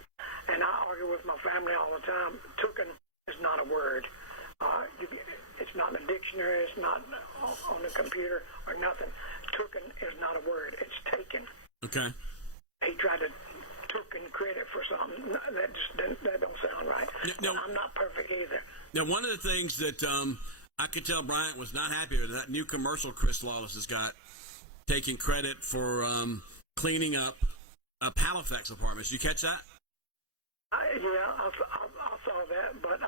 And I argue with my family all the time. Tooken is not a word. It's It's not in the dictionary. It's not on the computer or nothing. Tooken is not a word. It's taken. Okay. He tried to tooken credit for something. That don't sound right. No. I'm not perfect either. Now, one of the things that I could tell Bryant was not happy with, that new commercial Chris Lawless has got, taking credit for cleaning up Halifax apartments. Did you catch that? I saw that, but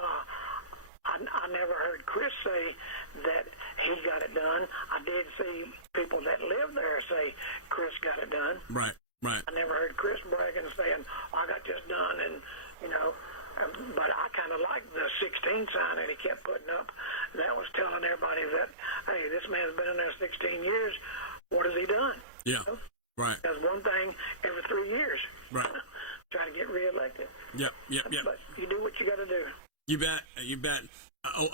I never heard Chris say that he got it done. I did see people that live there say Chris got it done. Right. I never heard Chris bragging, saying, I got this done, and, you know, but I kind of liked the 16 sign that he kept putting up. That was telling everybody that, hey, this man's been in there 16 years. What has he done? Yeah, you know? Right. Does one thing every 3 years. Right. Trying to get reelected. Yep. But you do what you got to do. You bet.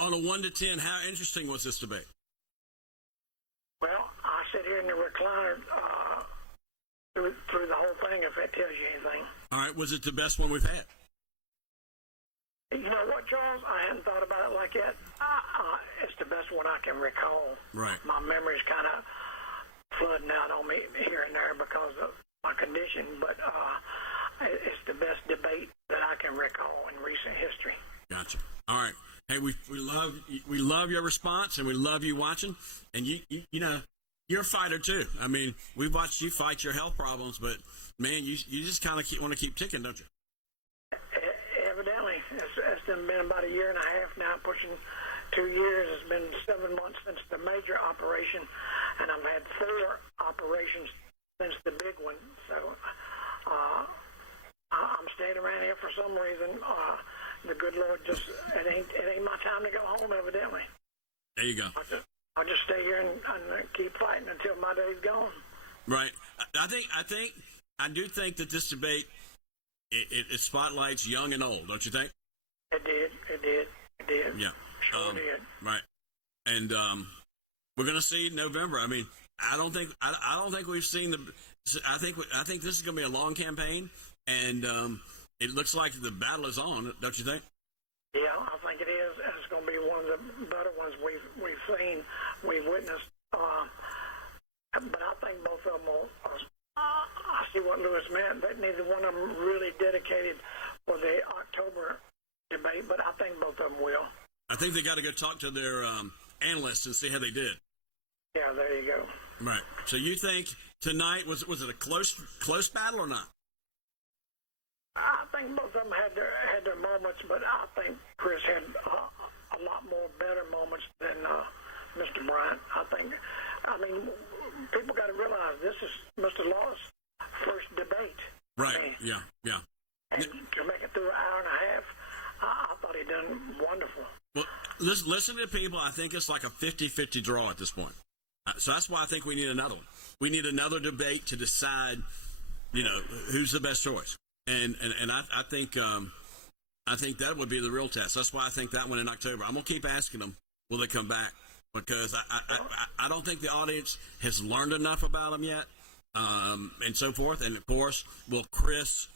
On a 1 to 10, how interesting was this debate? Well, I sit here in the recliner through the whole thing, if that tells you anything. All right, was it the best one we've had? You know what, Charles? I hadn't thought about it like that. It's the best one I can recall. Right. My memory's kind of flooding out on me here and there because of my condition, but it's the best debate that I can recall in recent history. Gotcha. All right. Hey, we love your response, and we love you watching. And you know, you're a fighter too. I mean, we've watched you fight your health problems, but man, you just kind of want to keep ticking, don't you? Evidently, it's been about a year and a half now, pushing 2 years. It's been 7 months since the major operation, and I've had 4 operations since the big one. So I'm staying around here for some reason. The good Lord it ain't my time to go home, evidently. There you go. I'll just stay here and keep fighting until my day's gone. Right. I do think that this debate it spotlights young and old, don't you think? It did. Yeah. Sure did. Right. And we're going to see in November. I mean, I don't think we've seen I think this is going to be a long campaign, and it looks like the battle is on, don't you think? Yeah, I think it is. It's going to be one of the better ones we've seen, we've witnessed. But I think both of them will. I see what Lewis meant. That neither one of them really dedicated for the October debate, but I think both of them will. I think they got to go talk to their analysts and see how they did. Yeah, there you go. Right. So you think tonight was it a close battle or not? I think both of them had their moments, but I think Chris had a lot more better moments than Mr. Bryant. I mean, people got to realize this is Mr. Lawless' first debate. Right. I mean, yeah. And to make it through an hour and a half, I thought he done wonderful. Well, listen to people. I think it's like a 50-50 draw at this point. So that's why I think we need another one. We need another debate to decide, who's the best choice. And I think that would be the real test. That's why I think that one in October. I'm gonna keep asking them, will they come back? Because I don't think the audience has learned enough about them yet, and so forth. And of course, will Chris?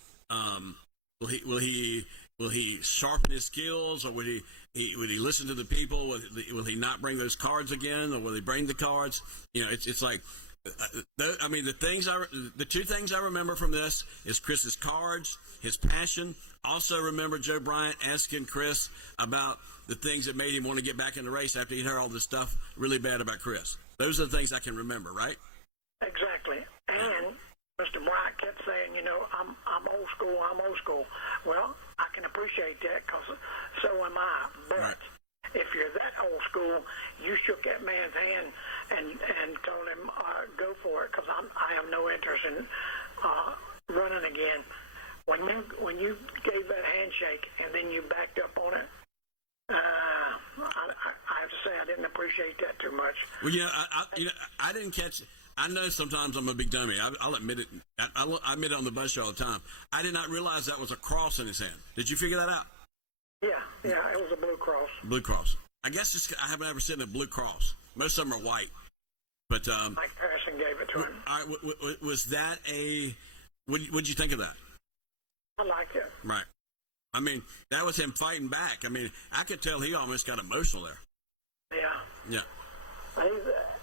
Will he sharpen his skills, or would he listen to the people? Will he not bring those cards again, or will he bring the cards? It's like. I mean, the 2 things I remember from this is Chris's cards, his passion. Also remember Joe Bryant asking Chris about the things that made him want to get back in the race after he'd heard all this stuff really bad about Chris. Those are the things I can remember, right? Exactly. And Mr. Bryant kept saying, I'm old school. Well, I can appreciate that because so am I. But right. If you're that old school, you shook that man's hand and told him, go for it, because I have no interest in running again. When you gave that handshake and then you backed up on it, I have to say I didn't appreciate that too much. Well, I didn't catch it. I know sometimes I'm a big dummy. I'll admit it. I admit it on the bus show all the time. I did not realize that was a cross in his hand. Did you figure that out? Yeah, it was a blue cross. Blue cross. I guess I haven't ever seen a blue cross. Most of them are white. But Mike Harrison gave it to him. All right, was that what'd you think of that? I liked it. Right. I mean, that was him fighting back. I mean, I could tell he almost got emotional there. Yeah, Yeah.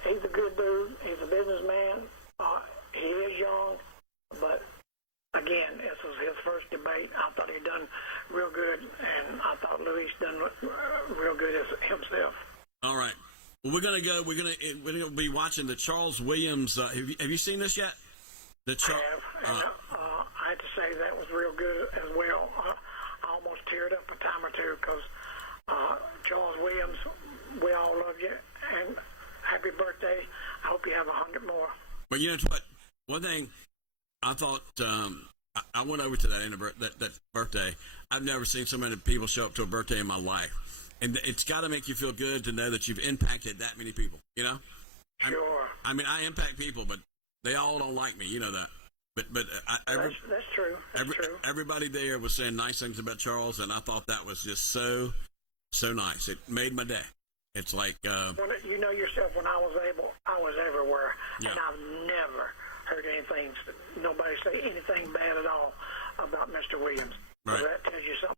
He's a good dude. He's a businessman. He is young, but again, this was his first debate. I thought he done real good, and I thought Luis done real good as himself. All right. Well, we're gonna be watching the Charles Williams. Have you seen this yet? I have. And, I had to say that was real good as well. I almost teared up a time or two because Charles Williams, we all love you, and happy birthday. I hope you have 100 more. But you know what? One thing I thought, I went over to that birthday. I've never seen so many people show up to a birthday in my life. And it's got to make you feel good to know that you've impacted that many people, you know? Sure. I mean, I impact people, but they all don't like me, you know that. But that's true. That's true. Everybody there was saying nice things about Charles, and I thought that was just so nice. It made my day. It's like... you know yourself, when I was everywhere, yeah. And I've never heard nobody say anything bad at all about Mr. Williams. Right. So that tells you something.